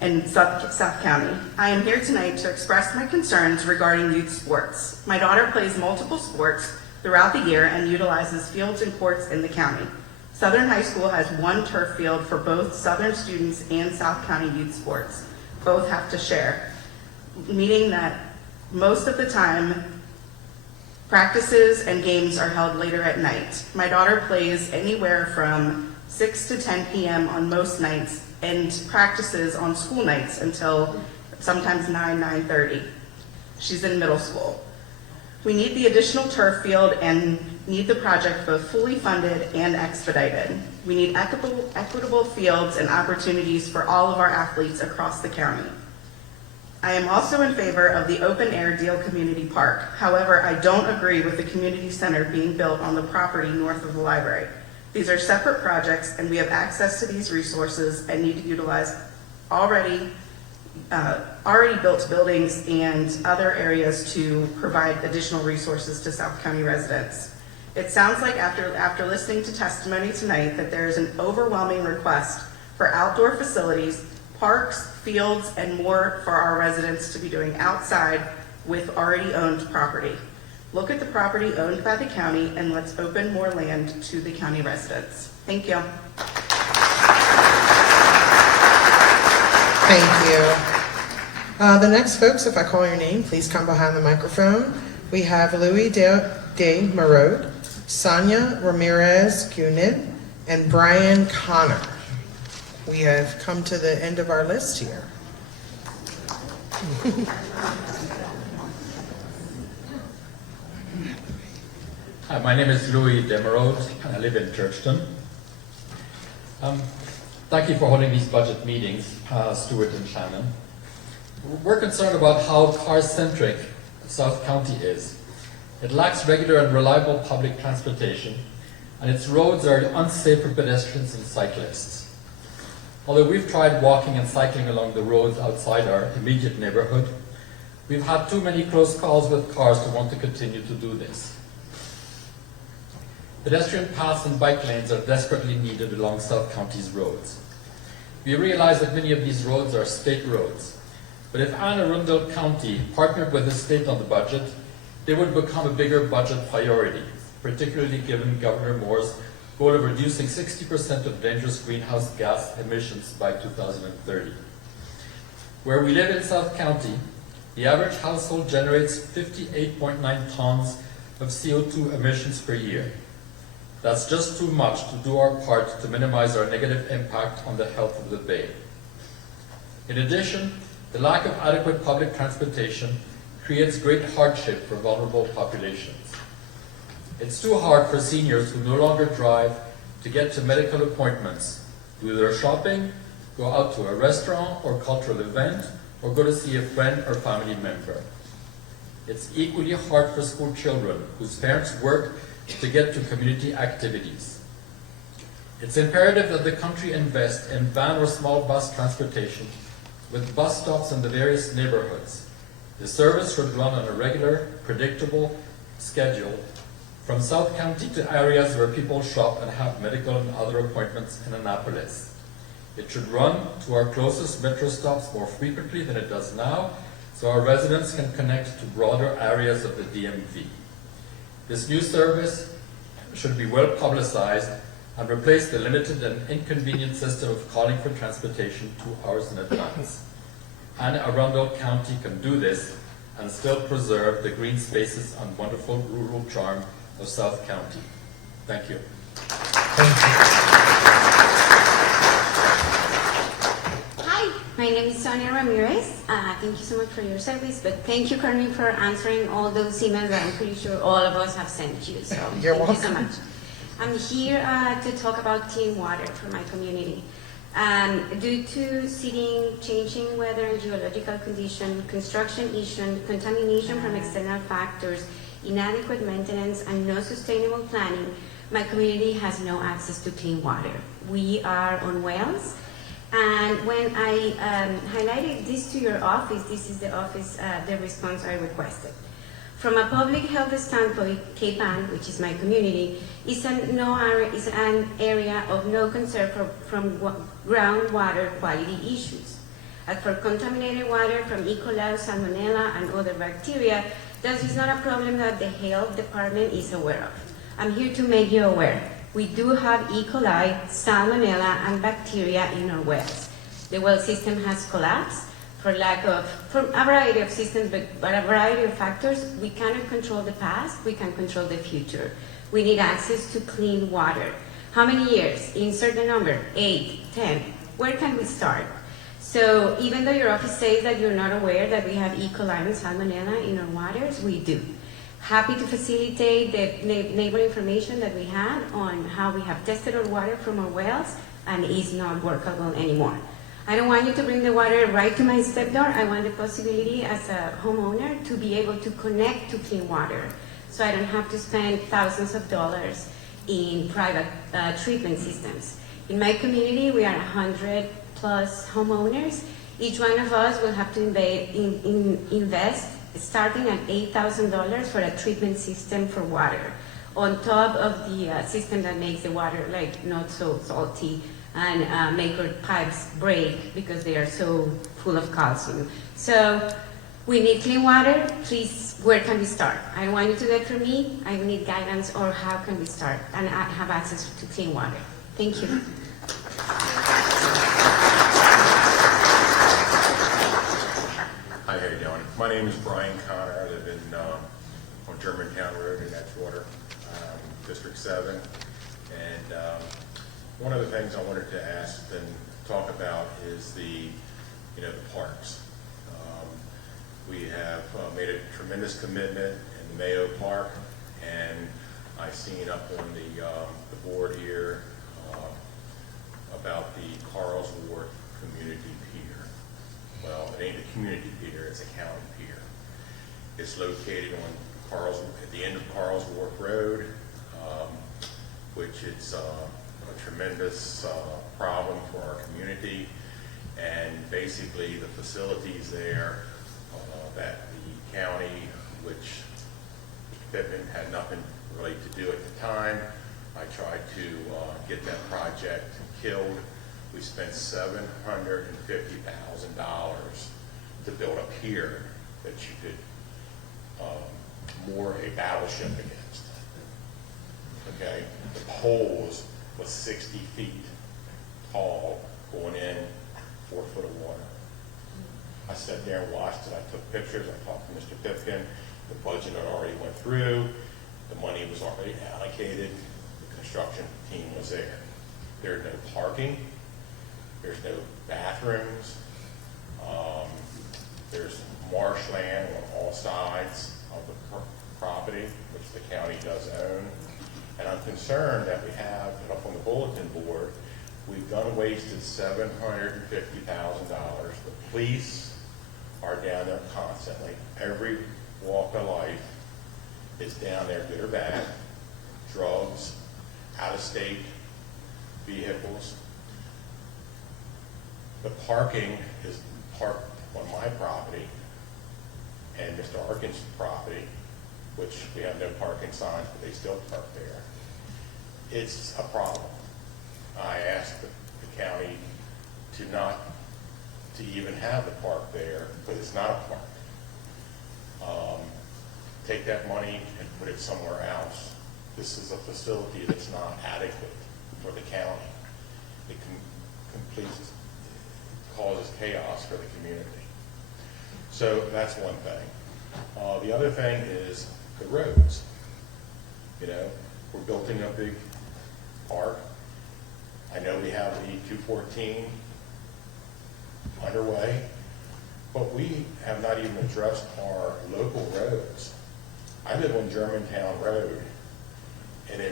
in South County. I am here tonight to express my concerns regarding youth sports. My daughter plays multiple sports throughout the year and utilizes fields and courts in the county. Southern High School has one turf field for both Southern students and South County youth sports. Both have to share, meaning that most of the time, practices and games are held later at night. My daughter plays anywhere from 6 to 10 p.m. on most nights and practices on school nights until sometimes 9:30. She's in middle school. We need the additional turf field and need the project both fully funded and expedited. We need equitable fields and opportunities for all of our athletes across the county. I am also in favor of the open-air Deal Community Park. However, I don't agree with the community center being built on the property north of the library. These are separate projects, and we have access to these resources and need to utilize already built buildings and other areas to provide additional resources to South County residents. It sounds like after listening to testimony tonight that there is an overwhelming request for outdoor facilities, parks, fields, and more for our residents to be doing outside with already owned property. Look at the property owned by the county and let's open more land to the county residents. Thank you. Thank you. The next folks, if I call your name, please come behind the microphone. We have Louis de Marode, Sonia Ramirez-Cunid, and Brian Connor. We have come to the end of our list here. Hi, my name is Louis Demerode, and I live in Churchton. Thank you for holding these budget meetings, Stuart and Shannon. We're concerned about how car-centric South County is. It lacks regular and reliable public transportation, and its roads are unsafe for pedestrians and cyclists. Although we've tried walking and cycling along the roads outside our immediate neighborhood, we've had too many close calls with cars to want to continue to do this. Pedestrian paths and bike lanes are desperately needed along South County's roads. We realize that many of these roads are state roads, but if Arundel County partnered with the state on the budget, they would become a bigger budget priority, particularly given Governor Moore's goal of reducing 60% of dangerous greenhouse gas emissions by 2030. Where we live in South County, the average household generates 58.9 tons of CO2 emissions per year. That's just too much to do our part to minimize our negative impact on the health of the Bay. In addition, the lack of adequate public transportation creates great hardship for vulnerable populations. It's too hard for seniors who no longer drive to get to medical appointments, do their shopping, go out to a restaurant or cultural event, or go to see a friend or family member. It's equally hard for school children whose parents work to get to community activities. It's imperative that the country invest in van or small bus transportation with bus stops in the various neighborhoods. The service should run on a regular, predictable schedule from South County to areas where people shop and have medical and other appointments in Annapolis. It should run to our closest metro stops more frequently than it does now, so our residents can connect to broader areas of the DMV. This new service should be well publicized and replace the limited and inconvenient system of calling for transportation 2 hours in advance. And Arundel County can do this and still preserve the green spaces and wonderful rural charm of South County. Thank you. Hi, my name is Sonia Ramirez. Thank you so much for your service, but thank you, Carmen, for answering all those emails that I'm pretty sure all of us have sent you. So You're thank you so welcome. much. I'm here to talk about clean water for my community. Due to seeding, changing weather and geological condition, construction issues, contamination from external factors, inadequate maintenance, and no sustainable planning, my community has no access to clean water. We are on wells, and when I highlighted this to your office, this is the office, the response I requested. From a public health standpoint, Cape Ann, which is my community, is an area of no concern from groundwater quality issues. As for contaminated water from E. coli, salmonella, and other bacteria, that is not a problem that the health department is aware of. I'm here to make you aware. We do have E. coli, salmonella, and bacteria in our wells. The well system has collapsed from a variety of systems, but a variety of factors. We cannot control the past, we can control the future. We need access to clean water. How many years? Insert the number, 8, 10. Where can we start? So even though your office says that you're not aware that we have E. coli and salmonella in our waters, we do. Happy to facilitate the neighbor information that we had on how we have tested our water from our wells and it's not workable anymore. I don't want you to bring the water right to my step door. I want the possibility as a homeowner to be able to connect to clean water so I don't have to spend thousands of dollars in private treatment systems. In my community, we are 100 plus homeowners. Each one of us will have to invest starting at $8,000 for a treatment system for water, on top of the system that makes the water like not so salty and make our pipes break because they are so full of calcium. So we need clean water. Please, where can we start? I don't want you to do it for me. I need guidance or how can we start and have access to clean water. Thank you. Hi, how you doing? My name is Brian Connor. I live in on Germantown Road in Edgewater, District 7. And one of the things I wanted to ask and talk about is the parks. We have made a tremendous commitment in the Mayo Park, and I've seen up on the board here about the Carl's Wharf Community Pier. Well, it ain't a community pier, it's a county pier. It's located on at the end of Carl's Wharf Road, which it's a tremendous problem for our community. And basically, the facilities there that the county, which Pittman had nothing really to do at the time, I tried to get that project killed. We spent $750,000 to build a pier that you could moor a battleship against. Okay, the poles was 60 feet tall going in 4 foot of water. I sat there and watched it. I took pictures. I talked to Mr. Pipkin. The budget had already went through. The money was already allocated. The construction team was there. There's no parking. There's no bathrooms. There's marshland on all sides of the property, which the county does own. And I'm concerned that we have up on the bulletin board, we've done wasted $750,000. The police are down there constantly. Every walk of life is down there, good or bad. Drugs, out-of-state vehicles. The parking is parked on my property and Mr. Arkin's property, which we have no parking signs, but they still park there. It's a problem. I asked the county to even have the park there, but it's not a park. Take that money and put it somewhere else. This is a facility that's not adequate for the county. It causes chaos for the community. So that's one thing. The other thing is the roads. You know, we're building a big park. I know we have the 214 underway, but we have not even addressed our local roads. I live on Germantown Road, and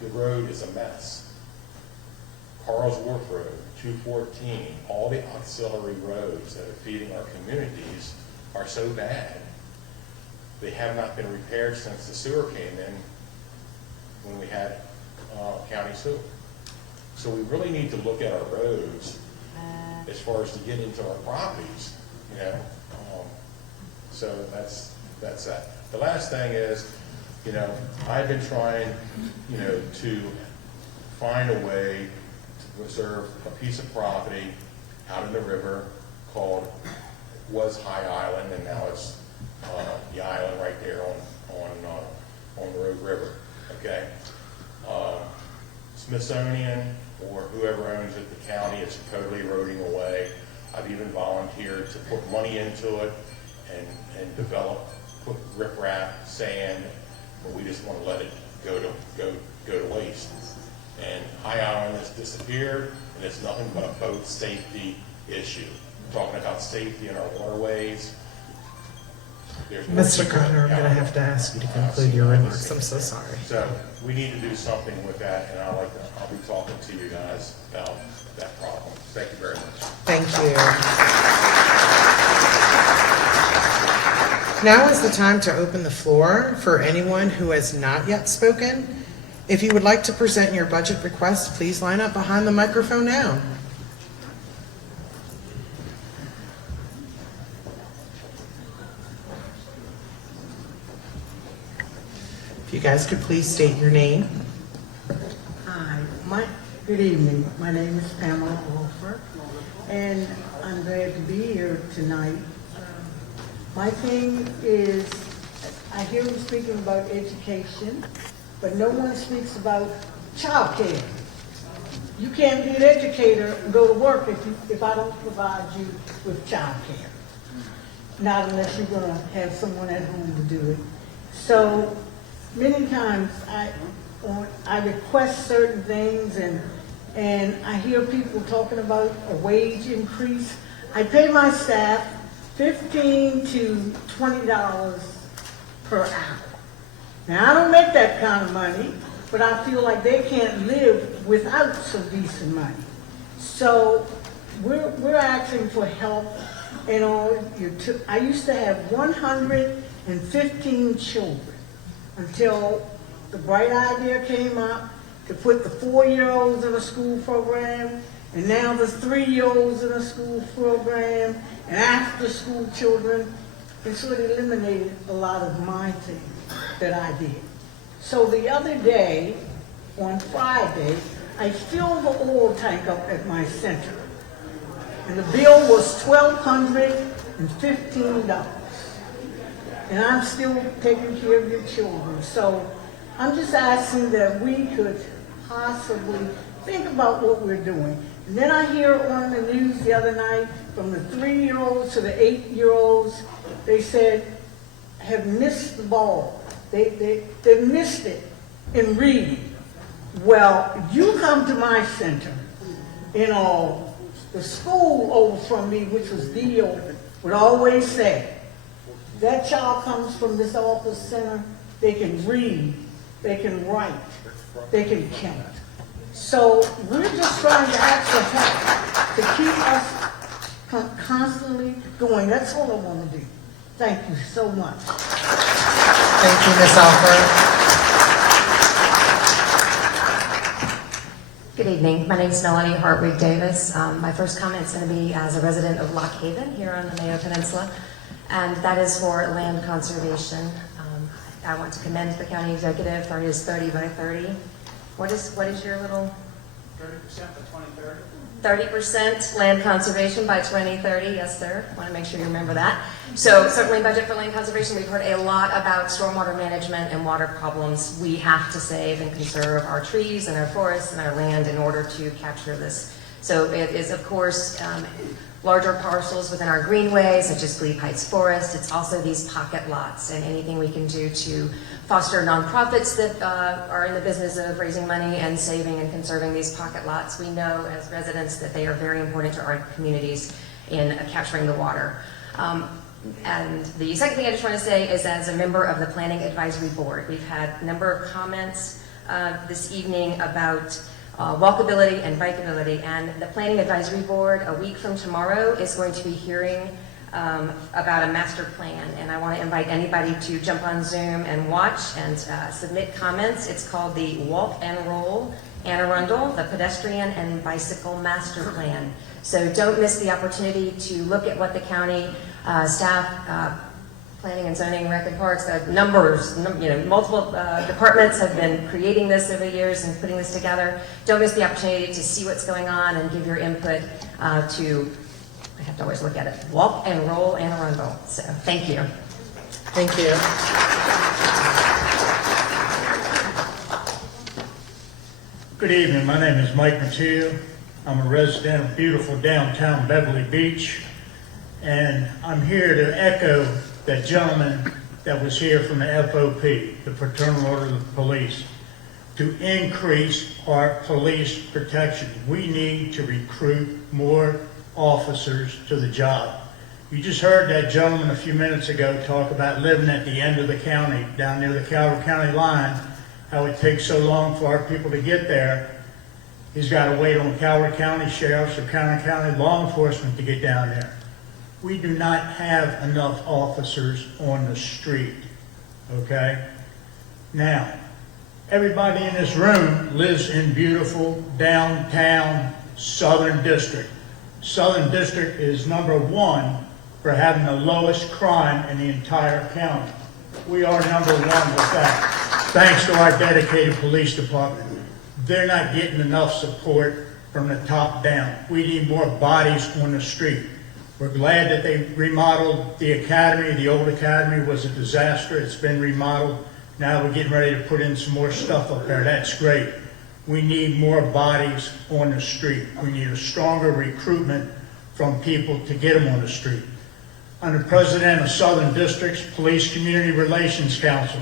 the road is a mess. Carl's Wharf Road, 214, all the auxiliary roads that are feeding our communities are so bad. They have not been repaired since the sewer came in when we had county sewer. So we really need to look at our roads as far as to get into our properties, you know. So that's that. The last thing is, you know, I've been trying, you know, to find a way to preserve a piece of property out in the river called, was High Island, and now it's the island right there on the Road River, okay? Smithsonian or whoever owns it, the county, is totally eroding away. I've even volunteered to put money into it and put riprap, sand, but we just want to let it go to waste. And High Island has disappeared, and it's nothing but a boat safety issue. We're talking about safety in our waterways. Mr. Connor, I'm going to have to ask you to conclude your remarks. I'm so sorry. So we need to do something with that, and I'll be talking to you guys about that problem. Thank you very much. Thank you. Now is the time to open the floor for anyone who has not yet spoken. If you would like to present your budget request, please line up behind the microphone now. If you guys could please state your name. Hi, good evening. My name is Pamela Wolfer, and I'm glad to be here tonight. My thing is, I hear you speaking about education, but no one speaks about child care. You can't be an educator and go to work if I don't provide you with child care. Not unless you're going to have someone at home to do it. So many times I request certain things, and I hear people talking about a wage increase. I pay my staff $15 to $20 per hour. Now, I don't make that kind of money, but I feel like they can't live without some decent money. So we're asking for help. And I used to have 115 children until the bright idea came up to put the 4-year-olds in a school program, and now the 3-year-olds in a school program, and after-school children. And so it eliminated a lot of my things that I did. So the other day, on Friday, I filled the oil tank up at my center. And the bill was $1,215. And I'm still taking care of your children. So I'm just asking that we could possibly think about what we're doing. And then I hear on the news the other night from the 3-year-olds to the 8-year-olds, they said, have missed the ball. They missed it in reading. Well, you come to my center, the school over from me, which was DO, would always say, that child comes from this office center, they can read, they can write, they can count. So we're just trying to ask for help to keep us constantly going. That's all I want to do. Thank you so much. Thank you, Ms. Alford. Good evening. My name is Melanie Hartwig Davis. My first comment is going to be as a resident of Lock Haven here on the Mayo Peninsula, and that is for land conservation. I want to commend the county executive for his 30 by 30. What is your little? 30% by 2030. 30% land conservation by 2030, yes sir. Want to make sure you remember that. So certainly budget for land conservation, we've heard a lot about stormwater management and water problems. We have to save and conserve our trees and our forests and our land in order to capture this. So it is of course larger parcels within our greenways, such as Glebe Heights Forest. It's also these pocket lots and anything we can do to foster nonprofits that are in the business of raising money and saving and conserving these pocket lots. We know as residents that they are very important to our communities in capturing the water. And the second thing I just want to say is as a member of the Planning Advisory Board, we've had a number of comments this evening about walkability and bikeability, and the Planning Advisory Board a week from tomorrow is going to be hearing about a master plan, and I want to invite anybody to jump on Zoom and watch and submit comments. It's called the Walk and Roll Anne Arundel, the Pedestrian and Bicycle Master Plan. So don't miss the opportunity to look at what the county staff, planning and zoning, rec and parks, multiple departments have been creating this over the years and putting this together. Don't miss the opportunity to see what's going on and give your input to, I have to always look at it, Walk and Roll Anne Arundel. So thank you. Thank you. Good evening. My name is Mike Mateo. I'm a resident of beautiful downtown Beverly Beach, and I'm here to echo that gentleman that was here from the FOP, the Fraternal Order of the Police, to increase our police protection. We need to recruit more officers to the job. You just heard that gentleman a few minutes ago talk about living at the end of the county, down near the Calvert County line, how it takes so long for our people to get there. He's got to wait on Calvert County sheriffs or County law enforcement to get down there. We do not have enough officers on the street, okay? Now, everybody in this room lives in beautiful downtown Southern District. Southern District is #1 for having the lowest crime in the entire county. We are #1 with that, thanks to our dedicated police department. They're not getting enough support from the top down. We need more bodies on the street. We're glad that they remodeled the academy. The old academy was a disaster. It's been remodeled. Now we're getting ready to put in some more stuff up there. That's great. We need more bodies on the street. We need a stronger recruitment from people to get them on the street. I'm the president of Southern District's Police Community Relations Council.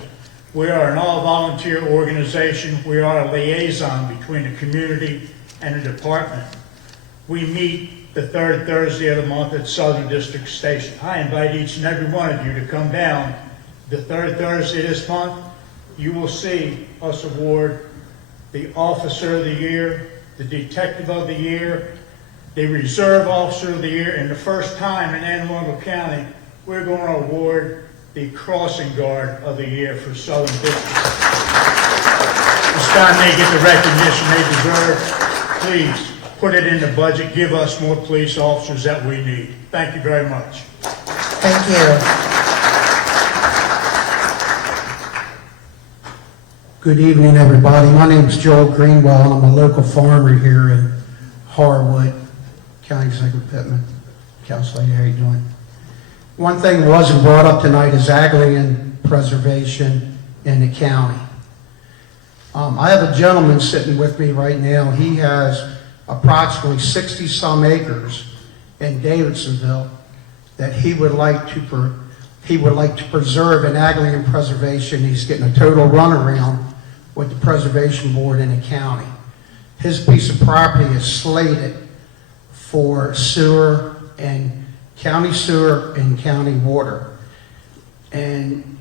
We are an all-volunteer organization. We are a liaison between the community and the department. We meet the third Thursday of the month at Southern District Station. I invite each and every one of you to come down the third Thursday this month. You will see us award the Officer of the Year, the Detective of the Year, the Reserve Officer of the Year, and the first time in Anne Arundel County, we're going to award the Crossing Guard of the Year for Southern District. The It's time they get the recognition they deserve. Please, put it in the budget. Give us more police officers that we need. Thank you very much. Thank you. Good evening, everybody. My name is Joel Greenwell, and I'm a local farmer here in Harwood, County Executive Pittman. Council, how are you doing? One thing that wasn't brought up tonight is agrarian preservation in the county. I have a gentleman sitting with me right now. He has approximately 60-some acres in Davidsonville that he would like to preserve in agrarian preservation. He's getting a total runaround with the Preservation Board in the county. His piece of property is slated for sewer and county water. And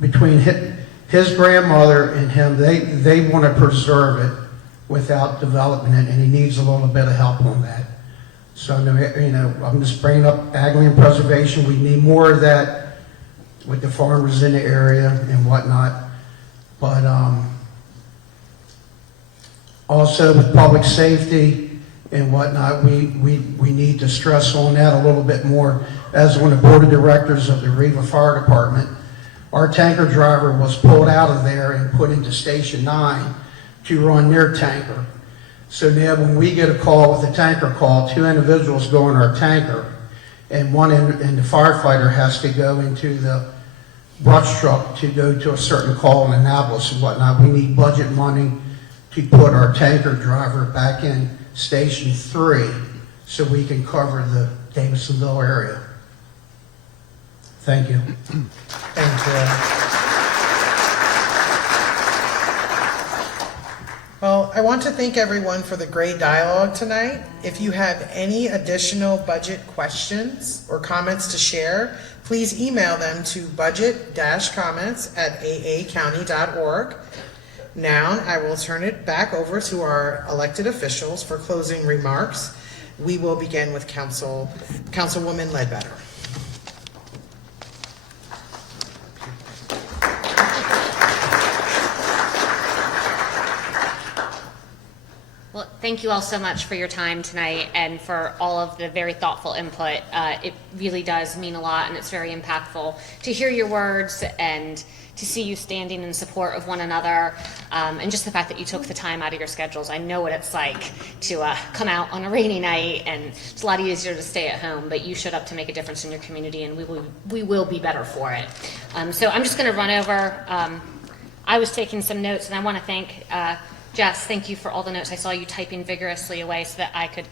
between his grandmother and him, they want to preserve it without developing it, and he needs a little bit of help on that. So, I'm just bringing up agrarian preservation. We need more of that with the farmers in the area and whatnot. But also with public safety and whatnot, we need to stress on that a little bit more. As on the board of directors of the Riva Fire Department, our tanker driver was pulled out of there and put into Station 9 to run their tanker. So now when we get a call with a tanker call, 2 individuals go in our tanker, and the firefighter has to go into the brush truck to go to a certain call in Annapolis and whatnot. We need budget money to put our tanker driver back in Station 3 so we can cover the Davidsonville area. Thank you. Thank you. Well, I want to thank everyone for the great dialogue tonight. If you have any additional budget questions or comments to share, please email them to budget-comments@aacounty.org. Now, I will turn it back over to our elected officials for closing remarks. We will begin with Councilwoman Ledbetter. Well, thank you all so much for your time tonight and for all of the very thoughtful input. It really does mean a lot, and it's very impactful to hear your words and to see you standing in support of one another, and just the fact that you took the time out of your schedules. I know what it's like to come out on a rainy night, and it's a lot easier to stay at home, but you showed up to make a difference in your community, and we will be better for it. So I'm just going to run over. I was taking some notes, and I want to thank Jess, thank you for all the notes. I saw you typing vigorously away so that I could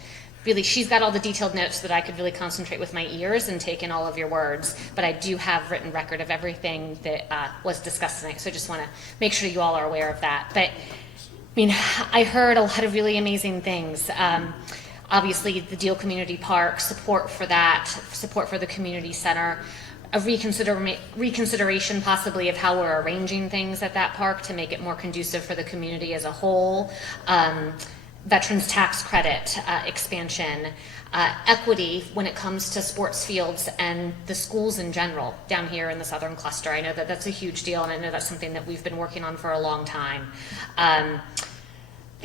really, she's got all the detailed notes so that I could really concentrate with my ears and take in all of your words. But I do have written record of everything that was discussed tonight. So I just want to make sure you all are aware of that. But I heard a lot of really amazing things. Obviously, the Deal Community Park, support for that, support for the community center, a reconsideration possibly of how we're arranging things at that park to make it more conducive for the community as a whole, veterans tax credit expansion, equity when it comes to sports fields and the schools in general down here in the southern cluster. I know that that's a huge deal, and I know that's something that we've been working on for a long time. The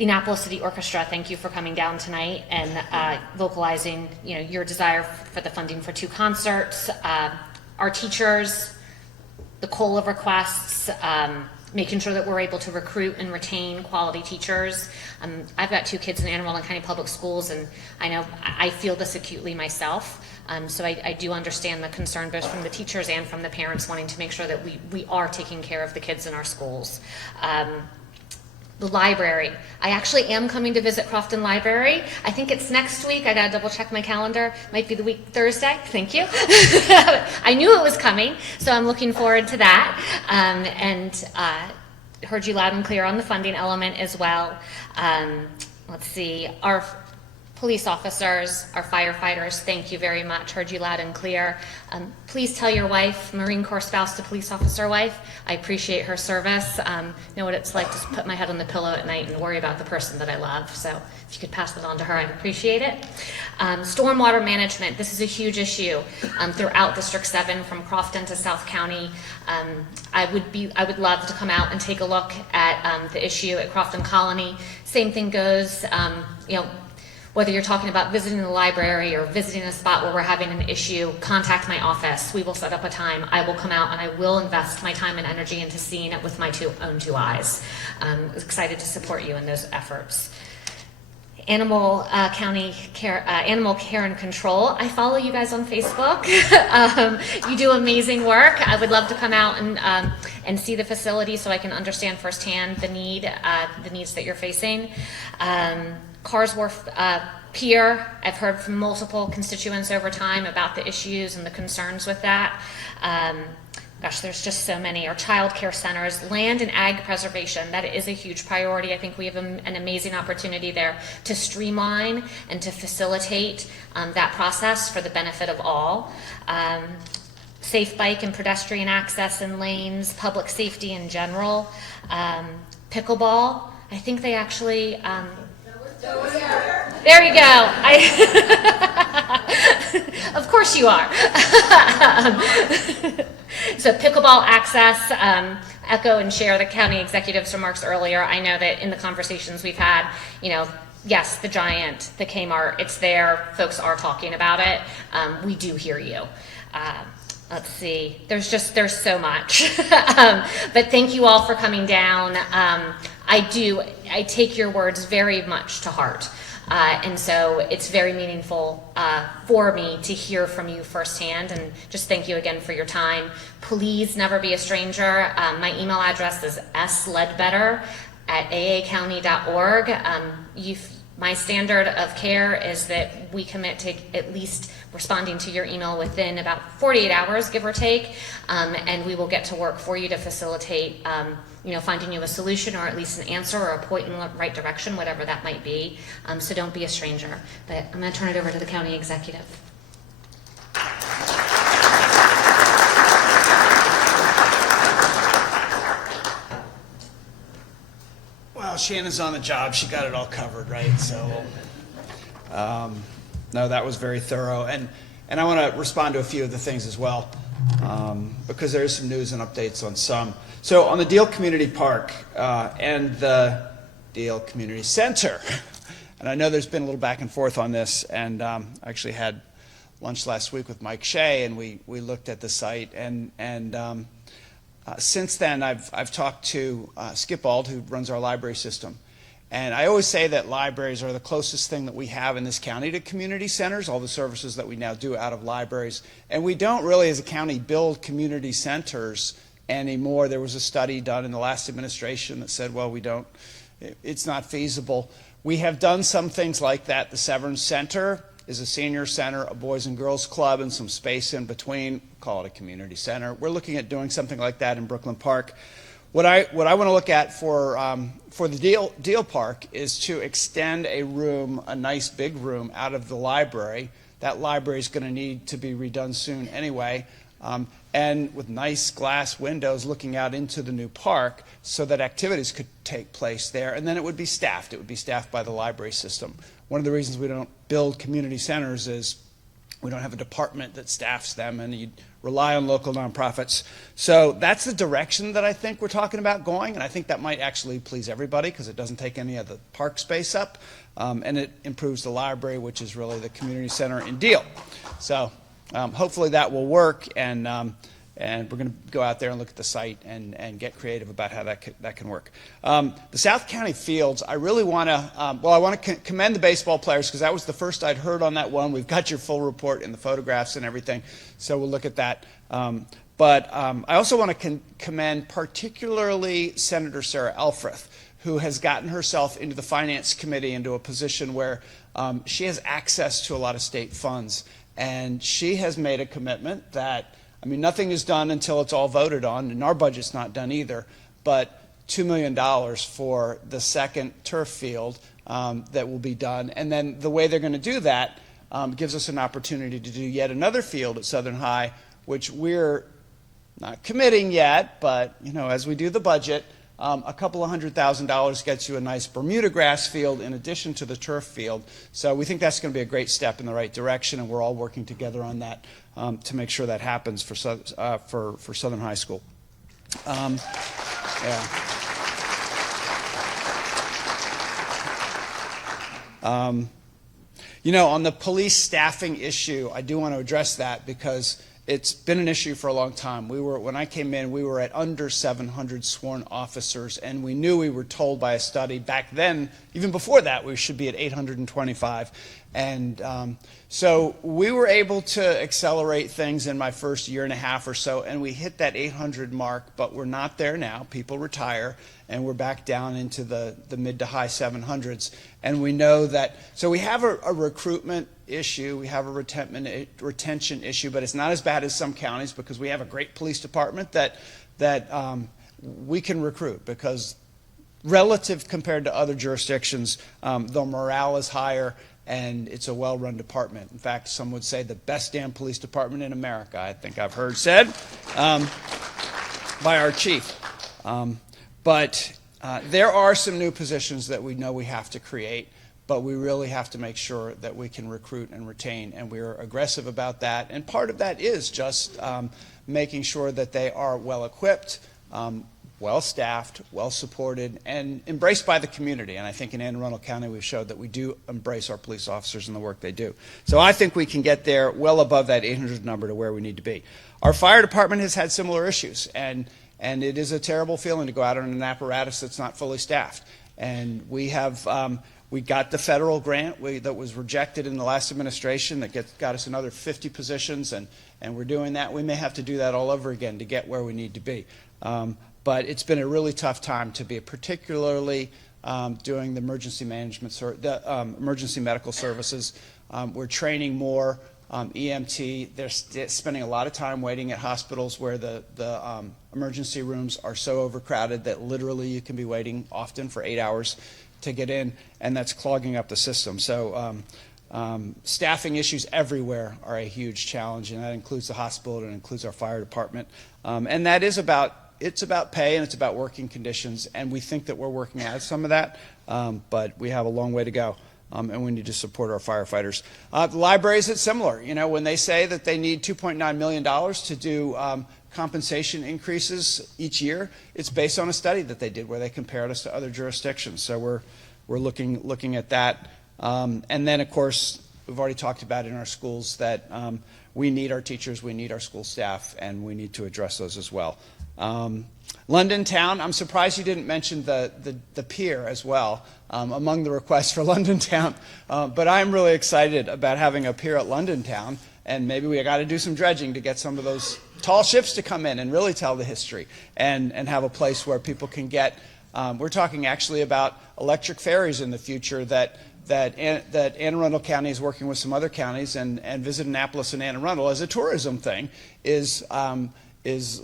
Annapolis City Orchestra, thank you for coming down tonight and vocalizing, your desire for the funding for 2 concerts. Our teachers, the COLA requests, making sure that we're able to recruit and retain quality teachers. I've got 2 kids in Anne Arundel County Public Schools, and I know I feel this acutely myself. So I do understand the concern both from the teachers and from the parents wanting to make sure that we are taking care of the kids in our schools. The library. I actually am coming to visit Crofton Library. I think it's next week. I gotta double check my calendar. Might be the week Thursday. Thank you. I knew it was coming, so I'm looking forward to that. And heard you loud and clear on the funding element as well. Let's see. Our police officers, our firefighters, thank you very much. Heard you loud and clear. Please tell your wife, Marine Corps spouse to police officer wife, I appreciate her service. Know what it's like to put my head on the pillow at night and worry about the person that I love. So if you could pass that on to her, I'd appreciate it. Stormwater management, this is a huge issue throughout District 7 from Crofton to South County. I would love to come out and take a look at the issue at Crofton Colony. Same thing goes, whether you're talking about visiting the library or visiting a spot where we're having an issue, contact my office. We will set up a time. I will come out and I will invest my time and energy into seeing it with my own two eyes. I'm excited to support you in those efforts. Animal care and control. I follow you guys on Facebook. You do amazing work. I would love to come out and see the facility so I can understand firsthand the needs that you're facing. Carsworth Pier, I've heard from multiple constituents over time about the issues and the concerns with that. Gosh, there's just so many. Our child care centers, land and ag preservation, that is a huge priority. I think we have an amazing opportunity there to streamline and to facilitate that process for the benefit of all. Safe bike and pedestrian access in lanes, public safety in general. Pickleball, I think they actually... there you go. Of course you are. So pickleball access, echo and share the county executive's remarks earlier. I know that in the conversations we've had, yes, the Giant, the Kmart, it's there. Folks are talking about it. We do hear you. Let's see. There's so much. But thank you all for coming down. I take your words very much to heart. And so it's very meaningful for me to hear from you firsthand, and just thank you again for your time. Please never be a stranger. My email address is sledbetter@aacounty.org. My standard of care is that we commit to at least responding to your email within about 48 hours, give or take, and we will get to work for you to facilitate finding you a solution or at least an answer or a point in the right direction, whatever that might be. So don't be a stranger. But I'm going to turn it over to the county executive. Well, Shannon's on the job. She got it all covered, right? So, no, that was very thorough. And I want to respond to a few of the things as well, because there is some news and updates on some. So on the Deal Community Park and the Deal Community Center, and I know there's been a little back and forth on this, and I actually had lunch last week with Mike Shea, and we looked at the site, and since then I've talked to Skip Ald, who runs our library system, and I always say that libraries are the closest thing that we have in this county to community centers, all the services that we now do out of libraries, and we don't really as a county build community centers anymore. There was a study done in the last administration that said, well, it's not feasible. We have done some things like that. The Severn Center is a senior center, a boys and girls club, and some space in between. Call it a community center. We're looking at doing something like that in Brooklyn Park. What I want to look at for the Deal Park is to extend a room, a nice big room, out of the library. That library is going to need to be redone soon anyway. And with nice glass windows looking out into the new park so that activities could take place there. And then it would be staffed. It would be staffed by the library system. One of the reasons we don't build community centers is we don't have a department that staffs them, and you rely on local nonprofits. So that's the direction that I think we're talking about going, and I think that might actually please everybody because it doesn't take any of the park space up, and it improves the library, which is really the community center in Deal. So hopefully that will work, and we're going to go out there and look at the site and get creative about how that can work. The South County Fields, I really want to, I want to commend the baseball players because that was the first I'd heard on that one. We've got your full report and the photographs and everything, so we'll look at that. But I also want to commend particularly Senator Sarah Elfreth, who has gotten herself into the Finance Committee into a position where she has access to a lot of state funds. And she has made a commitment that, nothing is done until it's all voted on, and our budget's not done either, but $2 million for the second turf field that will be done. And then the way they're going to do that gives us an opportunity to do yet another field at Southern High, which we're not committing yet, but as we do the budget, a couple of $100,000 gets you a nice Bermuda grass field in addition to the turf field. So we think that's going to be a great step in the right direction, and we're all working together on that to make sure that happens for Southern High School. On the police staffing issue, I do want to address that because it's been an issue for a long time. When I came in, we were at under 700 sworn officers, and we knew, we were told by a study back then, even before that, we should be at 825. And so we were able to accelerate things in my first year and a half or so, and we hit that 800 mark, but we're not there now. People retire, and we're back down into the mid to high 700s. And we know that, so we have a recruitment issue, we have a retention issue, but it's not as bad as some counties because we have a great police department that we can recruit, because relative compared to other jurisdictions, the morale is higher and it's a well-run department. In fact, some would say the best damn police department in America, I think I've heard said by our chief. But there are some new positions that we know we have to create, but we really have to make sure that we can recruit and retain, and we're aggressive about that. And part of that is just making sure that they are well-equipped, well-staffed, well-supported, and embraced by the community. And I think in Anne Arundel County we've showed that we do embrace our police officers and the work they do. So I think we can get there well above that 800 number to where we need to be. Our fire department has had similar issues, and it is a terrible feeling to go out on an apparatus that's not fully staffed. And we got the federal grant that was rejected in the last administration that got us another 50 positions, and we're doing that. We may have to do that all over again to get where we need to be. But it's been a really tough time to be, particularly doing the emergency management, emergency medical services. We're training more EMT. They're spending a lot of time waiting at hospitals where the emergency rooms are so overcrowded that literally you can be waiting often for 8 hours to get in, and that's clogging up the system. So staffing issues everywhere are a huge challenge, and that includes the hospital and it includes our fire department. And that is it's about pay and it's about working conditions, and we think that we're working out some of that, but we have a long way to go, and we need to support our firefighters. The libraries, it's similar. When they say that they need $2.9 million to do compensation increases each year, it's based on a study that they did where they compared us to other jurisdictions. So we're looking at that. And then, of course, we've already talked about in our schools that we need our teachers, we need our school staff, and we need to address those as well. London Town, I'm surprised you didn't mention the pier as well among the requests for London Town, but I'm really excited about having a pier at London Town, and maybe we got to do some dredging to get some of those tall ships to come in and really tell the history and have a place where people can get, we're talking actually about electric ferries in the future that Anne Arundel County is working with some other counties, and Visit Annapolis and Anne Arundel as a tourism thing is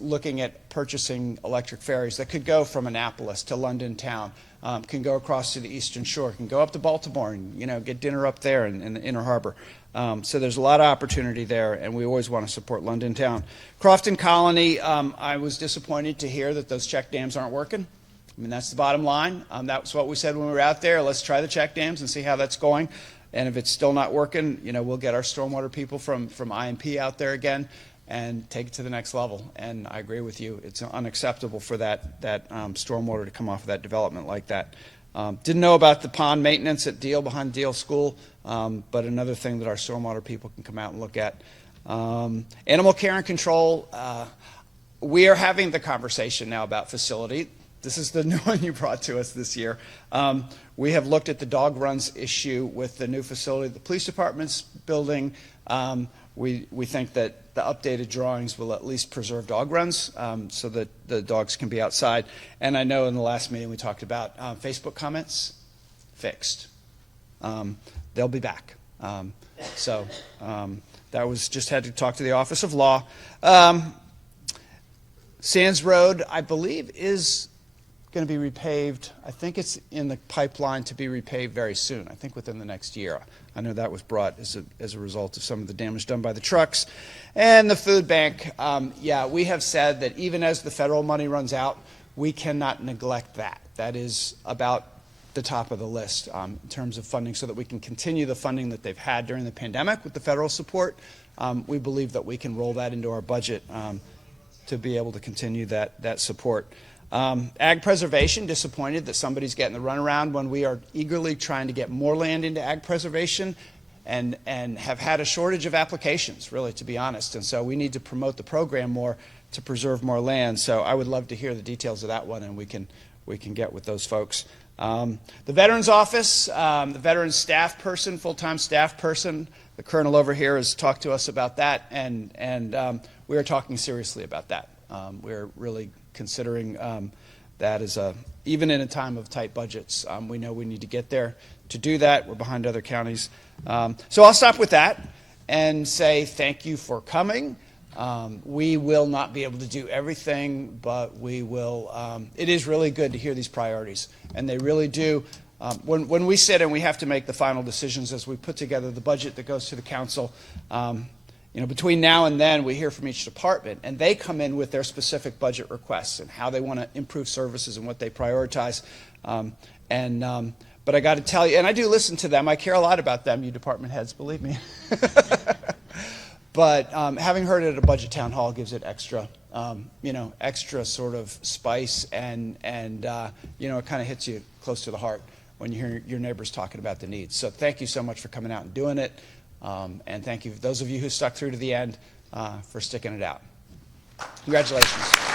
looking at purchasing electric ferries that could go from Annapolis to London Town, can go across to the Eastern Shore, can go up to Baltimore and get dinner up there in the Inner Harbor. So there's a lot of opportunity there, and we always want to support London Town. Crofton Colony, I was disappointed to hear that those check dams aren't working. I mean, that's the bottom line. That's what we said when we were out there. Let's try the check dams and see how that's going. And if it's still not working, we'll get our stormwater people from IMP out there again and take it to the next level. And I agree with you. It's unacceptable for that stormwater to come off of that development like that. Didn't know about the pond maintenance at Deal, behind Deal School, but another thing that our stormwater people can come out and look at. Animal care and control. We are having the conversation now about facility. This is the new one you brought to us this year. We have looked at the dog runs issue with the new facility the police department's building. We think that the updated drawings will at least preserve dog runs so that the dogs can be outside. And I know in the last meeting we talked about Facebook comments. Fixed. They'll be back. That was just had to talk to the Office of Law. Sands Road, I believe, is going to be repaved. I think it's in the pipeline to be repaved very soon, I think within the next year. I know that was brought as a result of some of the damage done by the trucks. And the food bank, yeah, we have said that even as the federal money runs out, we cannot neglect that. That is about the top of the list in terms of funding, so that we can continue the funding that they've had during the pandemic with the federal support. We believe that we can roll that into our budget to be able to continue that support. Ag preservation, disappointed that somebody's getting the runaround when we are eagerly trying to get more land into ag preservation and have had a shortage of applications, really, to be honest. And so we need to promote the program more to preserve more land. So I would love to hear the details of that one, and we can get with those folks. The Veterans Office, the Veterans staff person, full-time staff person, the colonel over here has talked to us about that, and we are talking seriously about that. We're really considering that as even in a time of tight budgets. We know we need to get there to do that. We're behind other counties. So I'll stop with that and say thank you for coming. We will not be able to do everything, but we will. It is really good to hear these priorities, and they really do. When we sit and we have to make the final decisions as we put together the budget that goes to the council, between now and then we hear from each department, and they come in with their specific budget requests and how they want to improve services and what they prioritize. But I got to tell you, and I do listen to them. I care a lot about them, you department heads, believe me. But having heard it at a budget town hall gives it extra, extra sort of spice, and it kind of hits you close to the heart when you hear your neighbors talking about the needs. So thank you so much for coming out and doing it, and thank you those of you who stuck through to the end for sticking it out. Congratulations.